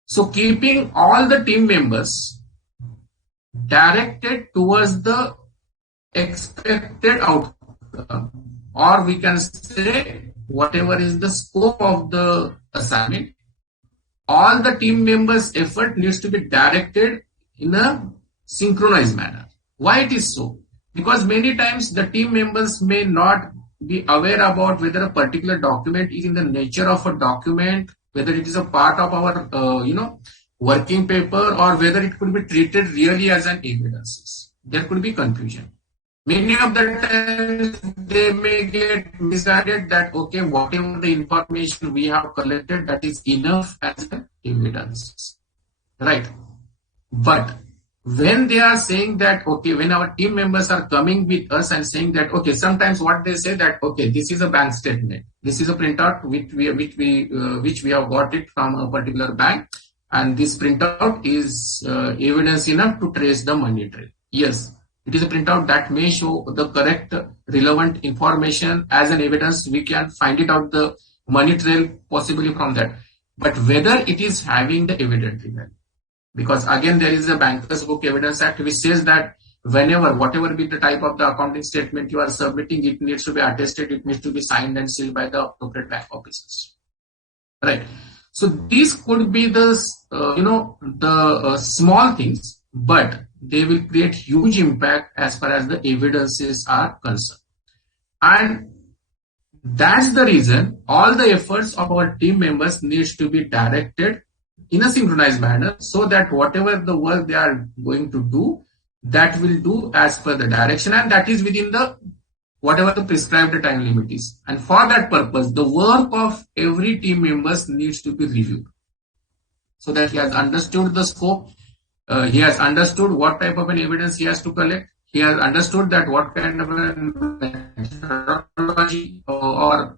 So keeping all the team members directed towards the expected outcome, or we can say whatever is the scope of the assignment, all the team members' effort needs to be directed in a synchronized manner. Why it is so? Because many times the team members may not be aware about whether a particular document is in the nature of a document, whether it is a part of our, working paper, or whether it could be treated really as an evidence. There could be confusion. Many of the times they may get misguided that, okay, whatever the information we have collected, that is enough as evidence, right? But when they are saying that, okay, when our team members are coming with us and saying that, okay, sometimes what they say that, okay, this is a bank statement, this is a printout which we have got it from a particular bank, and this printout is evidence enough to trace the money trail. Yes, it is a printout that may show the correct relevant information as an evidence. We can find it out the money trail possibly from that, but whether it is having the evidentiary value. Because again, there is a Bankers Book Evidence Act which says that whenever, whatever be the type of the accounting statement you are submitting, it needs to be attested, it needs to be signed and sealed by the appropriate bank officers. Right. So these could be the, small things, but they will create huge impact as far as the evidences are concerned. And that's the reason all the efforts of our team members needs to be directed in a synchronized manner, so that whatever the work they are going to do, that will do as per the direction, and that is within the whatever the prescribed time limit is. And for that purpose, the work of every team members needs to be reviewed, so that he has understood the scope, he has understood what type of an evidence he has to collect, he has understood that what kind of a methodology or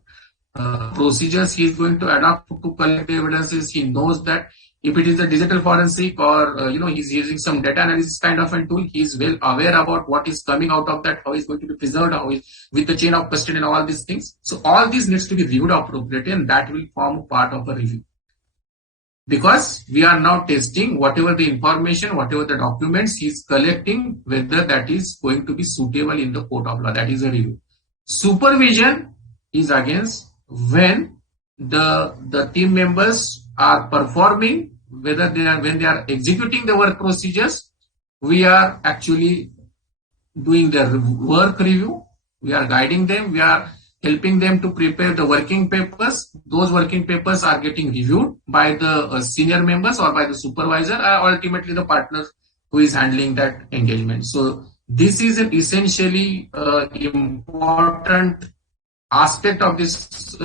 procedures he is going to adopt to collect the evidences. He knows that if it is a digital forensic or he's using some data analysis kind of a tool, he is well aware about what is coming out of that, how is going to be preserved, how is with the chain of custody and all these things. So all these needs to be reviewed appropriately, and that will form part of a review. Because we are now testing whatever the information, whatever the documents he is collecting, whether that is going to be suitable in the court of law. That is a review. Supervision is against when the team members are performing, whether when they are executing the work procedures, we are actually doing the work review, we are guiding them, we are helping them to prepare the working papers. Those working papers are getting reviewed by the senior members or by the supervisor, or ultimately the partner who is handling that engagement. So this is an essentially important aspect of this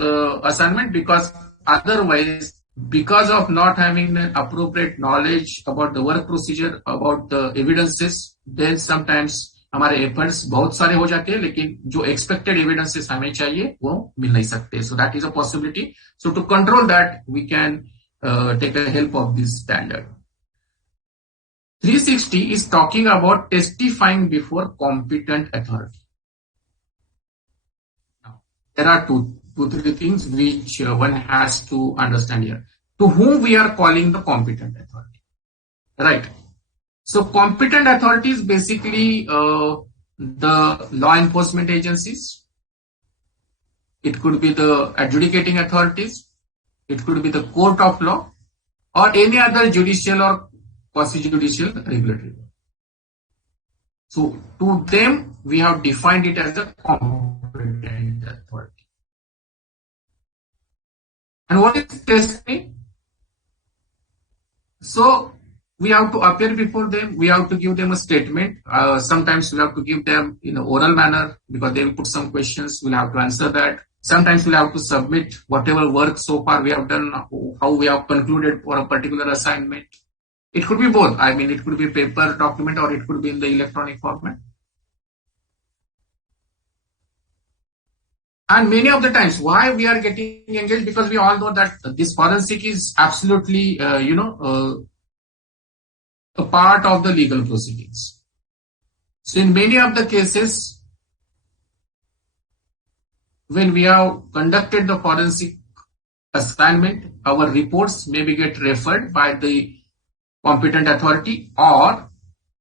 assignment, because otherwise, because of not having the appropriate knowledge about the work procedure, about the evidences, then sometimes हमारे efforts बहुत सारे हो जाते हैं, लेकिन जो expected evidences हमें चाहिए वो मिल नहीं सकते. So that is a possibility. So to control that, we can take the help of this standard. 360 is talking about testifying before competent authority. There are two, three things which one has to understand here. To whom we are calling the competent authority, right? So competent authority is basically the law enforcement agencies. It could be the adjudicating authorities. It could be the court of law, or any other judicial or quasi-judicial regulatory. So to them, we have defined it as a competent authority. And what is testimony? So we have to appear before them, we have to give them a statement. Sometimes we have to give them in an oral manner, because they will put some questions, we'll have to answer that. Sometimes we'll have to submit whatever work so far we have done, how we have concluded for a particular assignment. It could be both. I mean, it could be paper document, or it could be in the electronic format. And many of the times, why we are getting engaged? Because we all know that this forensic is absolutely, a part of the legal proceedings. So in many of the cases, when we have conducted the forensic assignment, our reports may be get referred by the competent authority, or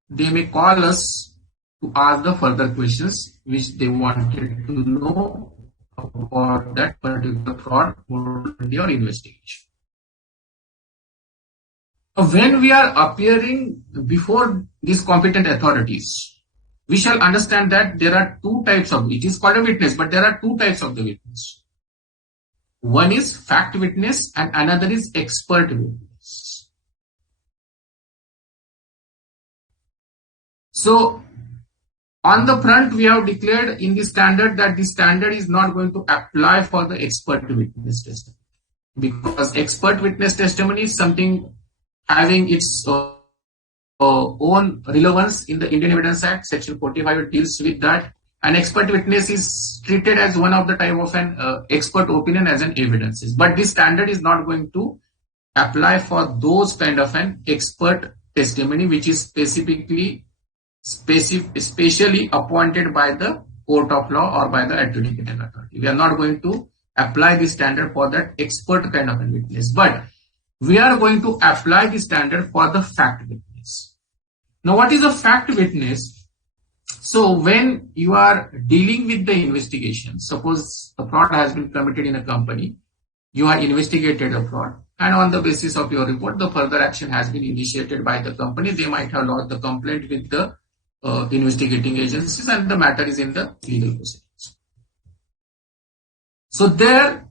they may call us to ask the further questions which they wanted to know about that particular fraud or investigation. When we are appearing before these competent authorities, we shall understand that there are two types of, it is called a witness, but there are two types of the witness. One is fact witness and another is expert witness. So on the front, we have declared in the standard that the standard is not going to apply for the expert witness testimony, because expert witness testimony is something having its own relevance in the Indian Evidence Act. Section 45 deals with that. An expert witness is treated as one of the type of an expert opinion as an evidences. But this standard is not going to apply for those kind of an expert testimony which is specially appointed by the court of law or by the adjudicating authority. We are not going to apply the standard for that expert kind of a witness, but we are going to apply the standard for the fact witness. Now, what is a fact witness? So when you are dealing with the investigation, suppose a fraud has been committed in a company, you have investigated a fraud, and on the basis of your report, the further action has been initiated by the company. They might have lodged the complaint with the investigating agencies, and the matter is in the legal proceedings. So there,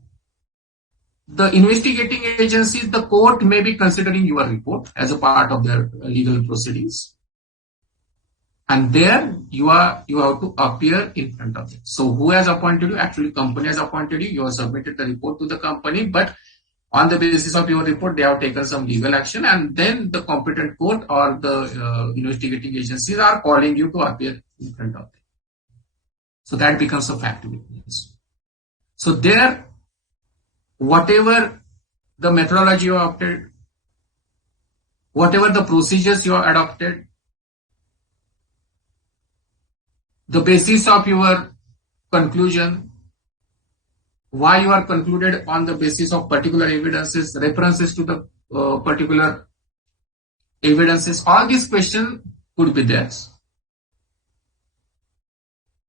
the investigating agencies, the court may be considering your report as a part of their legal proceedings. And there you have to appear in front of them. So who has appointed you? Actually, company has appointed you. You have submitted the report to the company, but on the basis of your report, they have taken some legal action, and then the competent court or the investigating agencies are calling you to appear in front of them. So that becomes a fact witness. So there, whatever the methodology you have adopted, whatever the procedures you have adopted, the basis of your conclusion, why you are concluded on the basis of particular evidences, references to the particular evidences, all these questions could be there.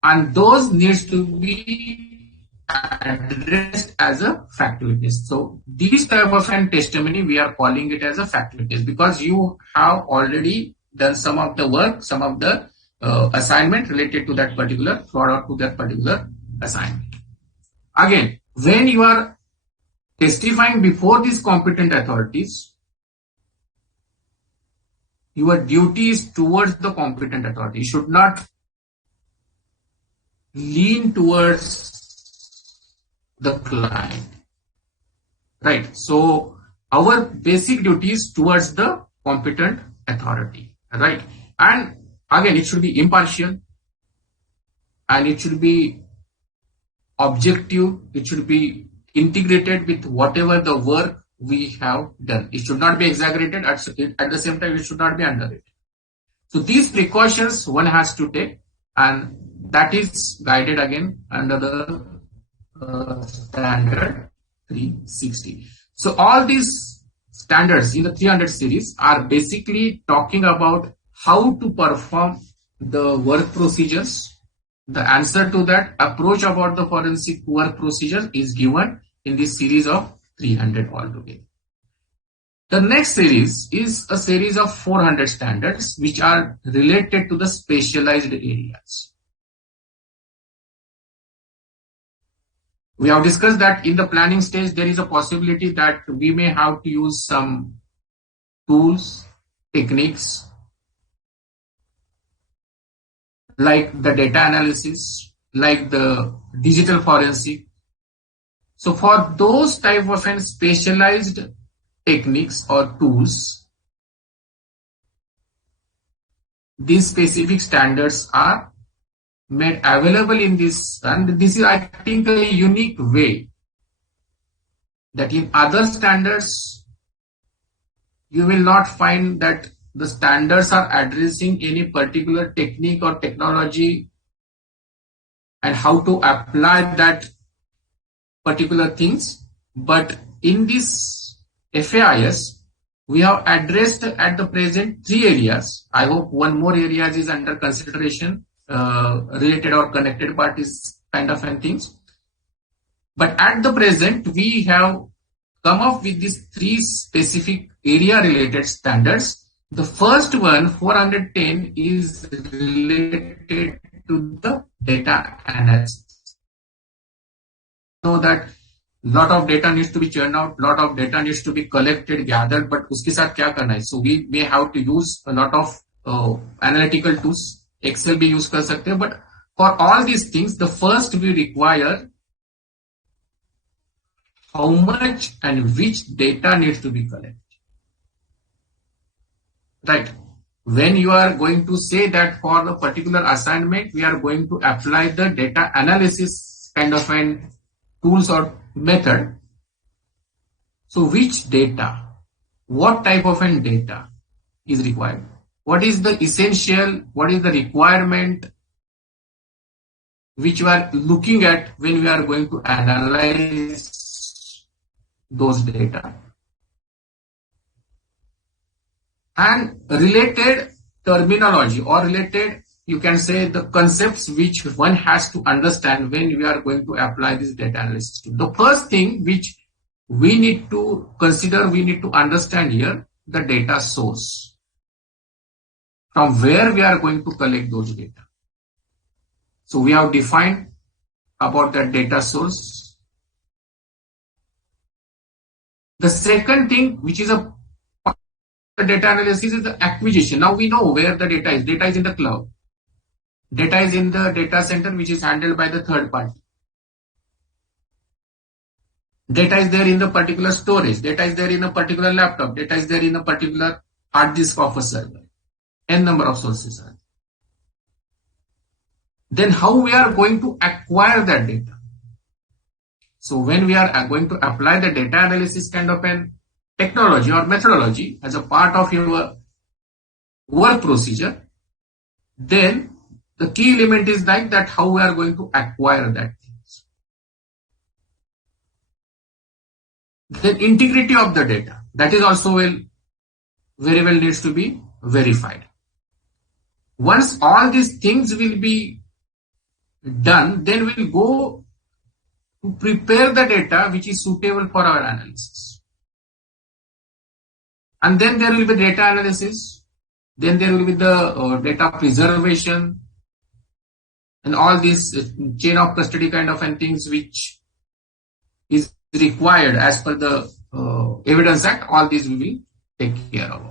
And those needs to be addressed as a fact witness. So this type of an testimony, we are calling it as a fact witness, because you have already done some of the work, some of the assignment related to that particular fraud or to that particular assignment. Again, when you are testifying before these competent authorities, your duty is towards the competent authority. You should not lean towards the client, right? So our basic duty is towards the competent authority, right? And again, it should be impartial, and it should be objective. It should be integrated with whatever the work we have done. It should not be exaggerated. At the same time, it should not be underrated. So these precautions one has to take, and that is guided again under the standard 360. So all these standards in the 300 series are basically talking about how to perform the work procedures. The answer to that approach about the forensic work procedure is given in this series of 300 altogether. The next series is a series of 400 standards which are related to the specialized areas. We have discussed that in the planning stage, there is a possibility that we may have to use some tools, techniques, like the data analysis, like the digital forensic. So for those type of specialized techniques or tools, these specific standards are made available in this, and this is, I think, a unique way that in other standards you will not find that the standards are addressing any particular technique or technology and how to apply that particular things. But in this FAIS, we have addressed at the present 3 areas. I hope one more area is under consideration, related or connected parties kind of things. But at the present, we have come up with these 3 specific area related standards The first one, 410, is related to the data analysis. Know that lot of data needs to be churned out, lot of data needs to be collected, gathered, but उसके साथ क्या करना है? So we may have to use a lot of analytical tools. Excel भी use कर सकते हैं, but for all these things, the first we require how much and which data needs to be collected. Right. When you are going to say that for the particular assignment, we are going to apply the data analysis kind of an tools or method. So which data, what type of an data is required? What is the essential, what is the requirement which we are looking at when we are going to analyze those data? And related terminology or related, you can say, the concepts which one has to understand when we are going to apply this data analysis tool. The first thing which we need to consider, we need to understand here, the data source. From where we are going to collect those data. So we have defined about that data source. The second thing, which is a data analysis, is the acquisition. Now we know where the data is. Data is in the cloud. Data is in the data center, which is handled by the third party. Data is there in the particular storage. Data is there in a particular laptop. Data is there in a particular hard disk of a server. N number of sources are. Then how we are going to acquire that data? So when we are going to apply the data analysis kind of an technology or methodology as a part of your work procedure, then the key element is like that how we are going to acquire that things. Then integrity of the data, that is also very well needs to be verified. Once all these things will be done, then we'll go to prepare the data which is suitable for our analysis. And then there will be data analysis, then there will be the data preservation and all this chain of custody kind of and things which is required as per the Evidence Act. All these we will take care of.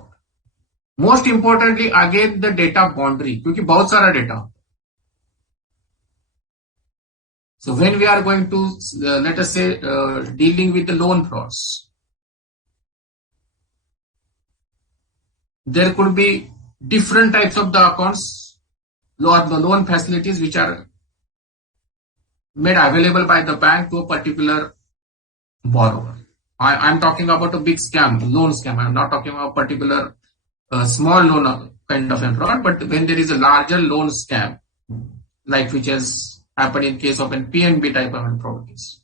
Most importantly, again, the data boundary, क्योंकि बहुत सारा data. So when we are going to, let us say, dealing with the loan frauds, there could be different types of the accounts or the loan facilities which are made available by the bank to a particular borrower. I'm talking about a big scam, loan scam. I'm not talking about a particular small loan kind of a fraud, but when there is a larger loan scam, like which has happened in case of an PNB type of a fraud case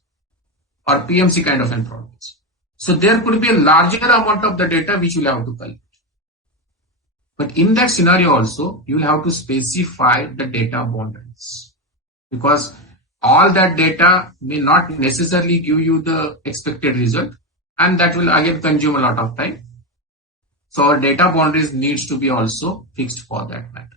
or PMC kind of a fraud case. So there could be a larger amount of the data which you will have to collect. But in that scenario also, you will have to specify the data boundaries, because all that data may not necessarily give you the expected result, and that will again consume a lot of time. So our data boundaries needs to be also fixed for that matter.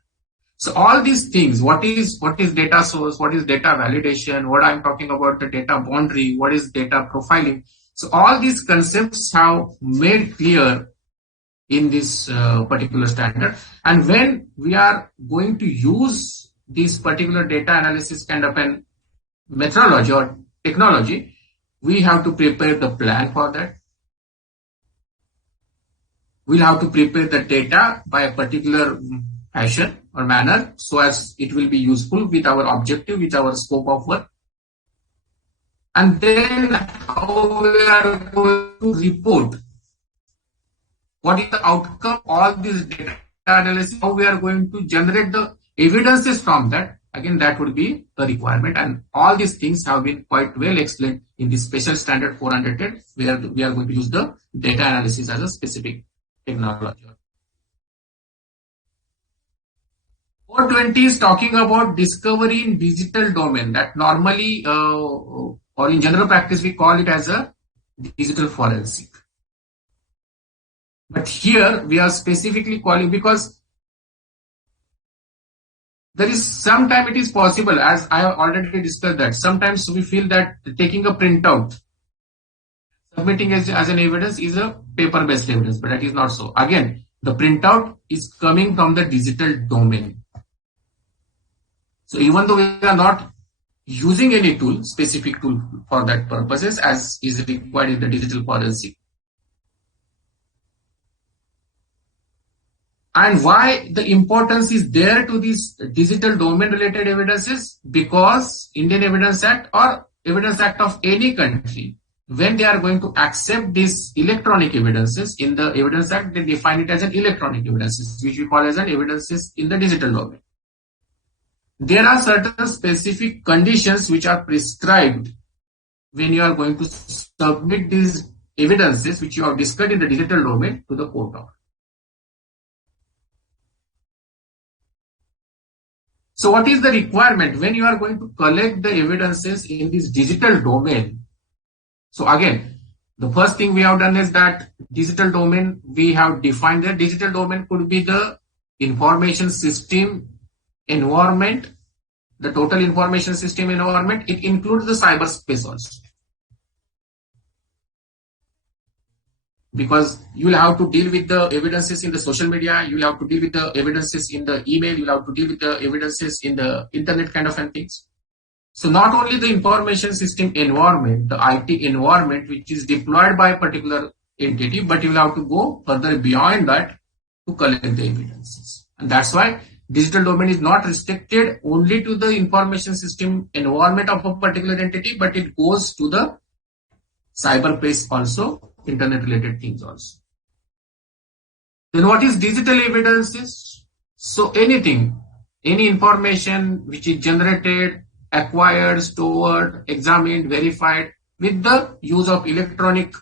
So all these things, what is data source, what is data validation, what I'm talking about the data boundary, what is data profiling. So all these concepts have made clear in this particular standard. And when we are going to use this particular data analysis kind of an methodology or technology, we have to prepare the plan for that. We'll have to prepare the data by a particular fashion or manner so as it will be useful with our objective, with our scope of work. And then how we are going to report what is the outcome of all this data analysis, how we are going to generate the evidences from that. Again, that would be the requirement, and all these things have been quite well explained in the special standard 410, where we are going to use the data analysis as a specific technology. 420 is talking about discovery in digital domain, that normally or in general practice we call it as a digital forensic. But here we are specifically calling because there is sometime it is possible, as I have already discussed, that sometimes we feel that taking a printout, submitting as an evidence is a paper-based evidence, but that is not so. Again, the printout is coming from the digital domain. So even though we are not using any tool, specific tool for that purposes as is required in the digital forensic. And why the importance is there to these digital domain related evidences? Because Indian Evidence Act or Evidence Act of any country, when they are going to accept these electronic evidences in the Evidence Act, they define it as an electronic evidences, which we call as an evidences in the digital domain. There are certain specific conditions which are prescribed when you are going to submit these evidences which you have discussed in the digital domain to the court of. So what is the requirement when you are going to collect the evidences in this digital domain? So again, the first thing we have done is that digital domain, we have defined that digital domain could be the information system environment, the total information system environment. It includes the cyberspace also. Because you will have to deal with the evidences in the social media, you will have to deal with the evidences in the email, you will have to deal with the evidences in the internet kind of things. So not only the information system environment, the IT environment which is deployed by a particular entity, but you will have to go further beyond that to collect the evidences. And that's why digital domain is not restricted only to the information system environment of a particular entity, but it goes to the cyberspace also, internet related things also. Then what is digital evidences? So anything, any information which is generated, acquired, stored, examined, verified with the use of electronic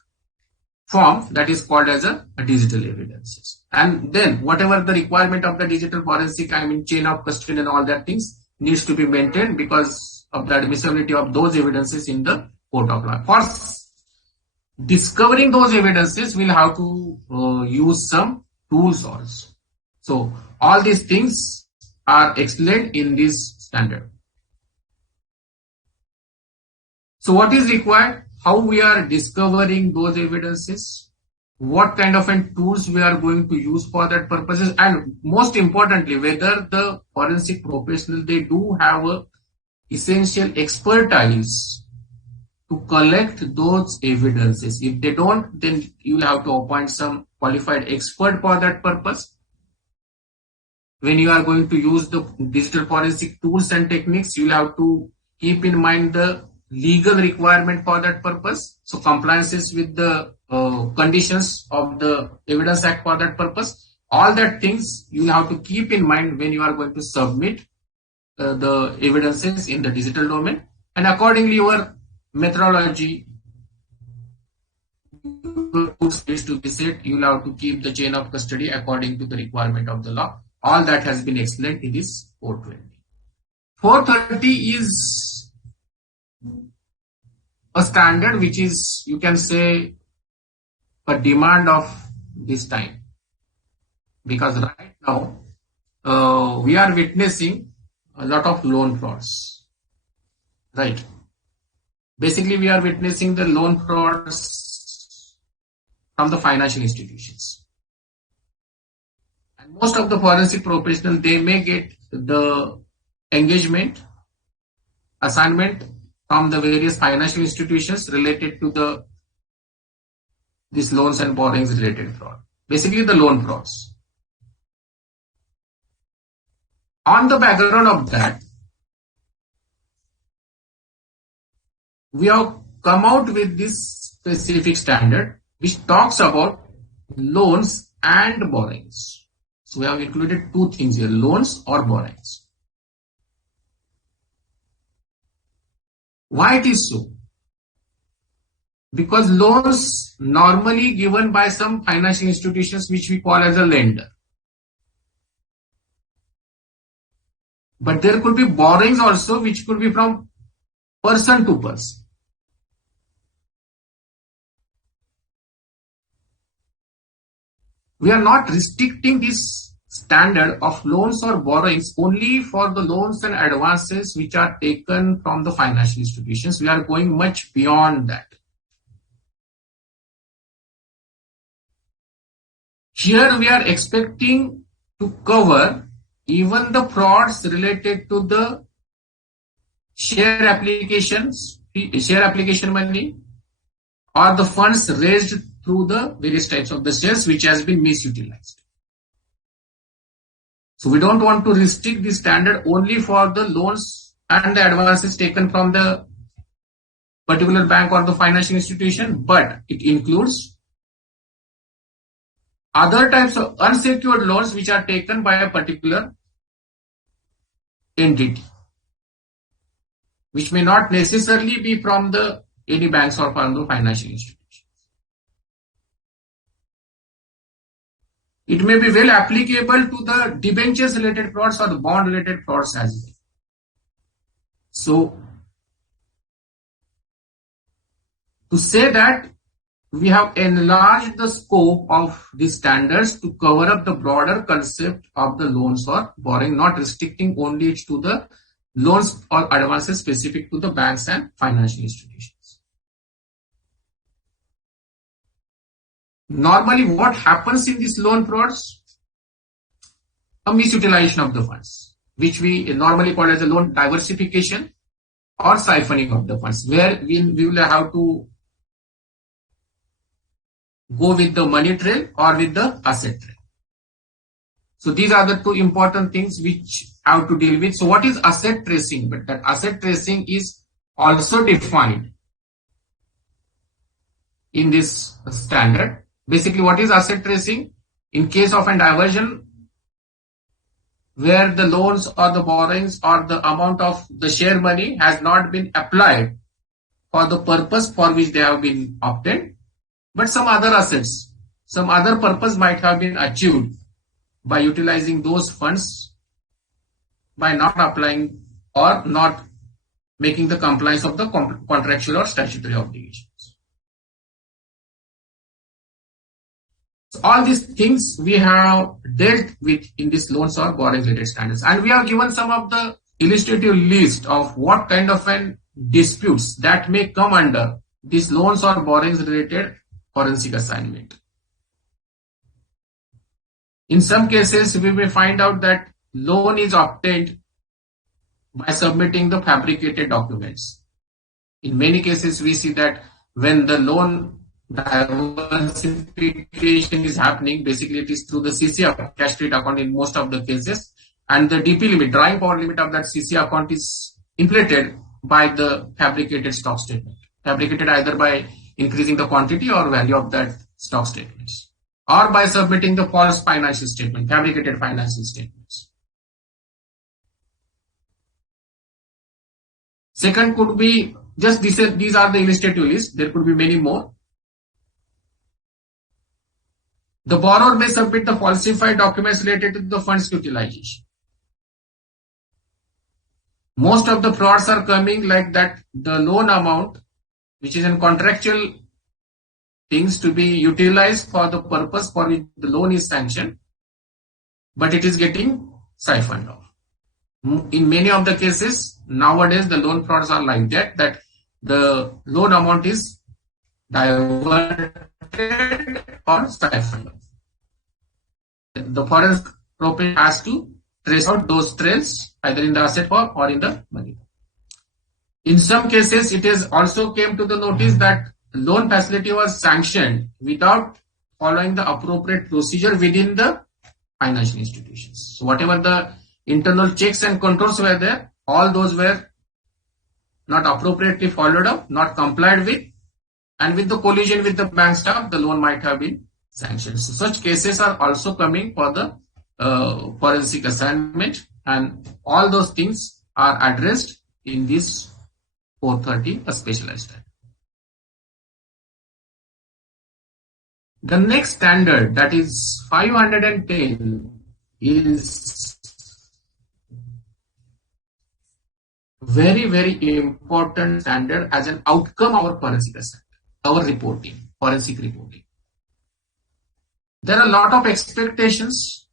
form, that is called as a digital evidences. And then whatever the requirement of the digital forensic, I mean chain of custody and all that things needs to be maintained because of the admissibility of those evidences in the court of law. For discovering those evidences, we'll have to use some tools also. So all these things are explained in this standard. So what is required? How we are discovering those evidences? What kind of tools we are going to use for that purposes? And most importantly, whether the forensic professional, they do have a essential expertise to collect those evidences. If they don't, then you will have to appoint some qualified expert for that purpose. When you are going to use the digital forensic tools and techniques, you will have to keep in mind the legal requirement for that purpose. So compliances with the conditions of the Evidence Act for that purpose. All that things you will have to keep in mind when you are going to submit the evidences in the digital domain. And accordingly, your methodology needs to be set. You will have to keep the chain of custody according to the requirement of the law. All that has been explained in this 420. 430 is a standard which is, you can say, a demand of this time. Because right now, we are witnessing a lot of loan frauds. Right. Basically, we are witnessing the loan frauds from the financial institutions. And most of the forensic professionals, they may get the engagement, assignment from the various financial institutions related to these loans and borrowings related fraud. Basically, the loan frauds. On the background of that, we have come out with this specific standard which talks about loans and borrowings. So we have included two things here, loans or borrowings. Why it is so? Because loans normally given by some financial institutions which we call as a lender. But there could be borrowings also which could be from person to person. we are not restricting this standard of loans or borrowings only for the loans and advances which are taken from the financial institutions. We are going much beyond that. Here we are expecting to cover even the frauds related to the share application money, or the funds raised through the various types of the shares which has been misutilized. So we don't want to restrict the standard only for the loans and the advances taken from the particular bank or the financial institution, but it includes other types of unsecured loans which are taken by a particular entity, which may not necessarily be from the any banks or from the financial institutions. It may be well applicable to the debentures related frauds or the bond related frauds as well. So, to say that we have enlarged the scope of these standards to cover up the broader concept of the loans or borrowing, not restricting only it to the loans or advances specific to the banks and financial institutions. Normally, what happens in these loan frauds? A misutilization of the funds, which we normally call as a loan diversification or siphoning of the funds, where we will have to go with the money trail or with the asset trail. So these are the two important things which I have to deal with. So what is asset tracing? But that asset tracing is also defined in this standard. Basically, what is asset tracing? In case of a diversion where the loans or the borrowings or the amount of the share money has not been applied for the purpose for which they have been obtained, but some other assets, some other purpose might have been achieved by utilizing those funds by not applying or not making the compliance of the contractual or statutory obligations. So all these things we have dealt with in this loans or borrowing related standards, and we have given some of the illustrative list of what kind of an disputes that may come under these loans or borrowings related forensic assignment. In some cases, we may find out that loan is obtained by submitting the fabricated documents. In many cases, we see that when the loan diversification is happening, basically it is through the CC account, cash credit account in most of the cases, and the DP limit, drawing power limit of that CC account is inflated by the fabricated stock statement, fabricated either by increasing the quantity or value of that stock statements, or by submitting the false financial statement, fabricated financial statements. Second could be just these are the illustrative list. There could be many more. The borrower may submit the falsified documents related to the funds utilization. Most of the frauds are coming like that. The loan amount, which is in contractual things to be utilized for the purpose for which the loan is sanctioned, but it is getting siphoned off. In many of the cases, nowadays the loan frauds are like that the loan amount is diverted or siphoned off. The forensic profession has to trace out those trails either in the asset form or in the money form. In some cases, it has also came to the notice that loan facility was sanctioned without following the appropriate procedure within the financial institutions. So whatever the internal checks and controls were there, all those were not appropriately followed up, not complied with, and with the collision with the bank staff, the loan might have been sanctioned. So such cases are also coming for the forensic assignment, and all those things are addressed in this 430, a specialized standard. The next standard, that is 510, is very, very important standard as an outcome of our forensic assignment, our reporting, forensic reporting. there are a lot of expectations.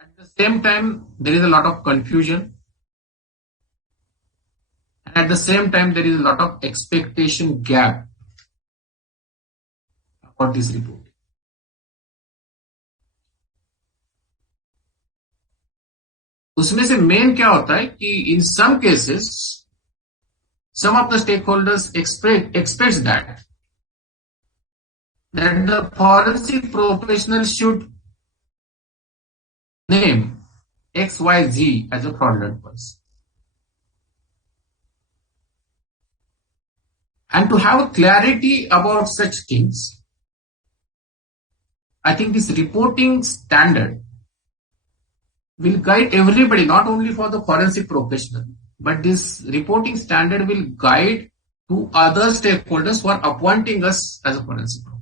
At the same time, there is a lot of confusion. And at the same time, there is a lot of expectation gap about this report. उसमें से main क्या होता है कि in some cases, some of the stakeholders expects that the forensic professional should name XYZ as a fraudulent person. And to have clarity about such things, I think this reporting standard will guide everybody, not only for the forensic professional, but this reporting standard will guide to other stakeholders who are appointing us as a forensic professional.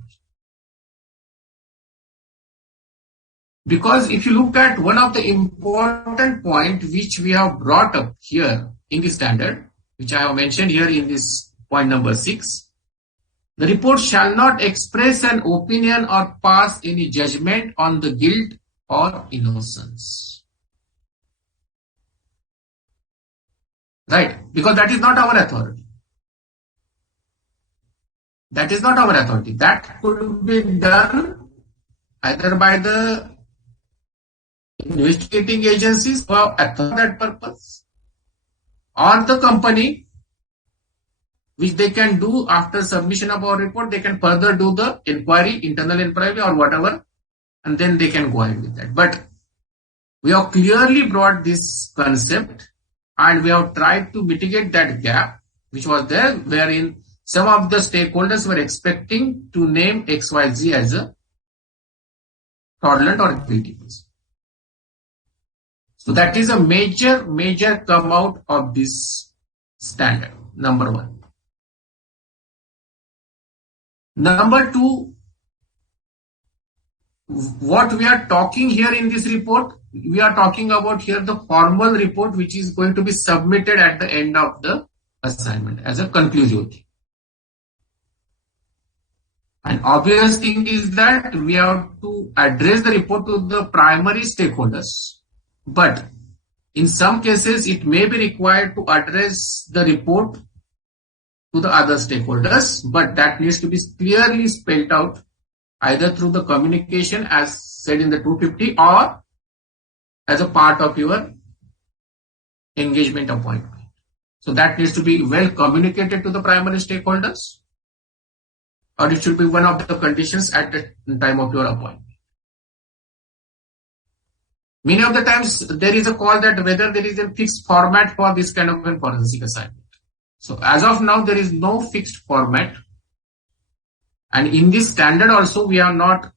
Because if you look at one of the important points which we have brought up here in the standard, which I have mentioned here in this point number 6, the report shall not express an opinion or pass any judgment on the guilt or innocence. Right? Because that is not our authority. That is not our authority. That could be done either by the investigating agencies who have authorized that purpose, or the company, which they can do after submission of our report. They can further do the inquiry, internal inquiry or whatever, and then they can go ahead with that. But we have clearly brought this concept and we have tried to mitigate that gap which was there, wherein some of the stakeholders were expecting to name XYZ as a fraudulent or guilty person. So that is a major come out of this standard, number 1. Number 2, what we are talking here in this report, we are talking about here the formal report which is going to be submitted at the end of the assignment as a conclusion. An obvious thing is that we have to address the report to the primary stakeholders, but in some cases it may be required to address the report to the other stakeholders, but that needs to be clearly spelled out either through the communication as said in the 250 or as a part of your engagement appointment. So that needs to be well communicated to the primary stakeholders, or it should be one of the conditions at the time of your appointment. Many of the times there is a call that whether there is a fixed format for this kind of a forensic assignment. So as of now, there is no fixed format. And in this standard also, we have not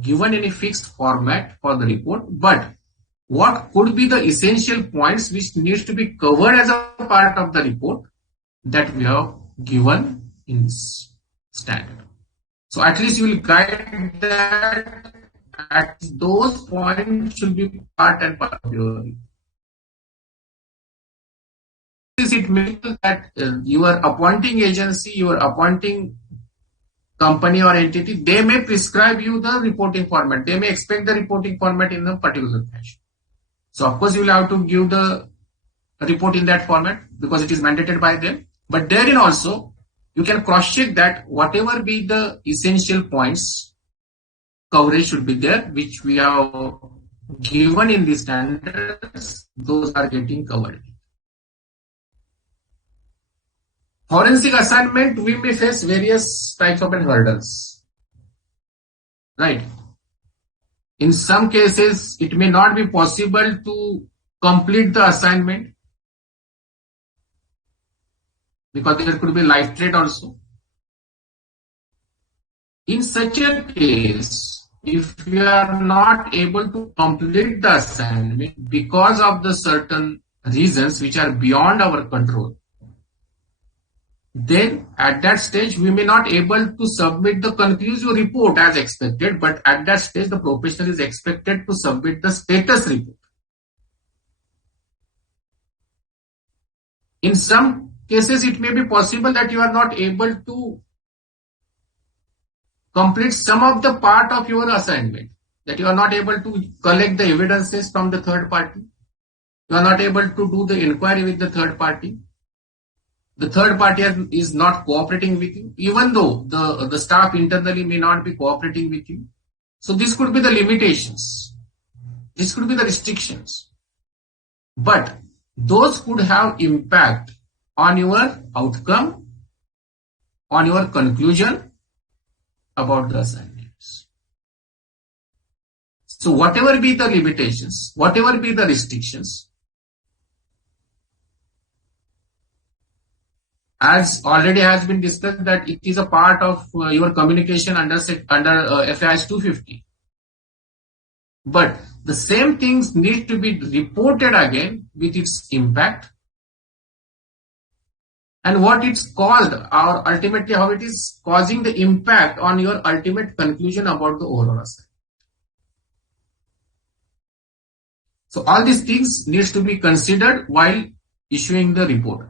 given any fixed format for the report, but what could be the essential points which needs to be covered as a part of the report that we have given in this standard. So at least you will guide that at those points should be part and part of your report. It means that your appointing agency, your appointing company or entity, they may prescribe you the reporting format. They may expect the reporting format in a particular fashion. So of course you will have to give the report in that format because it is mandated by them. But therein also you can cross-check that whatever be the essential points, coverage should be there, which we have given in the standards, those are getting covered. Forensic assignment, we may face various types of hurdles, right? In some cases, it may not be possible to complete the assignment because there could be life threat also. In such a case, if we are not able to complete the assignment because of the certain reasons which are beyond our control, then at that stage we may not able to submit the conclusive report as expected, but at that stage the professional is expected to submit the status report. In some cases it may be possible that you are not able to complete some of the part of your assignment, that you are not able to collect the evidences from the third party, you are not able to do the inquiry with the third party, the third party is not cooperating with you, even though the staff internally may not be cooperating with you. So this could be the limitations, this could be the restrictions, but those could have impact on your outcome, on your conclusion about the assignments. So whatever be the limitations, whatever be the restrictions, as already has been discussed, that it is a part of your communication under FAIS 250. But the same things need to be reported again with its impact and what it's caused, or ultimately how it is causing the impact on your ultimate conclusion about the overall assignment. So all these things needs to be considered while issuing the report.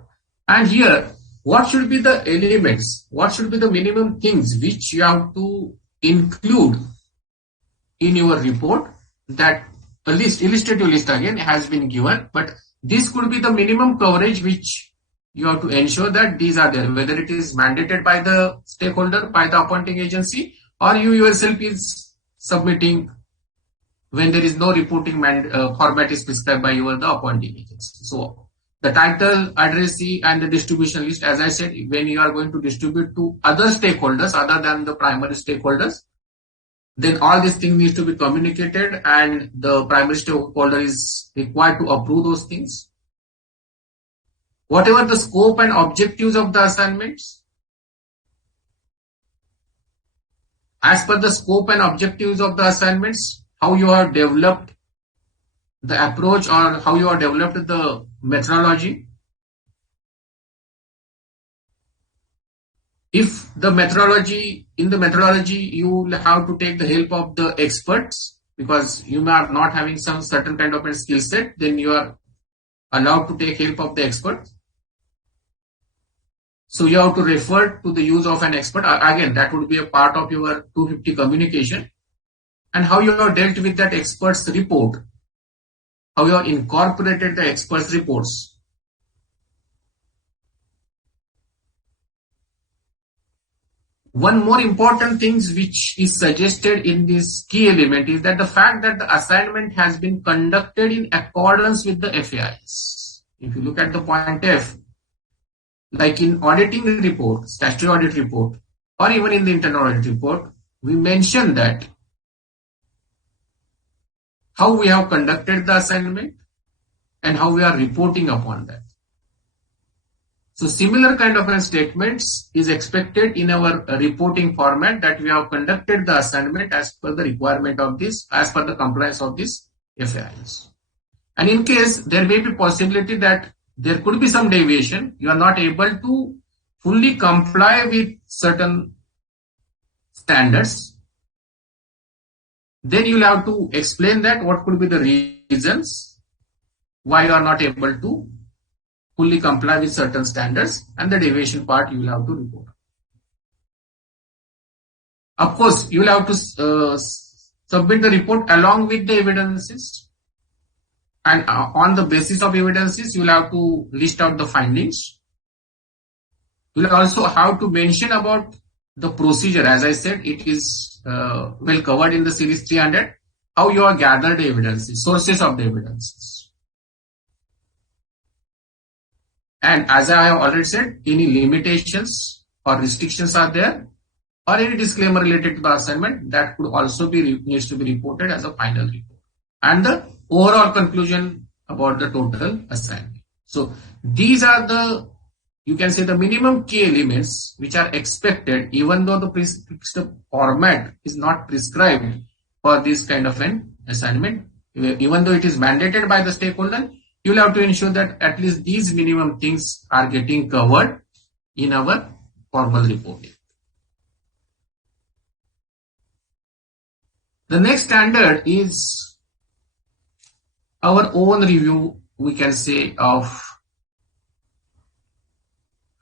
And here, what should be the elements, what should be the minimum things which you have to include in your report? That a list, illustrative list again has been given, but this could be the minimum coverage which you have to ensure that these are there, whether it is mandated by the stakeholder, by the appointing agency, or you yourself is submitting when there is no reporting format is prescribed by the appointing agency. So the title, addressee, and the distribution list, as I said, when you are going to distribute to other stakeholders other than the primary stakeholders, then all these things need to be communicated and the primary stakeholder is required to approve those things. Whatever the scope and objectives of the assignments, as per the scope and objectives of the assignments, how you have developed the approach or how you have developed the methodology. If the methodology, in the methodology, you will have to take the help of the experts because you are not having some certain kind of a skill set, then you are allowed to take help of the experts. So you have to refer to the use of an expert. Again, that would be a part of your 250 communication. And how you have dealt with that expert's report, how you have incorporated the expert's reports. One more important thing which is suggested in this key element is that the fact that the assignment has been conducted in accordance with the FAIs. If you look at the point F, like in auditing report, statutory audit report, or even in the internal audit report, we mention that how we have conducted the assignment and how we are reporting upon that. So similar kind of statements is expected in our reporting format, that we have conducted the assignment as per the requirement of this, as per the compliance of this FAIs. And in case there may be possibility that there could be some deviation, you are not able to fully comply with certain standards, then you will have to explain that what could be the reasons why you are not able to fully comply with certain standards, and the deviation part you will have to report. Of course, you will have to submit the report along with the evidences, and on the basis of evidences, you will have to list out the findings. You will also have to mention about the procedure. As I said, it is well covered in the series 300, how you have gathered the evidences, sources of the evidences. And as I have already said, any limitations or restrictions are there, or any disclaimer related to the assignment, that could also be needs to be reported as a final report. And the overall conclusion about the total assignment. So these are the, you can say, the minimum key elements which are expected, even though the format is not prescribed for this kind of an assignment, even though it is mandated by the stakeholder. You will have to ensure that at least these minimum things are getting covered in our formal reporting. The next standard is our own review, we can say, of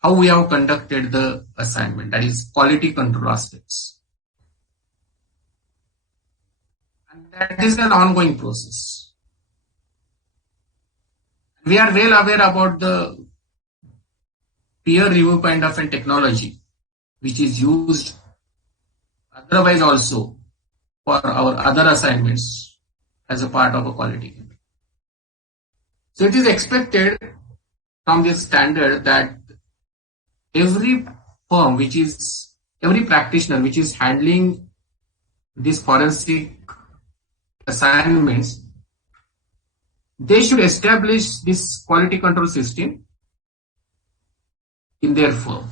how we have conducted the assignment, that is quality control aspects. That is an ongoing process. We are well aware about the peer review kind of a technology which is used otherwise also for our other assignments as a part of a quality control. So it is expected from this standard that every firm every practitioner which is handling these forensic assignments, they should establish this quality control system in their firm.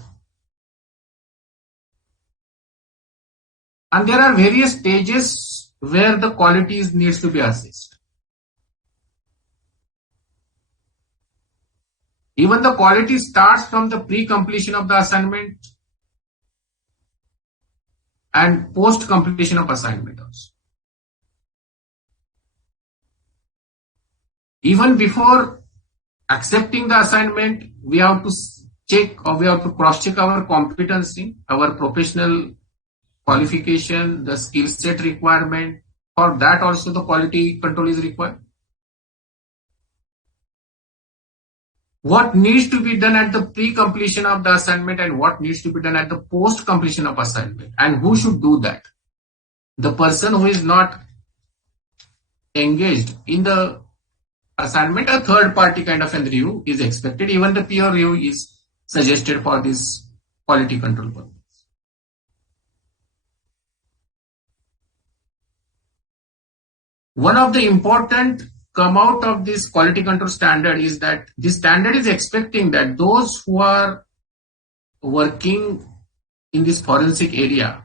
And there are various stages where the quality needs to be assessed. Even the quality starts from the pre-completion of the assignment and post-completion of assignment also. Even before accepting the assignment, we have to check or we have to cross-check our competency, our professional qualification, the skill set requirement. For that also the quality control is required. What needs to be done at the pre-completion of the assignment and what needs to be done at the post-completion of assignment, and who should do that? The person who is not engaged in the assignment, a third party kind of a review is expected. Even the peer review is suggested for this quality control purpose. One of the important come out of this quality control standard is that this standard is expecting that those who are working in this forensic area,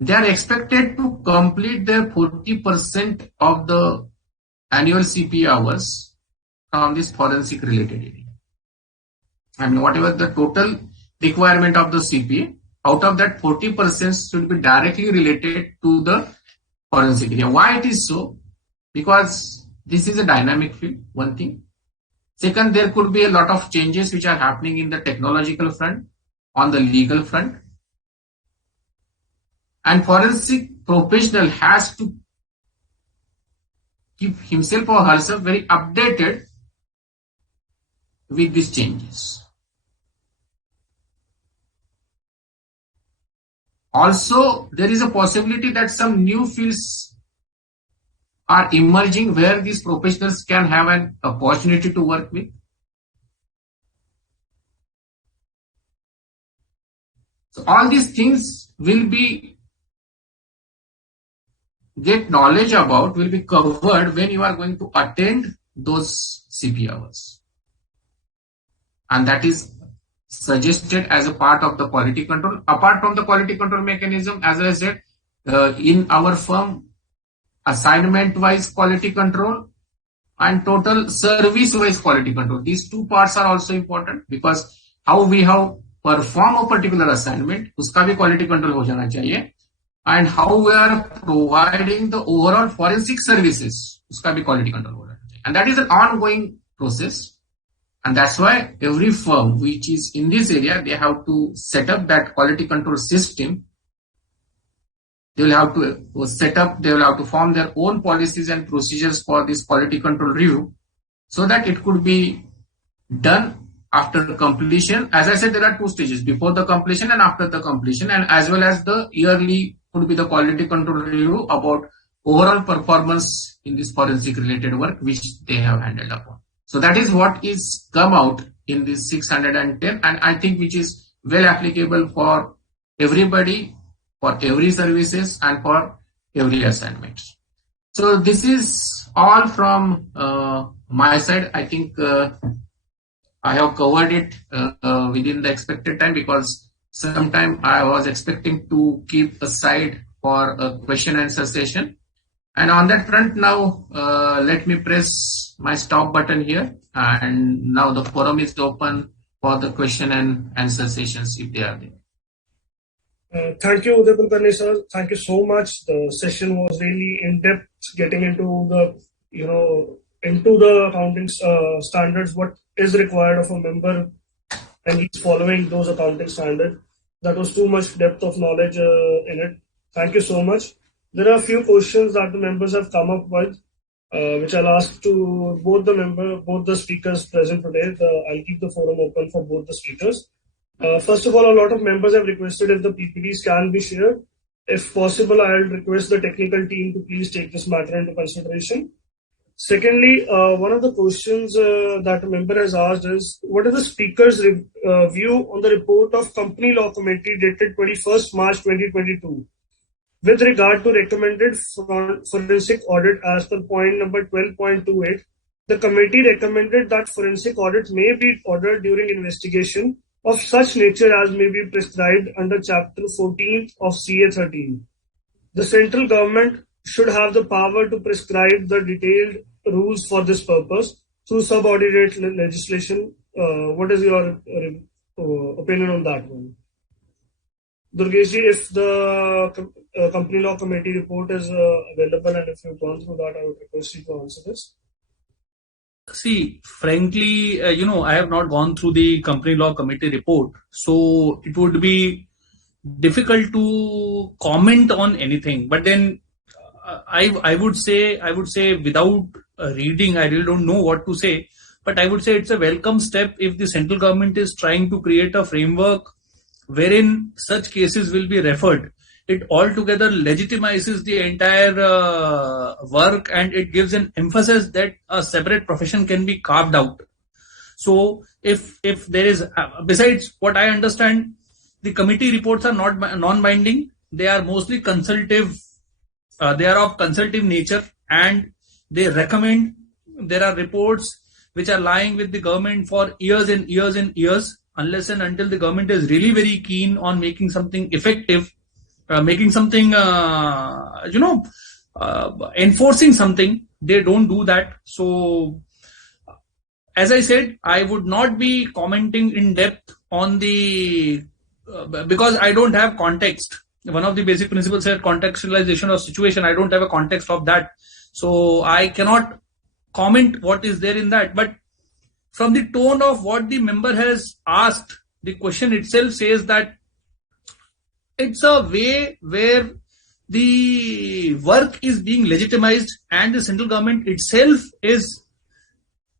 they are expected to complete their 40% of the annual CPE hours from this forensic related area. I mean, whatever the total requirement of the CPE, out of that 40% should be directly related to the forensic area. Why it is so? Because this is a dynamic field, one thing. Second, there could be a lot of changes which are happening in the technological front, on the legal front. And forensic professional has to keep himself or herself very updated with these changes. Also, there is a possibility that some new fields are emerging where these professionals can have an opportunity to work with. So all these things will be get knowledge about, will be covered when you are going to attend those CPE hours. And that is suggested as a part of the quality control. Apart from the quality control mechanism, as I said, in our firm, assignment-wise quality control and total service-wise quality control. These two parts are also important because how we have perform a particular assignment, uska bhi quality control ho jana chahiye, and how we are providing the overall forensic services, uska bhi quality control ho jana chahiye. And that is an ongoing process. And that's why every firm which is in this area, they have to set up that quality control system. They will have to set up, they will have to form their own policies and procedures for this quality control review so that it could be done after completion. As I said, there are two stages, before the completion and after the completion, and as well as the yearly could be the quality control review about overall performance in this forensic related work which they have handled upon. So that is what is come out in this 610, and I think which is well applicable for everybody, for every services and for every assignment. So this is all from my side. I think I have covered it within the expected time because sometime I was expecting to keep aside for a question and answer session. And on that front now, let me press my stop button here, and now the forum is open for the question and answer sessions if they are there. Thank you, Uday Kulkarni sir. Thank you so much. The session was really in depth, getting into the into the accounting standards, what is required of a member, and he's following those accounting standards. That was too much depth of knowledge in it. Thank you so much. There are a few questions that the members have come up with, which I'll ask to both the speakers present today. I'll keep the forum open for both the speakers. First of all, a lot of members have requested if the PPTs can be shared. If possible, I'll request the technical team to please take this matter into consideration. Secondly, one of the questions that a member has asked is, what is the speaker's view on the report of Company Law Committee dated 21st March 2022 with regard to recommended forensic audit as per point number 12.28? The committee recommended that forensic audit may be ordered during investigation of such nature as may be prescribed under Chapter 14 of CA 13. The central government should have the power to prescribe the detailed rules for this purpose through subordinate legislation. What is your opinion on that one? Durgesh, if the Company Law Committee report is available and if you've gone through that, I would request you to answer this. See, frankly, I have not gone through the Company Law Committee report, so it would be difficult to comment on anything. But then I would say without reading, I really don't know what to say. But I would say it's a welcome step if the central government is trying to create a framework wherein such cases will be referred. It altogether legitimizes the entire work, and it gives an emphasis that a separate profession can be carved out. So if there is, besides what I understand, the committee reports are not non-binding. They are mostly consultative. They are of consultative nature, and they recommend. There are reports which are lying with the government for years and years and years, unless and until the government is really very keen on making something effective, making something, enforcing something. They don't do that. So, as I said, I would not be commenting in depth on the, because I don't have context. One of the basic principles said contextualization of situation. I don't have a context of that. So I cannot comment what is there in that. But from the tone of what the member has asked, the question itself says that it's a way where the work is being legitimized and the central government itself is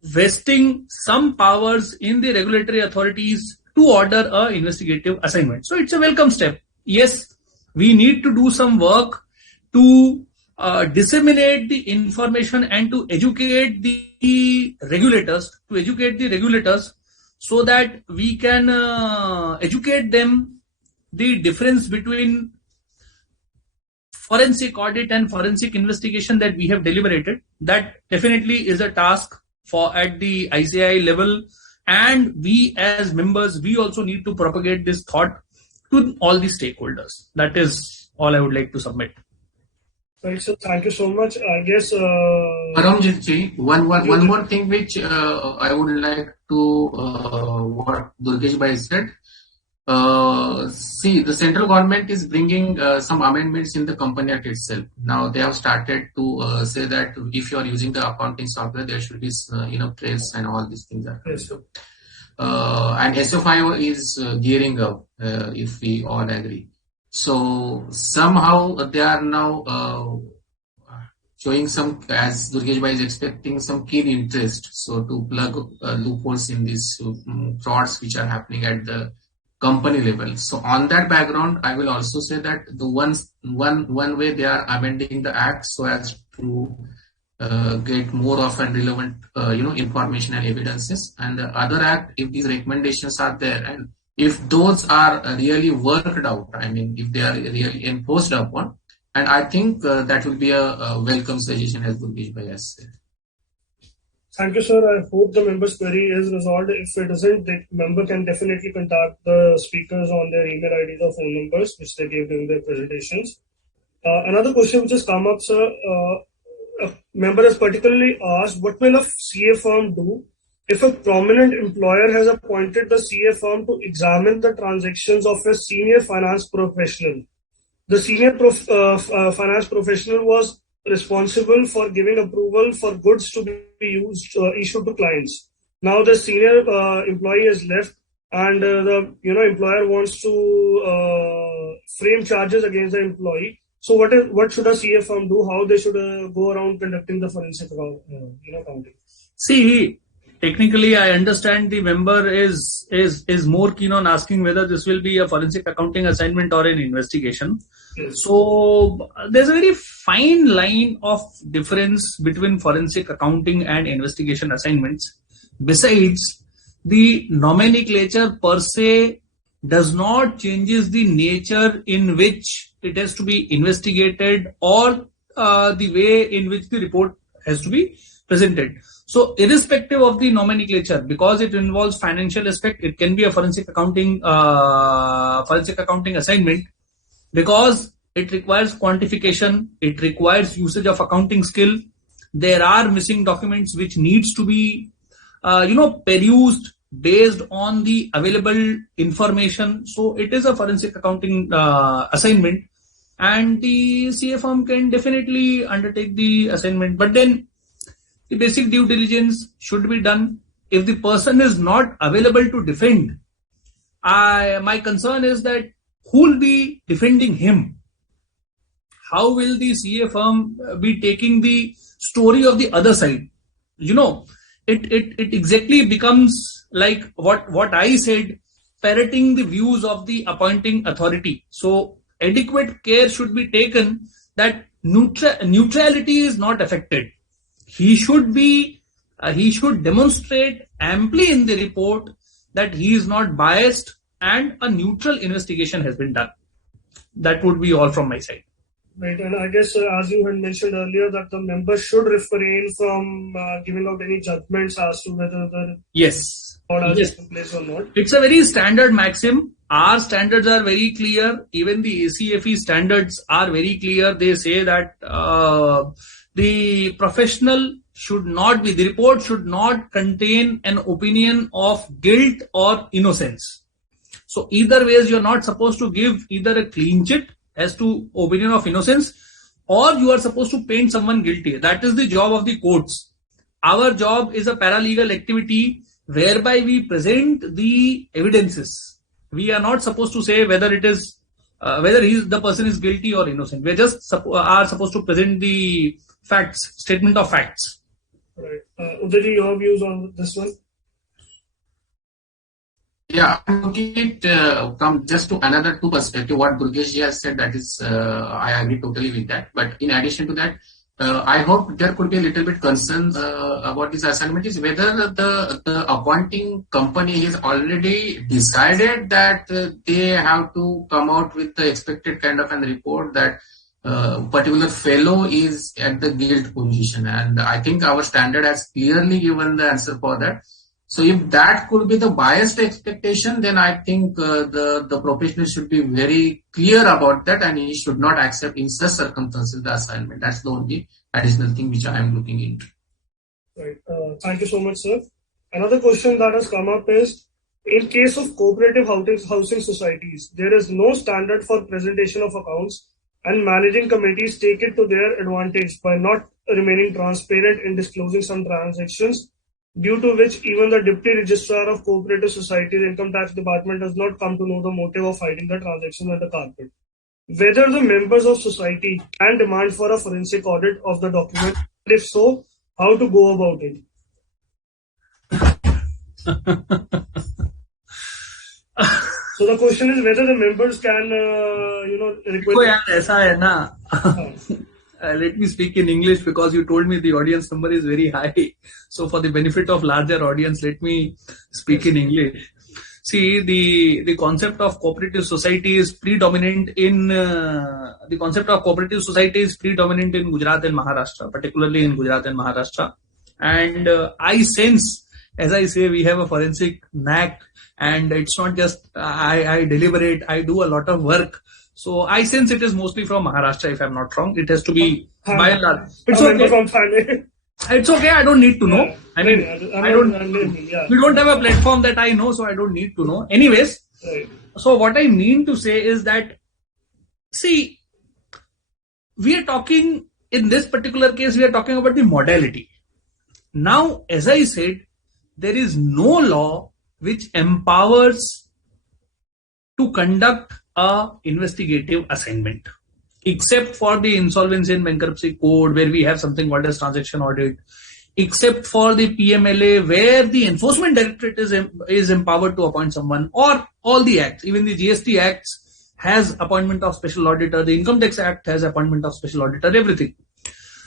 vesting some powers in the regulatory authorities to order a investigative assignment. So it's a welcome step. Yes, we need to do some work to disseminate the information and to educate the regulators, so that we can educate them the difference between forensic audit and forensic investigation that we have deliberated. That definitely is a task for at the ICI level, and we as members, we also need to propagate this thought to all the stakeholders. That is all I would like to submit. Right, so thank you so much. I guess Paramjit, one more thing which I would like to what Durgesh Bhai said. See, the central government is bringing some amendments in the Company Act itself. Now they have started to say that if you are using the accounting software, there should be trace and all these things are coming. So, and SO5 is gearing up, if we all agree. So somehow they are now showing some, as Durgesh Bhai is expecting, some keen interest. So to plug loopholes in these frauds which are happening at the company level. So on that background, I will also say that the one way they are amending the act so as to get more of and relevant information and evidences, and the other act, if these recommendations are there and if those are really worked out, I mean if they are really enforced upon, and I think that will be a welcome suggestion, as Durgesh Bhai has said. Thank you, sir. I hope the member's query is resolved. If it isn't, the member can definitely contact the speakers on their email IDs or phone numbers, which they gave during their presentations. Another question which has come up, sir, a member has particularly asked, what will a CA firm do if a prominent employer has appointed the CA firm to examine the transactions of a senior finance professional? The senior finance professional was responsible for giving approval for goods to be issued to clients. Now the senior employee has left, and the employer wants to frame charges against the employee. So what should a CA firm do? How they should go around conducting the forensic accounting? See, technically, I understand the member is more keen on asking whether this will be a forensic accounting assignment or an investigation. Yes. So there's a very fine line of difference between forensic accounting and investigation assignments. Besides, the nomenclature per se does not changes the nature in which it has to be investigated or the way in which the report has to be presented. So irrespective of the nomenclature, because it involves financial aspect, it can be a forensic accounting assignment, because it requires quantification, it requires usage of accounting skill. There are missing documents which needs to be perused based on the available information. So it is a forensic accounting assignment, and the CA firm can definitely undertake the assignment. But then the basic due diligence should be done. If the person is not available to defend, my concern is that who will be defending him? How will the CA firm be taking the story of the other side? It exactly becomes like what I said, parroting the views of the appointing authority. So adequate care should be taken that neutrality is not affected. He should demonstrate amply in the report that he is not biased and a neutral investigation has been done. That would be all from my side. Right, and I guess as you had mentioned earlier, that the members should refrain from giving out any judgments as to whether the order is in place or not. It's a very standard maxim. Our standards are very clear. Even the ACFE standards are very clear. They say that the report should not contain an opinion of guilt or innocence. So either ways, you're not supposed to give either a clean chit as to opinion of innocence, or you are supposed to paint someone guilty. That is the job of the courts. Our job is a paralegal activity whereby we present the evidences. We are not supposed to say whether it is the person is guilty or innocent. We just are supposed to present the facts, statement of facts. Right. Udaji, your views on this one? Yeah, I'm looking at from just to another two perspective. What Durgesh has said, that is, I agree totally with that. But in addition to that, I hope there could be a little bit concern about this assignment is whether the appointing company has already decided that they have to come out with the expected kind of an report that particular fellow is at the guilt position. And I think our standard has clearly given the answer for that. So if that could be the biased expectation, then I think the professional should be very clear about that, and he should not accept in such circumstances the assignment. That's the only additional thing which I am looking into. Right. Thank you so much, sir. Another question that has come up is, in case of cooperative housing societies, there is no standard for presentation of accounts, and managing committees take it to their advantage by not remaining transparent in disclosing some transactions, due to which even the Deputy Registrar of Cooperative Societies Income Tax Department does not come to know the motive of hiding the transaction under the carpet. Whether the members of society can demand for a forensic audit of the document, if so, how to go about it? So the question is whether the members can, request. Let me speak in English because you told me the audience number is very high. So for the benefit of larger audience, let me speak in English. See, the concept of cooperative society is predominant in Gujarat and Maharashtra, particularly in Gujarat and Maharashtra. And I sense, as I say, we have a forensic knack, and it's not just I deliberate, I do a lot of work. So I sense it is mostly from Maharashtra, if I'm not wrong. It has to be by and large. It's okay. It's okay. I don't need to know. I mean, we don't have a platform that I know, so I don't need to know. Anyways, so what I mean to say is that, see, we are talking, in this particular case, we are talking about the modality. Now, as I said, there is no law which empowers to conduct a investigative assignment. except for the insolvency and bankruptcy code, where we have something called as transaction audit, except for the PMLA, where the enforcement directorate is empowered to appoint someone, or all the acts, even the GST acts has appointment of special auditor, the Income Tax Act has appointment of special auditor, everything.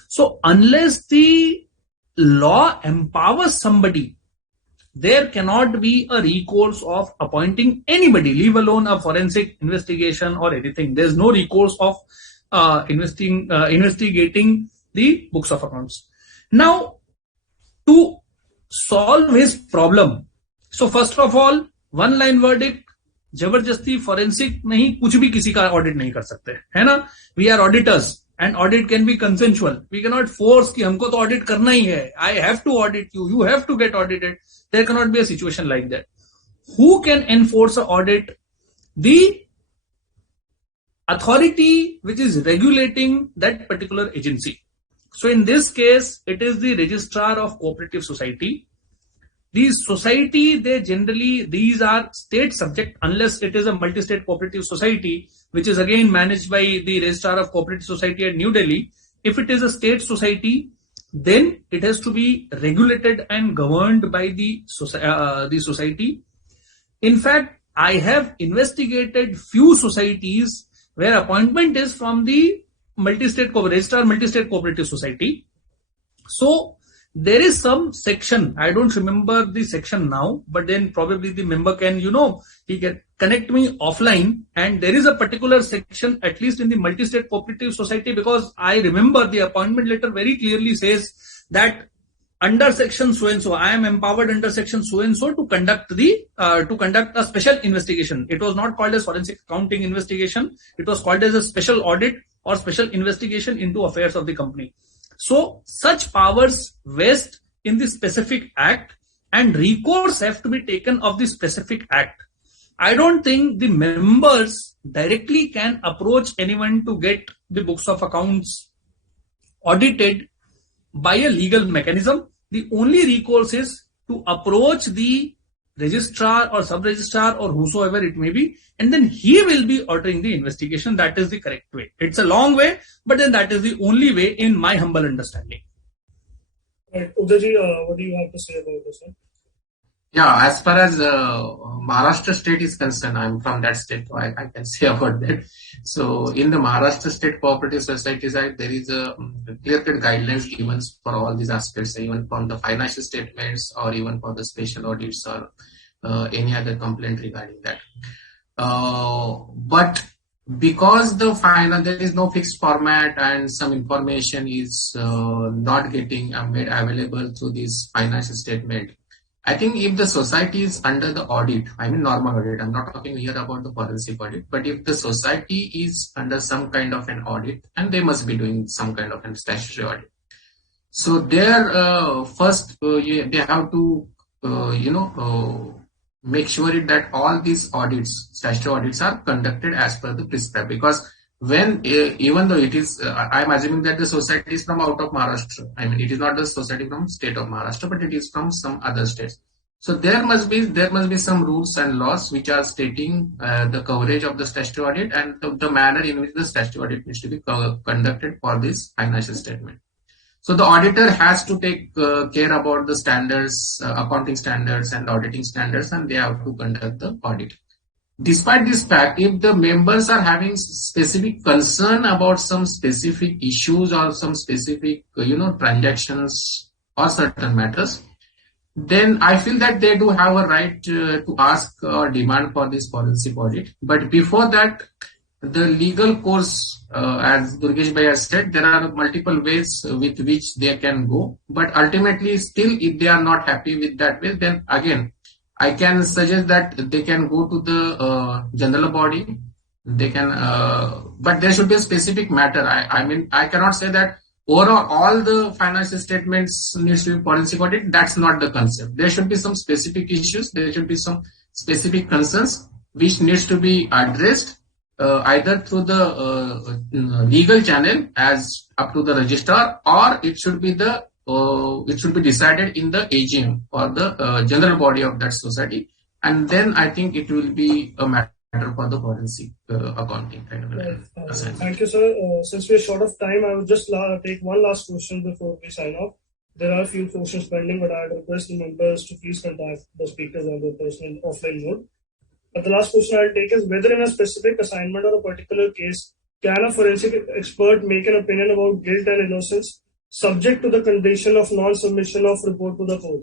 So unless the law empowers somebody, there cannot be a recourse of appointing anybody, leave alone a forensic investigation or anything. There's no recourse of investigating the books of accounts. Now, to solve his problem, so first of all, one line verdict, जबरदस्ती forensic नहीं, कुछ भी किसी का audit नहीं कर सकते, है ना? We are auditors and audit can be consensual. We cannot force कि हमको तो audit करना ही है. I have to audit you. You have to get audited. There cannot be a situation like that. Who can enforce an audit? The authority which is regulating that particular agency. So in this case, it is the registrar of cooperative society. These society, these are state subject unless it is a multi-state cooperative society, which is again managed by the registrar of cooperative society at New Delhi. If it is a state society, then it has to be regulated and governed by the society. In fact, I have investigated few societies where appointment is from the registrar multi-state cooperative society. So there is some section, I don't remember the section now, but then probably the member can, he can connect me offline, and there is a particular section, at least in the multi-state cooperative society, because I remember the appointment letter very clearly says that under section so and so, I am empowered under section so and so to conduct a special investigation. It was not called as forensic accounting investigation. It was called as a special audit or special investigation into affairs of the company. So such powers vest in the specific act, and recourse have to be taken of the specific act. I don't think the members directly can approach anyone to get the books of accounts audited by a legal mechanism. The only recourse is to approach the registrar or sub-registrar or whosoever it may be, and then he will be ordering the investigation. That is the correct way. It's a long way, but then that is the only way in my humble understanding. Right. Udaji, what do you have to say about this? Yeah, as far as Maharashtra state is concerned, I'm from that state, so I can say about that. So in the Maharashtra State Cooperative Societies Act, there is a clear-cut guidelines given for all these aspects, even from the financial statements or even for the special audits or any other complaint regarding that. But because there is no fixed format and some information is not getting made available through this financial statement, I think if the society is under the audit, I mean normal audit, I'm not talking here about the forensic audit, but if the society is under some kind of an audit, and they must be doing some kind of a statutory audit. So there, first they have to, make sure that all these audits, statutory audits, are conducted as per the prescribed. Because when, even though it is, I'm assuming that the society is from out of Maharashtra. I mean, it is not the society from state of Maharashtra, but it is from some other states. So there must be some rules and laws which are stating the coverage of the statutory audit and the manner in which the statutory audit needs to be conducted for this financial statement. So the auditor has to take care about the standards, accounting standards and auditing standards, and they have to conduct the audit. Despite this fact, if the members are having specific concern about some specific issues or some specific, transactions or certain matters, then I feel that they do have a right to ask or demand for this forensic audit. But before that, the legal course, as Durgesh Bhai has said, there are multiple ways with which they can go. But ultimately, still, if they are not happy with that way, then again, I can suggest that they can go to the general body. They can, but there should be a specific matter. I mean, I cannot say that overall all the financial statements needs to be forensic audit. That's not the concept. There should be some specific issues. There should be some specific concerns which needs to be addressed either through the legal channel as up to the registrar, or it should be decided in the AGM or the general body of that society, and then I think it will be a matter matter for the forensic accounting kind of assignment. Thank you, sir. Since we're short of time, I will just take one last question before we sign off. There are a few questions pending, but I would request the members to please contact the speakers on their personal offline mode. But the last question I'll take is whether in a specific assignment or a particular case, can a forensic expert make an opinion about guilt and innocence subject to the condition of non-submission of report to the court?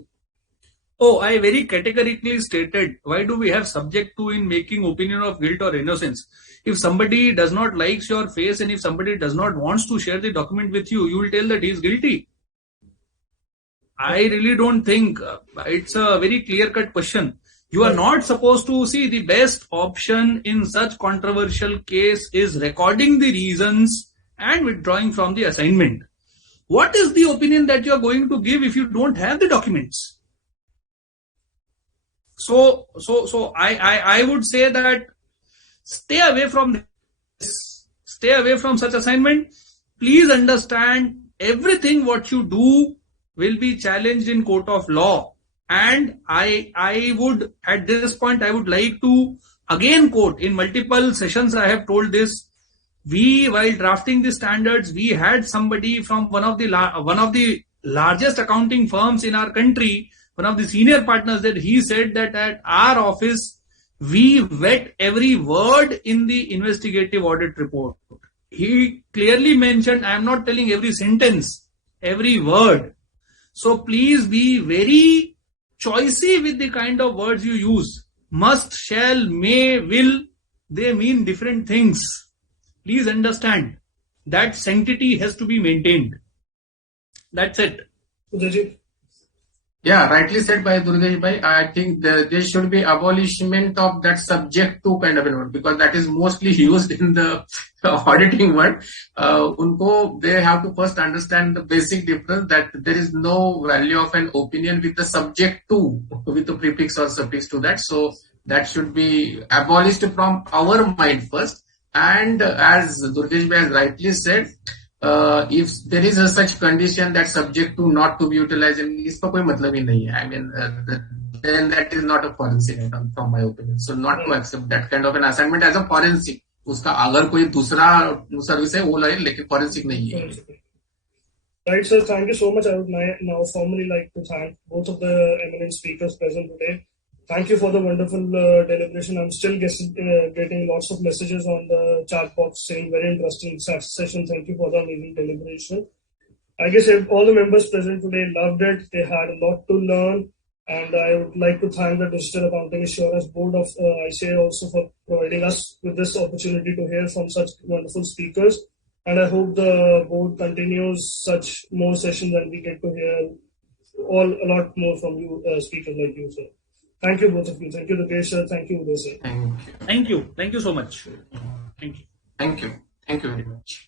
Oh, I very categorically stated, why do we have subject to in making opinion of guilt or innocence? If somebody does not likes your face and if somebody does not wants to share the document with you, you will tell that he is guilty. I really don't think it's a very clear-cut question. You are not supposed to see the best option in such controversial case is recording the reasons and withdrawing from the assignment. What is the opinion that you are going to give if you don't have the documents? So I would say that stay away from this. Stay away from such assignment. Please understand everything what you do will be challenged in court of law. And I would, at this point, I would like to again quote, in multiple sessions I have told this, while drafting the standards, we had somebody from one of the largest accounting firms in our country, one of the senior partners, that he said that at our office, we vet every word in the investigative audit report. He clearly mentioned, I am not telling every sentence, every word. So please be very choosy with the kind of words you use. Must, shall, may, will, they mean different things. Please understand that sanctity has to be maintained. That's it. Udajit? Yeah, rightly said by Durgesh Bhai. I think there should be abolishment of that subject to kind of a word, because that is mostly used in the auditing word. They have to first understand the basic difference that there is no value of an opinion with the subject to, with the prefix or suffix to that. So that should be abolished from our mind first. And as Durgesh Bhai has rightly said, if there is a such condition that subject to not to be utilized, and इसका कोई मतलब ही नहीं है. I mean, then that is not a forensic item from my opinion. So not to accept that kind of an assignment as a forensic. उसका अगर कोई दूसरा service है वो लगे, लेकिन forensic नहीं है. Right, sir. Thank you so much. I would now formally like to thank both of the eminent speakers present today. Thank you for the wonderful deliberation. I'm still getting lots of messages on the chat box saying very interesting session. Thank you for the amazing deliberation. I guess all the members present today loved it. They had a lot to learn. And I would like to thank the Digital Accounting Assurance Board of ICA also for providing us with this opportunity to hear from such wonderful speakers. And I hope the board continues such more sessions and we get to hear a lot more from you, speakers like you, sir. Thank you, both of you. Thank you, Rakesh sir. Thank you, Uday sir. Thank you. Thank you so much. Thank you. Thank you. Thank you very much.